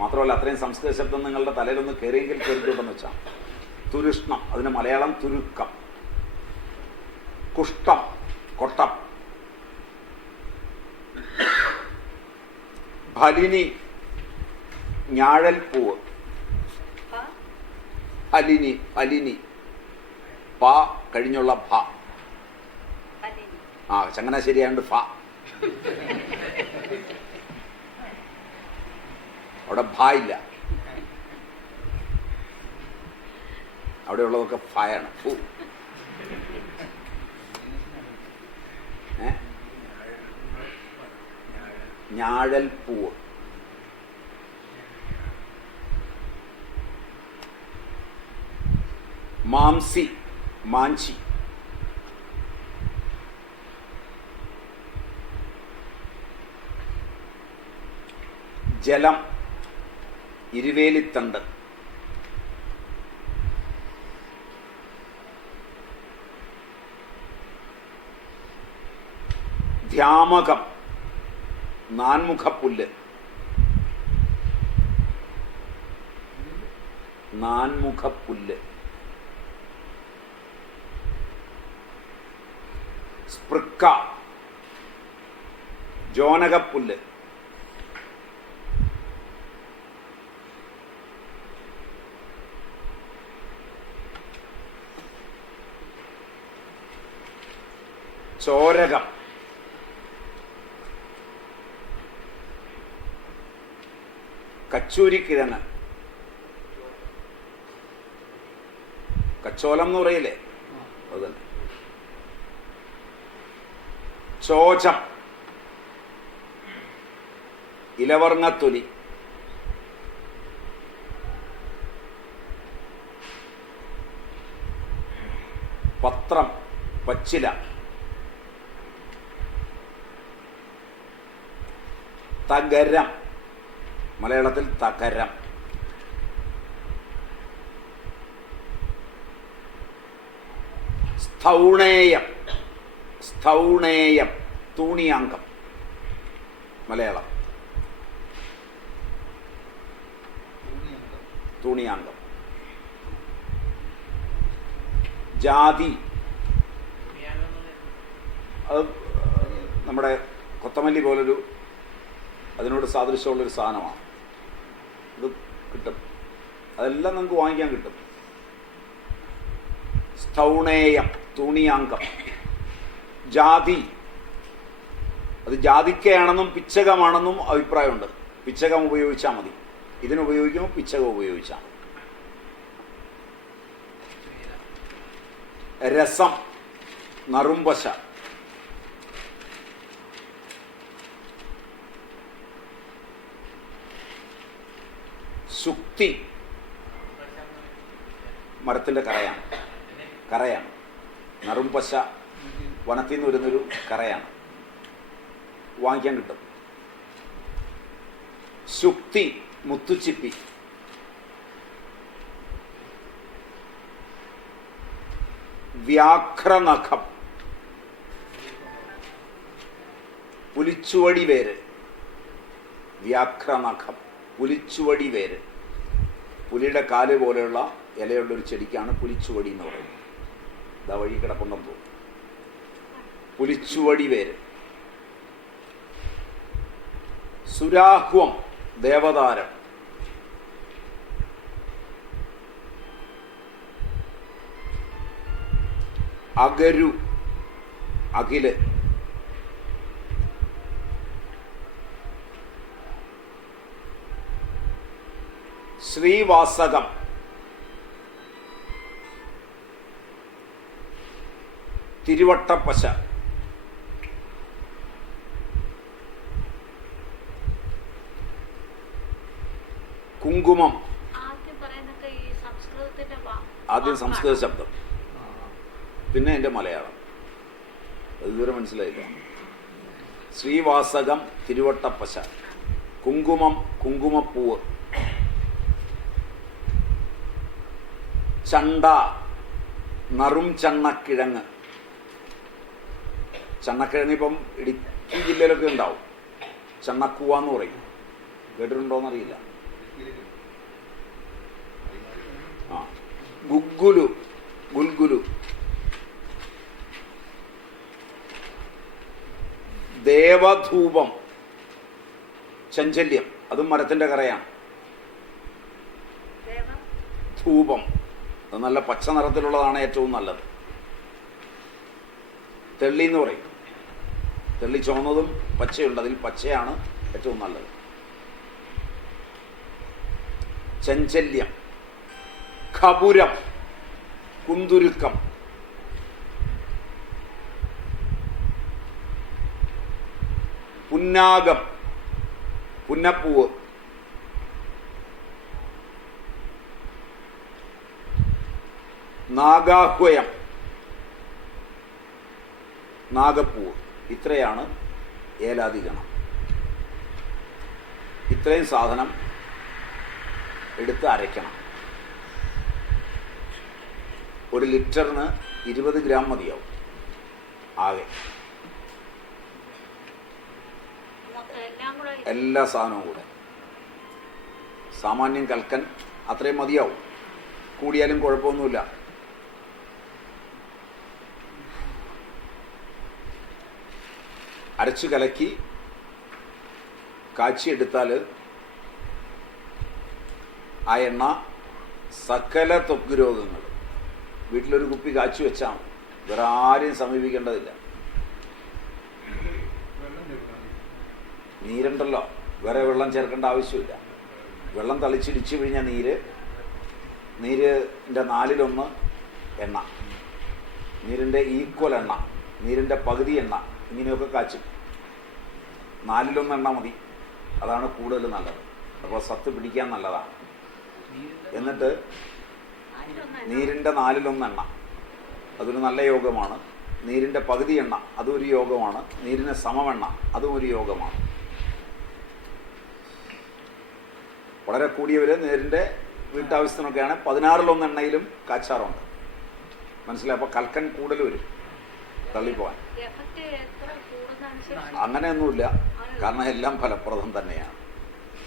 മാത്രമല്ല അത്രയും സംസ്കൃത ശബ്ദം നിങ്ങളുടെ തലയിലൊന്ന് കയറിയെങ്കിൽ കയറിയിട്ടുണ്ടെന്ന് വെച്ചാൽ. തുരുഷ്ണം, അതിന് മലയാളം തുരുക്കം. കുഷ്ടം, കൊട്ടം. ഫലിനി, ഞാഴൽപ്പൂവ്. ഫലിനി, ഫലിനി, പ കഴിഞ്ഞുള്ള ഭ. ചങ്ങനാശ്ശേരിയാണ്ട് ഫ. അവിടെ ഭ ഇല്ല, അവിടെയുള്ളതൊക്കെ ഫയാണ്. ഫു. ഞാഴൽപ്പൂവ്. മാംസി, മാഞ്ചി. ജലം, ഇരുവേലിത്തണ്ട്. ധ്യാമകം, നാൻമുഖപ്പുല്ല്. നാൻമുഖപ്പുല്ല്. സ്പൃക്ക, ജോനകപ്പുല്ല്. ചോരകം. കച്ചൂരിക്കിഴങ്ങ്. കച്ചോലം എന്ന് പറയില്ലേ, അത് തന്നെ. ചോചം, ഇലവർങ്ങത്തൊലി. പത്രം, പച്ചില. തകരം, മലയാളത്തിൽ തകരം. സ്ഥൗണേയം, സ്ഥൗണേയം, തൂണിയാങ്കം, മലയാളം. തൂണിയാങ്കം. ജാതി, അത് നമ്മുടെ കൊത്തമല്ലി പോലൊരു അതിനോട് സാദൃശ്യമുള്ളൊരു സാധനമാണ്. ഇത് കിട്ടും, അതെല്ലാം നിങ്ങൾക്ക് വാങ്ങിക്കാൻ കിട്ടും. സ്ഥൗണേയം, തുണിയാങ്കം. ജാതി, അത് ജാതിക്കയാണെന്നും പിച്ചകമാണെന്നും അഭിപ്രായമുണ്ട്. പിച്ചകം ഉപയോഗിച്ചാൽ മതി. ഇതിനുപയോഗിക്കുമ്പോൾ പിച്ചകം ഉപയോഗിച്ചാൽ മതി. രസം, നറുംപശ. സുക്തി, മരത്തിൻ്റെ കറയാണ്. നറുംപശ വനത്തിൽ നിന്ന് വരുന്നൊരു കറയാണ്, വാങ്ങിക്കാൻ കിട്ടും. ശുക്തി, മുത്തുച്ചിപ്പി. വ്യാഘ്രനഖം, പുലിച്ചുവടി വേര്. വ്യാഘ്രനഖം, പുലിച്ചുവടി വേര്. പുലിയുടെ കാല് പോലെയുള്ള ഇലയുള്ളൊരു ചെടിക്കാണ് പുലിച്ചുവടി എന്ന് പറയുന്നത്. ഇതാ വഴി കിടപ്പുണ്ടെന്ന് തോന്നുന്നു. പുലിച്ചുവടി വേര്. സുരാഹ്വം, ദേവതാരം. അഗരു, അഖില്. ശ്രീവാസകം, തിരുവട്ടപ്പശ. കുങ്കുമം, ആദ്യം സംസ്കൃത ശബ്ദം, പിന്നെ എൻ്റെ മലയാളം. അതുവരെ മനസ്സിലായില്ല. ശ്രീവാസകം, തിരുവട്ടപ്പശ. കുങ്കുമം, കുങ്കുമപ്പൂവ്. ചണ്ട, നറും ചണ്ണക്കിഴങ്ങ്. ചണ്ണക്കിഴങ്ങ് ഇപ്പം ഇടുക്കി ജില്ലയിലൊക്കെ ഉണ്ടാവും. ചണ്ണക്കൂവ എന്ന് പറയും. കേട്ടിട്ടുണ്ടോയെന്നറിയില്ല. ആ, ഗുഗ്ഗുലു, ഗുൽഗുലു. ദേവധൂപം, ചഞ്ചല്യം. അതും മരത്തിൻ്റെ കറയാണ്. ധൂപം, അത് നല്ല പച്ച നിറത്തിലുള്ളതാണ് ഏറ്റവും നല്ലത്. തെള്ളി എന്ന് പറയും. തെള്ളി ചുവന്നതും പച്ചയുണ്ട്, അതിൽ പച്ചയാണ് ഏറ്റവും നല്ലത്. ചഞ്ചല്യം. ഖപുരം, കുന്തുരുക്കം. പുന്നാകം, പുന്നപ്പൂവ്. നാഗാഹ്വയം, നാഗപ്പൂവ്. ഇത്രയാണ് ഏലാദിഗണം. ഇത്രയും സാധനം എടുത്ത് അരയ്ക്കണം. 1 ലിറ്ററിന് 20 ഗ്രാം മതിയാവും ആകെ. എല്ലാ സാധനവും കൂടെ. സാമാന്യം കൽക്കൻ അത്രയും മതിയാവും, കൂടിയാലും കുഴപ്പമൊന്നുമില്ല. അരച്ച് കലക്കി കാച്ചിയെടുത്താൽ ആ എണ്ണ സകല ത്വക്ക് രോഗങ്ങൾ. വീട്ടിലൊരു കുപ്പി കാച്ചി വെച്ചാൽ വേറെ ആരെയും സമീപിക്കേണ്ടതില്ല. നീരുണ്ടല്ലോ, വേറെ വെള്ളം ചേർക്കേണ്ട ആവശ്യമില്ല. വെള്ളം തളിച്ചിടിച്ചു കഴിഞ്ഞാൽ നീരിൻ്റെ 1/4 എണ്ണ, നീരിൻ്റെ ഈക്വൽ എണ്ണ, നീരിൻ്റെ പകുതി എണ്ണ, ഇങ്ങനെയൊക്കെ കാച്ചും. 1/4 എണ്ണ മതി, അതാണ് കൂടുതൽ നല്ലത്. അപ്പോൾ സത്ത് പിടിക്കാൻ നല്ലതാണ്. എന്നിട്ട് നീരിൻ്റെ 1/4 എണ്ണ, അതൊരു നല്ല യോഗമാണ്. നീരിൻ്റെ പകുതി എണ്ണ, അതും ഒരു യോഗമാണ്. നീരിന് സമമെണ്ണ, അതും ഒരു യോഗമാണ്. വളരെ കൂടിയവർ നീരിൻ്റെ വീട്ടാവശ്യത്തിനൊക്കെയാണ് 16 എണ്ണയിലും കാച്ചാറുണ്ട്. മനസ്സിലായി? അപ്പോൾ കൽക്കൻ കൂടുതൽ വരും തള്ളിപ്പോവാൻ. അങ്ങനെയൊന്നുമില്ല, കാരണം എല്ലാം ഫലപ്രദം തന്നെയാണ്.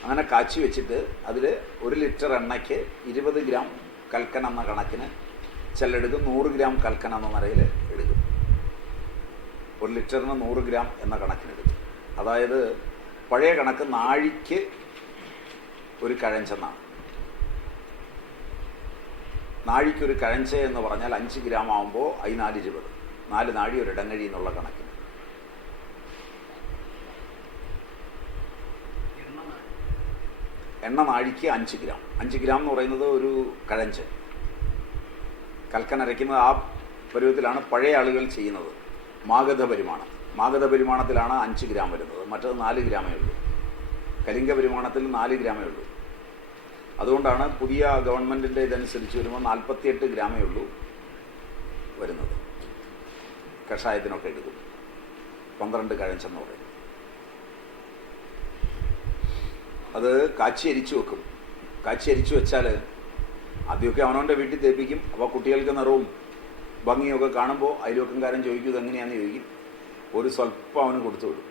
അങ്ങനെ കാച്ചി വെച്ചിട്ട് അതിൽ 1 ലിറ്റർ എണ്ണയ്ക്ക് 20 ഗ്രാം കൽക്കൻ എന്ന കണക്കിന് ചിലെടുക്കും. 100 ഗ്രാം കൽക്കൻ എന്ന നിലയിൽ എടുക്കും. 1 ലിറ്ററിന് 100 ഗ്രാം എന്ന കണക്കിനെടുക്കും. അതായത് പഴയ കണക്ക് നാഴിക്ക് ഒരു കഴഞ്ചെന്നാണ്. നാഴിക്കൊരു കഴഞ്ച എന്ന് പറഞ്ഞാൽ 5 ഗ്രാം ആകുമ്പോൾ 4 4 നാഴി ഒരു ഇടങ്ങഴി എന്നുള്ള കണക്കിന്. എണ്ണ നാഴിക്ക് 5 ഗ്രാം. 5 ഗ്രാം എന്ന് പറയുന്നത് ഒരു കഴഞ്ച്. കൽക്കനരയ്ക്കുന്നത് ആ പരുവത്തിലാണ് പഴയ ആളുകൾ ചെയ്യുന്നത്. മാഗധ പരിമാണം, മാഗധ പരിമാണത്തിലാണ് 5 ഗ്രാം വരുന്നത്. മറ്റത് 4 ഗ്രാമേ ഉള്ളൂ. കലിംഗ പരിമാണത്തിൽ 4 ഗ്രാമേ ഉള്ളൂ. അതുകൊണ്ടാണ് പുതിയ ഗവൺമെൻറ്റിൻ്റെ ഇതനുസരിച്ച് വരുമ്പോൾ 48 ഗ്രാമേ ഉള്ളൂ വരുന്നത്. കഷായത്തിനൊക്കെ എടുക്കും 12 കഴഞ്ചെന്ന് പറയും. അത് കാച്ചി അരിച്ചു വെക്കും. കാച്ചി അരിച്ചു വെച്ചാൽ ആദ്യമൊക്കെ അവനവൻ്റെ വീട്ടിൽ തേപ്പിക്കും. അപ്പോൾ കുട്ടികൾക്ക് നിറവും ഭംഗിയൊക്കെ കാണുമ്പോൾ അയൽവക്കംകാരൻ ചോദിക്കും ഇതെങ്ങനെയാണെന്ന് ചോദിക്കും. ഒരു സ്വല്പം അവന് കൊടുത്തു വിടും.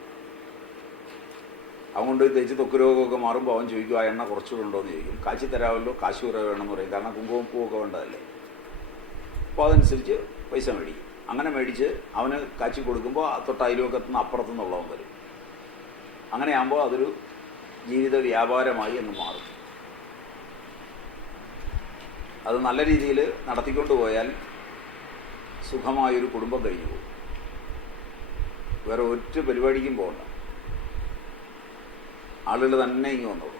അവൻ കൊണ്ട് തേച്ച് ത്വക്ക് രോഗമൊക്കെ മാറുമ്പോൾ അവൻ ചോദിക്കും ആ എണ്ണ കുറച്ചുകൂടെ ഉണ്ടോ എന്ന് ചോദിക്കും. കാച്ചി തരാമല്ലോ, കാശ് കുറേ വേണമെന്ന് പറയും. കാരണം കുങ്കുമപ്പൂവൊക്കെ വേണ്ടതല്ലേ. അപ്പോൾ അതനുസരിച്ച് പൈസ മേടിക്കും. അങ്ങനെ മേടിച്ച് അവന് കാച്ചി കൊടുക്കുമ്പോൾ തൊട്ട് അയൽവക്കത്തുനിന്ന് അപ്പുറത്തുനിന്നുള്ളവൻ വരും. അങ്ങനെയാകുമ്പോൾ അതൊരു ജീവിത വ്യാപാരമായി എന്ന് മാറും. അത് നല്ല രീതിയിൽ നടത്തിക്കൊണ്ട് പോയാൽ സുഖമായൊരു കുടുംബം കഴിഞ്ഞു പോകും. വേറെ ഒറ്റ പരിപാടിക്കും പോകണ്ട. ആളുകൾ തന്നെ ഇങ്ങ് വന്നോളൂ.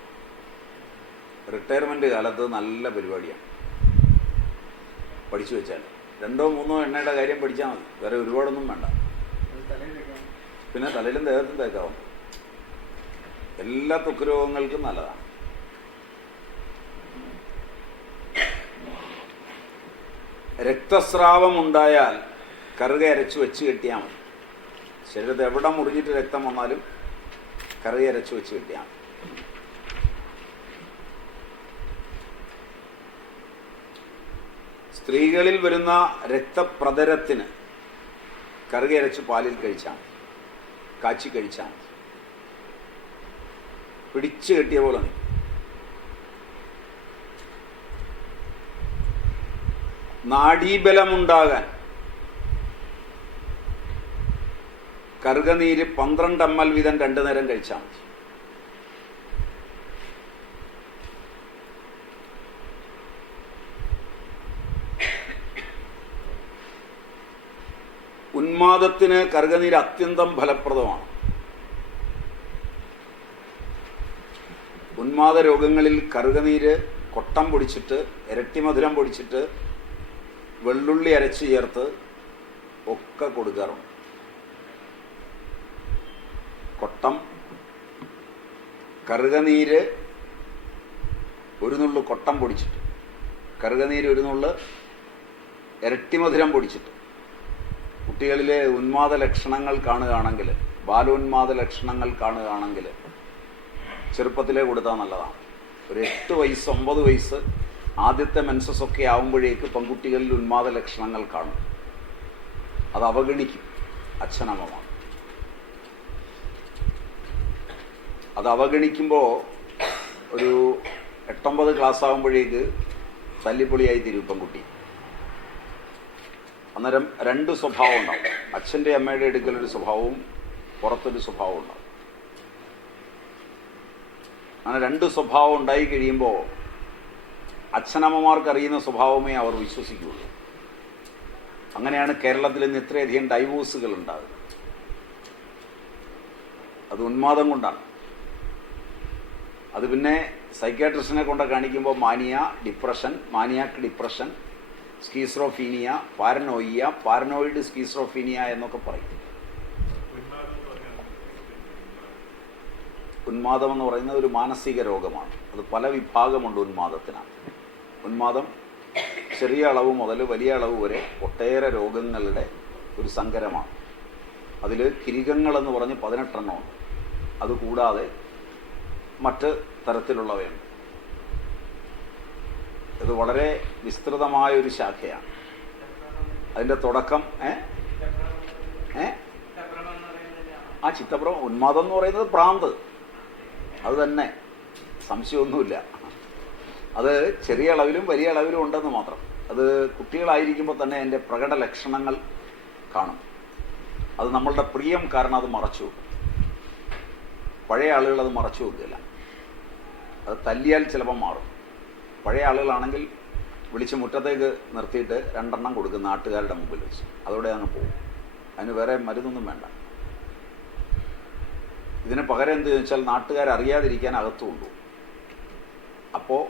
റിട്ടയർമെൻറ്റ് കാലത്ത് നല്ല പരിപാടിയാണ് പഠിച്ചു വെച്ചാൽ. 2 or 3 എണ്ണയുടെ കാര്യം പഠിച്ചാൽ മതി. വേറെ ഒരുപാടൊന്നും വേണ്ട. പിന്നെ തലയിലും ദേഹത്തും തേക്കാവും. എല്ലാ ത്വക്ക് രോഗങ്ങൾക്കും നല്ലതാണ്. രക്തസ്രാവം ഉണ്ടായാൽ കറുക അരച്ച് വെച്ച് കെട്ടിയാൽ മതി. ശരീരത്തിൽ എവിടെ മുറിഞ്ഞിട്ട് രക്തം വന്നാലും കറുക അരച്ച് വെച്ച് കെട്ടിയാൽ മതി. സ്ത്രീകളിൽ വരുന്ന രക്തപ്രതരത്തിന് കറുക അരച്ച് പാലിൽ കഴിച്ചാൽ മതി, കാച്ചി കഴിച്ചാൽ മതി. പിടിച്ചു കെട്ടിയ പോലെ നിൽക്കും. നാഡീബലമുണ്ടാകാൻ കറുകനീര് 12 ml വീതം 2 നേരം കഴിച്ചാൽ മതി. ഉന്മാദത്തിന് കറുകനീര് അത്യന്തം ഫലപ്രദമാണ്. ഉന്മാദ രോഗങ്ങളിൽ കറുകനീര് കൊട്ടം പൊടിച്ചിട്ട്, ഇരട്ടി മധുരം പൊടിച്ചിട്ട്, വെള്ളുള്ളി അരച്ച് ചേർത്ത് ഒക്കെ കൊടുക്കാറുണ്ട്. കൊട്ടം, കറുകനീര്, ഒരു നുള്ളു കൊട്ടം പൊടിച്ചിട്ട്, കറുകനീര് ഒരു നുള്ളു, ഇരട്ടി മധുരം പൊടിച്ചിട്ട്. കുട്ടികളിലെ ഉന്മാദ ലക്ഷണങ്ങൾ കാണുകയാണെങ്കിൽ, ബാലോന്മാദ ലക്ഷണങ്ങൾ കാണുകയാണെങ്കിൽ ചെറുപ്പത്തിലേ കൊടുത്താൽ നല്ലതാണ്. ഒരു 8 വയസ്സ് 9 വയസ്സ് ആദ്യത്തെ മെൻസസ് ഒക്കെ ആവുമ്പോഴേക്ക് പെൺകുട്ടികളിൽ ഉന്മാദ ലക്ഷണങ്ങൾ കാണും. അത് അവഗണിക്കും അച്ഛനമ്മമാർ. അത് അവഗണിക്കുമ്പോൾ ഒരു 8-9 ക്ലാസ് ആകുമ്പോഴേക്ക് തല്ലിപ്പൊളിയായി തീരും പെൺകുട്ടി. അന്നേരം 2 സ്വഭാവം ഉണ്ടാവും. അച്ഛൻ്റെ അമ്മയുടെ അടുക്കലൊരു സ്വഭാവവും പുറത്തൊരു സ്വഭാവം ഉണ്ടാവും. അങ്ങനെ 2 സ്വഭാവം ഉണ്ടായി കഴിയുമ്പോൾ അച്ഛനമ്മമാർക്ക് അറിയുന്ന സ്വഭാവമേ അവർ വിശ്വസിക്കുകയുള്ളൂ. അങ്ങനെയാണ് കേരളത്തിൽ ഇന്ന് ഇത്രയധികം ഡൈവോഴ്സുകൾ ഉണ്ടാകുന്നത്. അത് ഉന്മാദം കൊണ്ടാണ്. അത് പിന്നെ സൈക്യാട്രിസ്റ്റിനെ കൊണ്ട് കാണിക്കുമ്പോൾ mania, depression, maniac depression, schizophrenia, paranoia, paranoid schizophrenia എന്നൊക്കെ പറയും. ഉന്മാദം എന്ന് പറയുന്നത് ഒരു മാനസിക രോഗമാണ്. അത് പല വിഭാഗമുണ്ട് ഉന്മാദത്തിനാണ്. ഉന്മാദം ചെറിയ അളവ് മുതൽ വലിയ അളവ് വരെ ഒട്ടേറെ രോഗങ്ങളുടെ ഒരു സങ്കരമാണ്. അതിൽ കിരികങ്ങളെന്ന് പറഞ്ഞ് 18 എണ്ണമുണ്ട്. അതുകൂടാതെ മറ്റ് തരത്തിലുള്ളവയുണ്ട്. ഇത് വളരെ വിസ്തൃതമായൊരു ശാഖയാണ്. അതിൻ്റെ തുടക്കം ആ ചിത്തഭ്രമം. ഉന്മാദം എന്ന് പറയുന്നത് ഭ്രാന്ത്, അത് തന്നെ, സംശയമൊന്നുമില്ല. അത് ചെറിയ അളവിലും വലിയ അളവിലും ഉണ്ടെന്ന് മാത്രം. അത് കുട്ടികളായിരിക്കുമ്പോൾ തന്നെ അതിൻ്റെ പ്രകട ലക്ഷണങ്ങൾ കാണും. അത് നമ്മളുടെ പ്രിയം കാരണം അത് മറച്ചു. പഴയ ആളുകൾ അത് മറച്ചു വെക്കില്ല. അത് തല്ലിയാൽ ചിലപ്പം മാറും. പഴയ ആളുകളാണെങ്കിൽ വിളിച്ച് മുറ്റത്തേക്ക് നിർത്തിയിട്ട് 2 എണ്ണം കൊടുക്കും നാട്ടുകാരുടെ മുമ്പിൽ വെച്ച്. അതോടെ അങ്ങ് പോകും. അതിന് വേറെ മരുന്നൊന്നും വേണ്ട. ഇതിന് പകരം എന്ത് ചോദിച്ചാൽ നാട്ടുകാരറിയാതിരിക്കാൻ അകത്തു കൊണ്ടുപോകും. അപ്പോൾ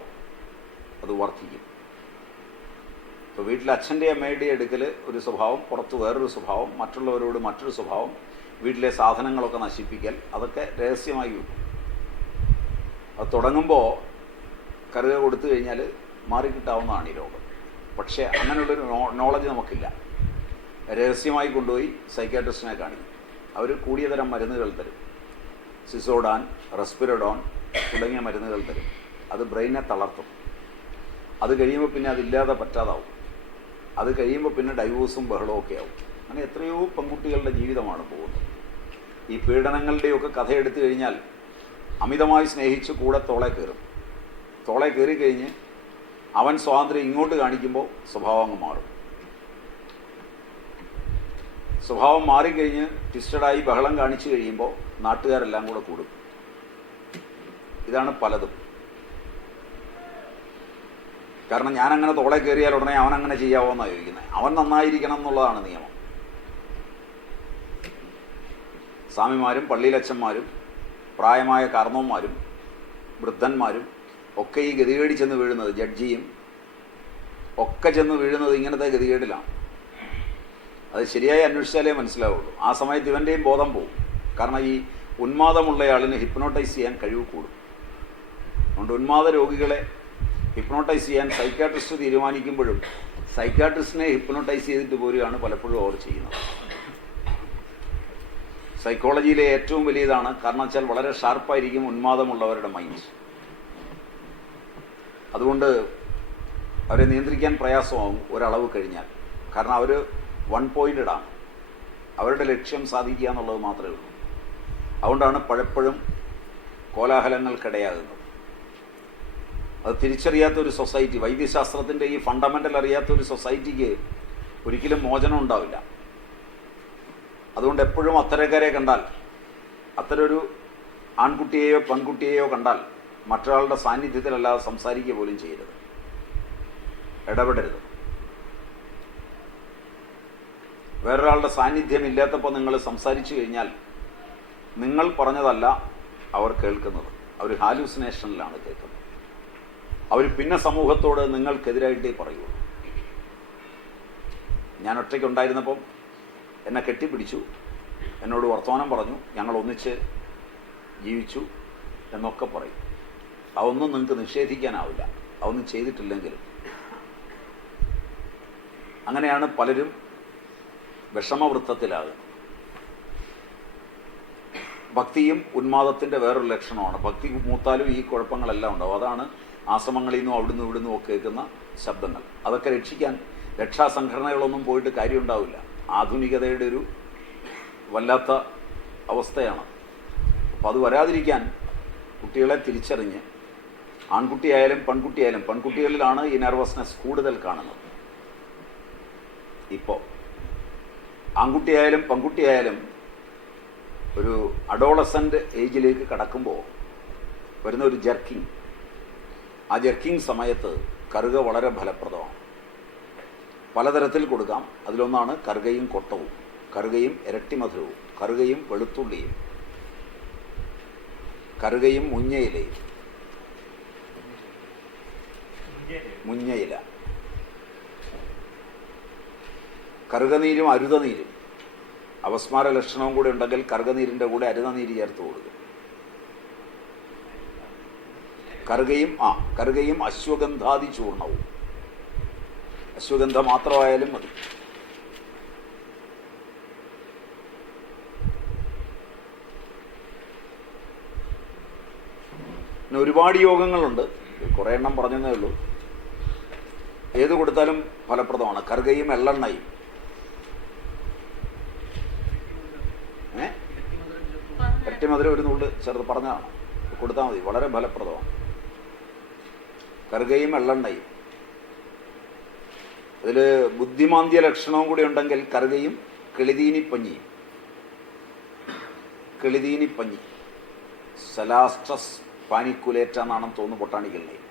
അത് വർദ്ധിക്കും. ഇപ്പോൾ വീട്ടിൽ അച്ഛൻ്റെയും അമ്മയുടെയും അടുക്കൽ ഒരു സ്വഭാവം, പുറത്ത് വേറൊരു സ്വഭാവം, മറ്റുള്ളവരോട് മറ്റൊരു സ്വഭാവം, വീട്ടിലെ സാധനങ്ങളൊക്കെ നശിപ്പിക്കൽ, അതൊക്കെ രഹസ്യമായി വെക്കും. അത് തുടങ്ങുമ്പോൾ കറുക കൊടുത്തു കഴിഞ്ഞാൽ മാറിക്കിട്ടാവുന്നതാണ് ഈ രോഗം. പക്ഷേ അങ്ങനെയുള്ളൊരു നോളജ് നമുക്കില്ല. രഹസ്യമായി കൊണ്ടുപോയി സൈക്കാട്രിസ്റ്റിനെ കാണിക്കും. അവർ കൂടിയ തരം മരുന്നുകൾ തരും. സിസോഡാൻ, റെസ്പിരഡോൺ തുടങ്ങിയ മരുന്നുകൾ തരും. അത് ബ്രെയിനെ തളർത്തും. അത് കഴിയുമ്പോൾ പിന്നെ അതില്ലാതെ പറ്റാതാവും. അത് കഴിയുമ്പോൾ പിന്നെ ഡൈവോഴ്സും ബഹളവും ഒക്കെ ആവും. അങ്ങനെ എത്രയോ പെൺകുട്ടികളുടെ ജീവിതമാണ് പോകുന്നത്. ഈ പീഡനങ്ങളുടെയൊക്കെ കഥ എടുത്തു കഴിഞ്ഞാൽ അമിതമായി സ്നേഹിച്ച് കൂടെ തോളെ കയറും. തോളെ കയറിക്കഴിഞ്ഞ് അവൻ സ്വാതന്ത്ര്യം ഇങ്ങോട്ട് കാണിക്കുമ്പോൾ സ്വഭാവം അങ്ങ് മാറും. സ്വഭാവം മാറിക്കഴിഞ്ഞ് ട്വിസ്റ്റഡായി ബഹളം കാണിച്ചു കഴിയുമ്പോൾ നാട്ടുകാരെല്ലാം കൂടെ കൂടും. ഇതാണ് പലതും. കാരണം ഞാനങ്ങനെ തോളെ കയറിയാൽ ഉടനെ അവനങ്ങനെ ചെയ്യാവോ എന്നാണ് ചോദിക്കുന്നത്. അവൻ നന്നായിരിക്കണം എന്നുള്ളതാണ് നിയമം. സ്വാമിമാരും പള്ളിയിലച്ഛന്മാരും പ്രായമായ കാർന്നവന്മാരും വൃദ്ധന്മാരും ഒക്കെ ഈ ഗതികേടി ചെന്ന് വീഴുന്നത്, ജഡ്ജിയും ഒക്കെ ചെന്ന് വീഴുന്നത് ഇങ്ങനത്തെ ഗതികേടിലാണ്. അത് ശരിയായി അന്വേഷിച്ചാലേ മനസ്സിലാവുള്ളൂ. ആ സമയത്ത് ഇവൻ്റെയും ബോധം പോകും. കാരണം ഈ ഉന്മാദമുള്ളയാളിന് ഹിപ്നോട്ടൈസ് ചെയ്യാൻ കഴിവ് കൂടും. അതുകൊണ്ട് ഉന്മാദ രോഗികളെ ഹിപ്നോട്ടൈസ് ചെയ്യാൻ സൈക്കാട്രിസ്റ്റ് തീരുമാനിക്കുമ്പോഴും സൈക്കാട്രിസ്റ്റിനെ ഹിപ്നോട്ടൈസ് ചെയ്തിട്ട് പോരുകയാണ് പലപ്പോഴും അവർ ചെയ്യുന്നത്. സൈക്കോളജിയിലെ ഏറ്റവും വലിയതാണ്. കാരണം വെച്ചാൽ വളരെ ഷാർപ്പായിരിക്കും ഉന്മാദമുള്ളവരുടെ മൈൻഡ്. അതുകൊണ്ട് അവരെ നിയന്ത്രിക്കാൻ പ്രയാസമാവും ഒരളവ് കഴിഞ്ഞാൽ. കാരണം അവർ വൺ പോയിൻറ്റഡാണ്. അവരുടെ ലക്ഷ്യം സാധിക്കുക എന്നുള്ളത് മാത്രമേ ഉള്ളൂ. അതുകൊണ്ടാണ് പലപ്പോഴും കോലാഹലങ്ങൾക്കിടയാകുന്നത്. അത് തിരിച്ചറിയാത്തൊരു സൊസൈറ്റി, വൈദ്യശാസ്ത്രത്തിൻ്റെ ഈ ഫണ്ടമെൻ്റൽ അറിയാത്തൊരു സൊസൈറ്റിക്ക് ഒരിക്കലും മോചനം ഉണ്ടാവില്ല. അതുകൊണ്ട് എപ്പോഴും അത്തരക്കാരെ കണ്ടാൽ, അത്തരൊരു ആൺകുട്ടിയെയോ പെൺകുട്ടിയെയോ കണ്ടാൽ മറ്റൊരാളുടെ സാന്നിധ്യത്തിലല്ലാതെ സംസാരിക്കുക പോലും ചെയ്യരുത്, ഇടപെടരുത്. വേറൊരാളുടെ സാന്നിധ്യം ഇല്ലാത്തപ്പോൾ നിങ്ങൾ സംസാരിച്ചു കഴിഞ്ഞാൽ നിങ്ങൾ പറഞ്ഞതല്ല അവർ കേൾക്കുന്നത്. അവർ ഹാലൂസിനേഷനിലാണ് കേൾക്കുന്നത്. അവർ പിന്നെ സമൂഹത്തോട് നിങ്ങൾക്കെതിരായിട്ടേ പറയുള്ളൂ. ഞാൻ ഒറ്റയ്ക്കുണ്ടായിരുന്നപ്പം എന്നെ കെട്ടിപ്പിടിച്ചു, എന്നോട് വർത്തമാനം പറഞ്ഞു, ഞങ്ങൾ ഒന്നിച്ച് ജീവിച്ചു എന്നൊക്കെ പറയും. അതൊന്നും നിങ്ങൾക്ക് നിഷേധിക്കാനാവില്ല, അതൊന്നും ചെയ്തിട്ടില്ലെങ്കിലും. അങ്ങനെയാണ് പലരും വിഷമവൃത്തത്തിലാകുന്നത്. ഭക്തിയും ഉന്മാദത്തിൻ്റെ വേറൊരു ലക്ഷണമാണ്. ഭക്തി മൂത്താലും ഈ കുഴപ്പങ്ങളെല്ലാം ഉണ്ടാവും. അതാണ് ആശ്രമങ്ങളിൽ നിന്നും അവിടുന്ന് ഇവിടുന്നും ഒക്കെ കേൾക്കുന്ന ശബ്ദങ്ങൾ. അതൊക്കെ രക്ഷിക്കാൻ രക്ഷാസംഘടനകളൊന്നും പോയിട്ട് കാര്യമുണ്ടാവില്ല. ആധുനികതയുടെ ഒരു വല്ലാത്ത അവസ്ഥയാണ്. അപ്പോൾ അത് വരാതിരിക്കാൻ കുട്ടികളെ തിരിച്ചറിഞ്ഞ്, ആൺകുട്ടിയായാലും പെൺകുട്ടിയായാലും, പെൺകുട്ടികളിലാണ് ഈ നെർവസ്നെസ് കൂടുതൽ കാണുന്നത്. ഇപ്പോൾ ആൺകുട്ടിയായാലും പെൺകുട്ടിയായാലും ഒരു അഡോളസൻ്റ് ഏജിലേക്ക് കടക്കുമ്പോൾ വരുന്ന ഒരു ജർക്കിങ്, ആ ജർക്കിങ് സമയത്ത് കറുക വളരെ ഫലപ്രദമാണ്. പലതരത്തിൽ കൊടുക്കാം. അതിലൊന്നാണ് കറുകയും കൊട്ടവും, കറുകയും ഇരട്ടിമധുരവും, കറുകയും വെളുത്തുള്ളിയും, കറുകയും മുഞ്ഞയിലയും. മുഞ്ഞയില, കറുകനീരും അരുതനീരും. അപസ്മാര ലക്ഷണവും കൂടെ ഉണ്ടെങ്കിൽ കറുകനീരിൻ്റെ കൂടെ അരുതനീര് ചേർത്ത് കൊടുക്കും. കറുകയും അശ്വഗന്ധാദി ചൂർണവും. അശ്വഗന്ധ മാത്രമായാലും മതി. പിന്നെ ഒരുപാട് യോഗങ്ങളുണ്ട്, കുറേ എണ്ണം പറഞ്ഞതേ ഉള്ളൂ. ഏത് കൊടുത്താലും ഫലപ്രദമാണ്. കറുകയും എള്ളെണ്ണയും. ഇരട്ടിമധുരം ഒരു നുള്ള് ചെറുത് പറഞ്ഞതാണ്, കൊടുത്താൽ മതി, വളരെ ഫലപ്രദമാണ്. കറുകയും എള്ളെണ്ണയും. ഇതിൽ ബുദ്ധിമാന്ദ്യ ലക്ഷണവും കൂടി ഉണ്ടെങ്കിൽ കറുകയും കിളിതീനിപ്പഞ്ഞിയും. കിളിതീനിപ്പഞ്ഞി സെലാസ്ട്രസ് പാനിക്കുലേറ്റ എന്നാണെന്ന് തോന്നുന്നു ബൊട്ടാണിക്കൽ നെയിം.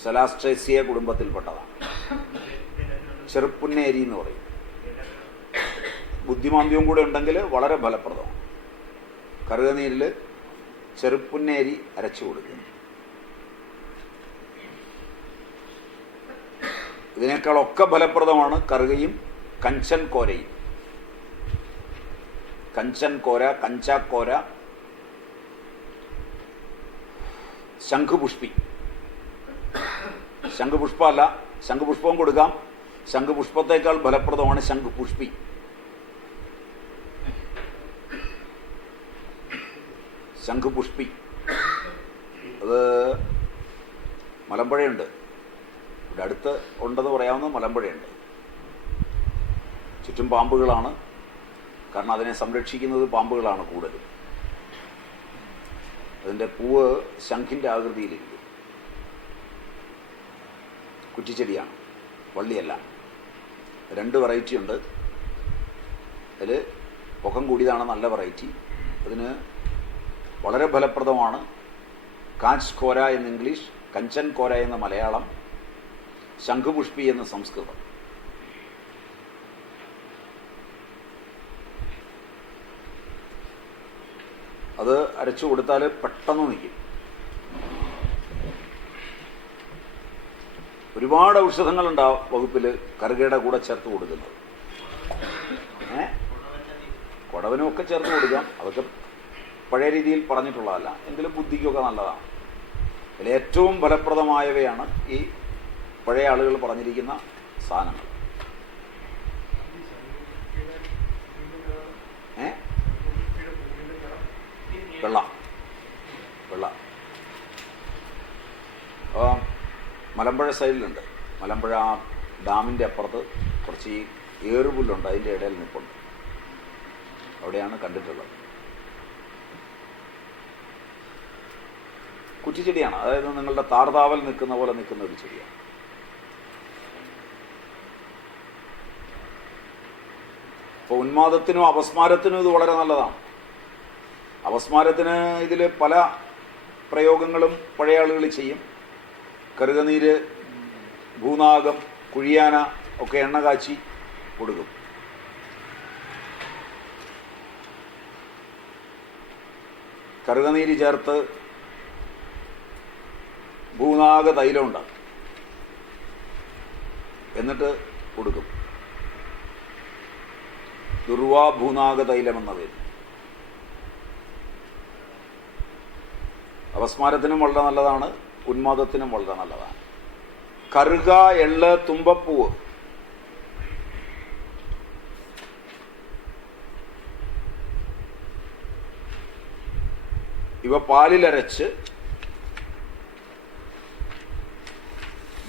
സെലാസ്ട്രേസിയ കുടുംബത്തിൽപ്പെട്ടതാണ്. ചെറുപ്പുന്നേരി എന്ന് പറയും. ബുദ്ധിമാന്ദ്യവും കൂടെ ഉണ്ടെങ്കിൽ വളരെ ഫലപ്രദമാണ്. കറുകനീരിൽ ചെറുപ്പുന്നേരി അരച്ചു കൊടുക്കുക. ഇതിനേക്കാളൊക്കെ ഫലപ്രദമാണ് കറുകയും കഞ്ചൻ കോരയും. കഞ്ചൻ കോര, കഞ്ചാക്കോര, ശംഖുപുഷ്പി. ശംഖുപുഷ്പമല്ല, ശംഖുപുഷ്പവും കൊടുക്കാം. ശംഖുപുഷ്പത്തേക്കാൾ ഫലപ്രദമാണ് ശംഖുപുഷ്പി. ശംഖുപുഷ്പി അത് മലമ്പുഴയുണ്ട്, ഇവിടെ അടുത്ത് ഉണ്ടെന്ന് പറയാവുന്ന മലമ്പുഴയുണ്ട്. ചുറ്റും പാമ്പുകളാണ്, കാരണം അതിനെ സംരക്ഷിക്കുന്നത് പാമ്പുകളാണ് കൂടുതലും. അതിൻ്റെ പൂവ് ശംഖിൻ്റെ ആകൃതിയിലിരിക്കും. കുറ്റിച്ചെടിയാണ്, വള്ളിയല്ല. 2 വെറൈറ്റി ഉണ്ട്. അതിൽ പൊക്കം കൂടിയതാണ് നല്ല വെറൈറ്റി. അതിന് വളരെ ഫലപ്രദമാണ്. കാഞ്ച് കോര എന്ന് ഇംഗ്ലീഷ്, കഞ്ചൻ കോര എന്ന് മലയാളം, ശംഖുപുഷ്പി എന്ന് സംസ്കൃതം. അത് അരച്ചു കൊടുത്താൽ പെട്ടെന്ന് നിൽക്കും. ഒരുപാട് ഔഷധങ്ങളുണ്ട് ആ വകുപ്പിൽ കറുകയുടെ കൂടെ ചേർത്ത് കൊടുക്കുന്നത്. കുടവനുമൊക്കെ ചേർത്ത് കൊടുക്കാം. അതൊക്കെ പഴയ രീതിയിൽ പറഞ്ഞിട്ടുള്ളതല്ല, എങ്കിലും ബുദ്ധിക്കൊക്കെ നല്ലതാണ്. അതിൽ ഏറ്റവും ഫലപ്രദമായവയാണ് ഈ പഴയ ആളുകൾ പറഞ്ഞിരിക്കുന്ന സാധനങ്ങൾ. വെള്ള മലമ്പുഴ സൈഡിലുണ്ട്. മലമ്പുഴ ഡാമിൻ്റെ അപ്പുറത്ത് കുറച്ച് ഈ ഏറുപുല്ലുണ്ട്, അതിൻ്റെ ഇടയിൽ നിൽപ്പുണ്ട്. അവിടെയാണ് കണ്ടിട്ടുള്ളത്. കുറ്റിച്ചെടിയാണ്, അതായത് നിങ്ങളുടെ താർതാവൽ നിൽക്കുന്ന പോലെ നിൽക്കുന്ന ഒരു ചെടിയാണ്. അപ്പോൾ ഉന്മാദത്തിനും അപസ്മാരത്തിനും ഇത് വളരെ നല്ലതാണ്. അപസ്മാരത്തിന് ഇതിൽ പല പ്രയോഗങ്ങളും പഴയ ആളുകൾ ചെയ്യും. കറുകനീര്, ഭൂനാഗം, കുഴിയാന ഒക്കെ എണ്ണ കാച്ചി കൊടുക്കും. കറുകനീര് ചേർത്ത് ഭൂനാഗ തൈലം ഉണ്ടാകും, എന്നിട്ട് കൊടുക്കും. ദുർവാ ഭൂനാഗ തൈലം എന്ന പേര്. അപസ്മാരത്തിനും വളരെ നല്ലതാണ്, ഉന്മാദത്തിനും വളരെ നല്ലതാണ്. കറുക, എള്ള്, തുമ്പപ്പൂവ് ഇവ പാലിലരച്ച്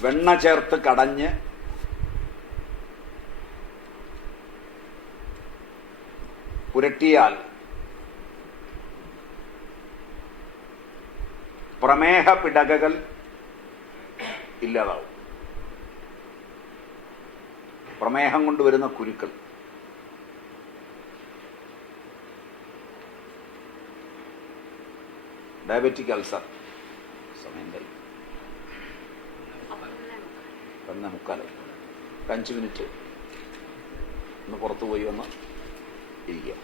വെണ്ണ ചേർത്ത് കടഞ്ഞ് പുരട്ടിയാൽ പ്രമേഹ പിടകകൾ ഇല്ലാതാവും. പ്രമേഹം കൊണ്ടുവരുന്ന കുരുക്കൾ. Diabetic ulcer. സമയം എന്തായി? 1:45. 5 മിനിറ്റ് ഒന്ന് പുറത്തു പോയി വന്ന് ഇരിക്കുക.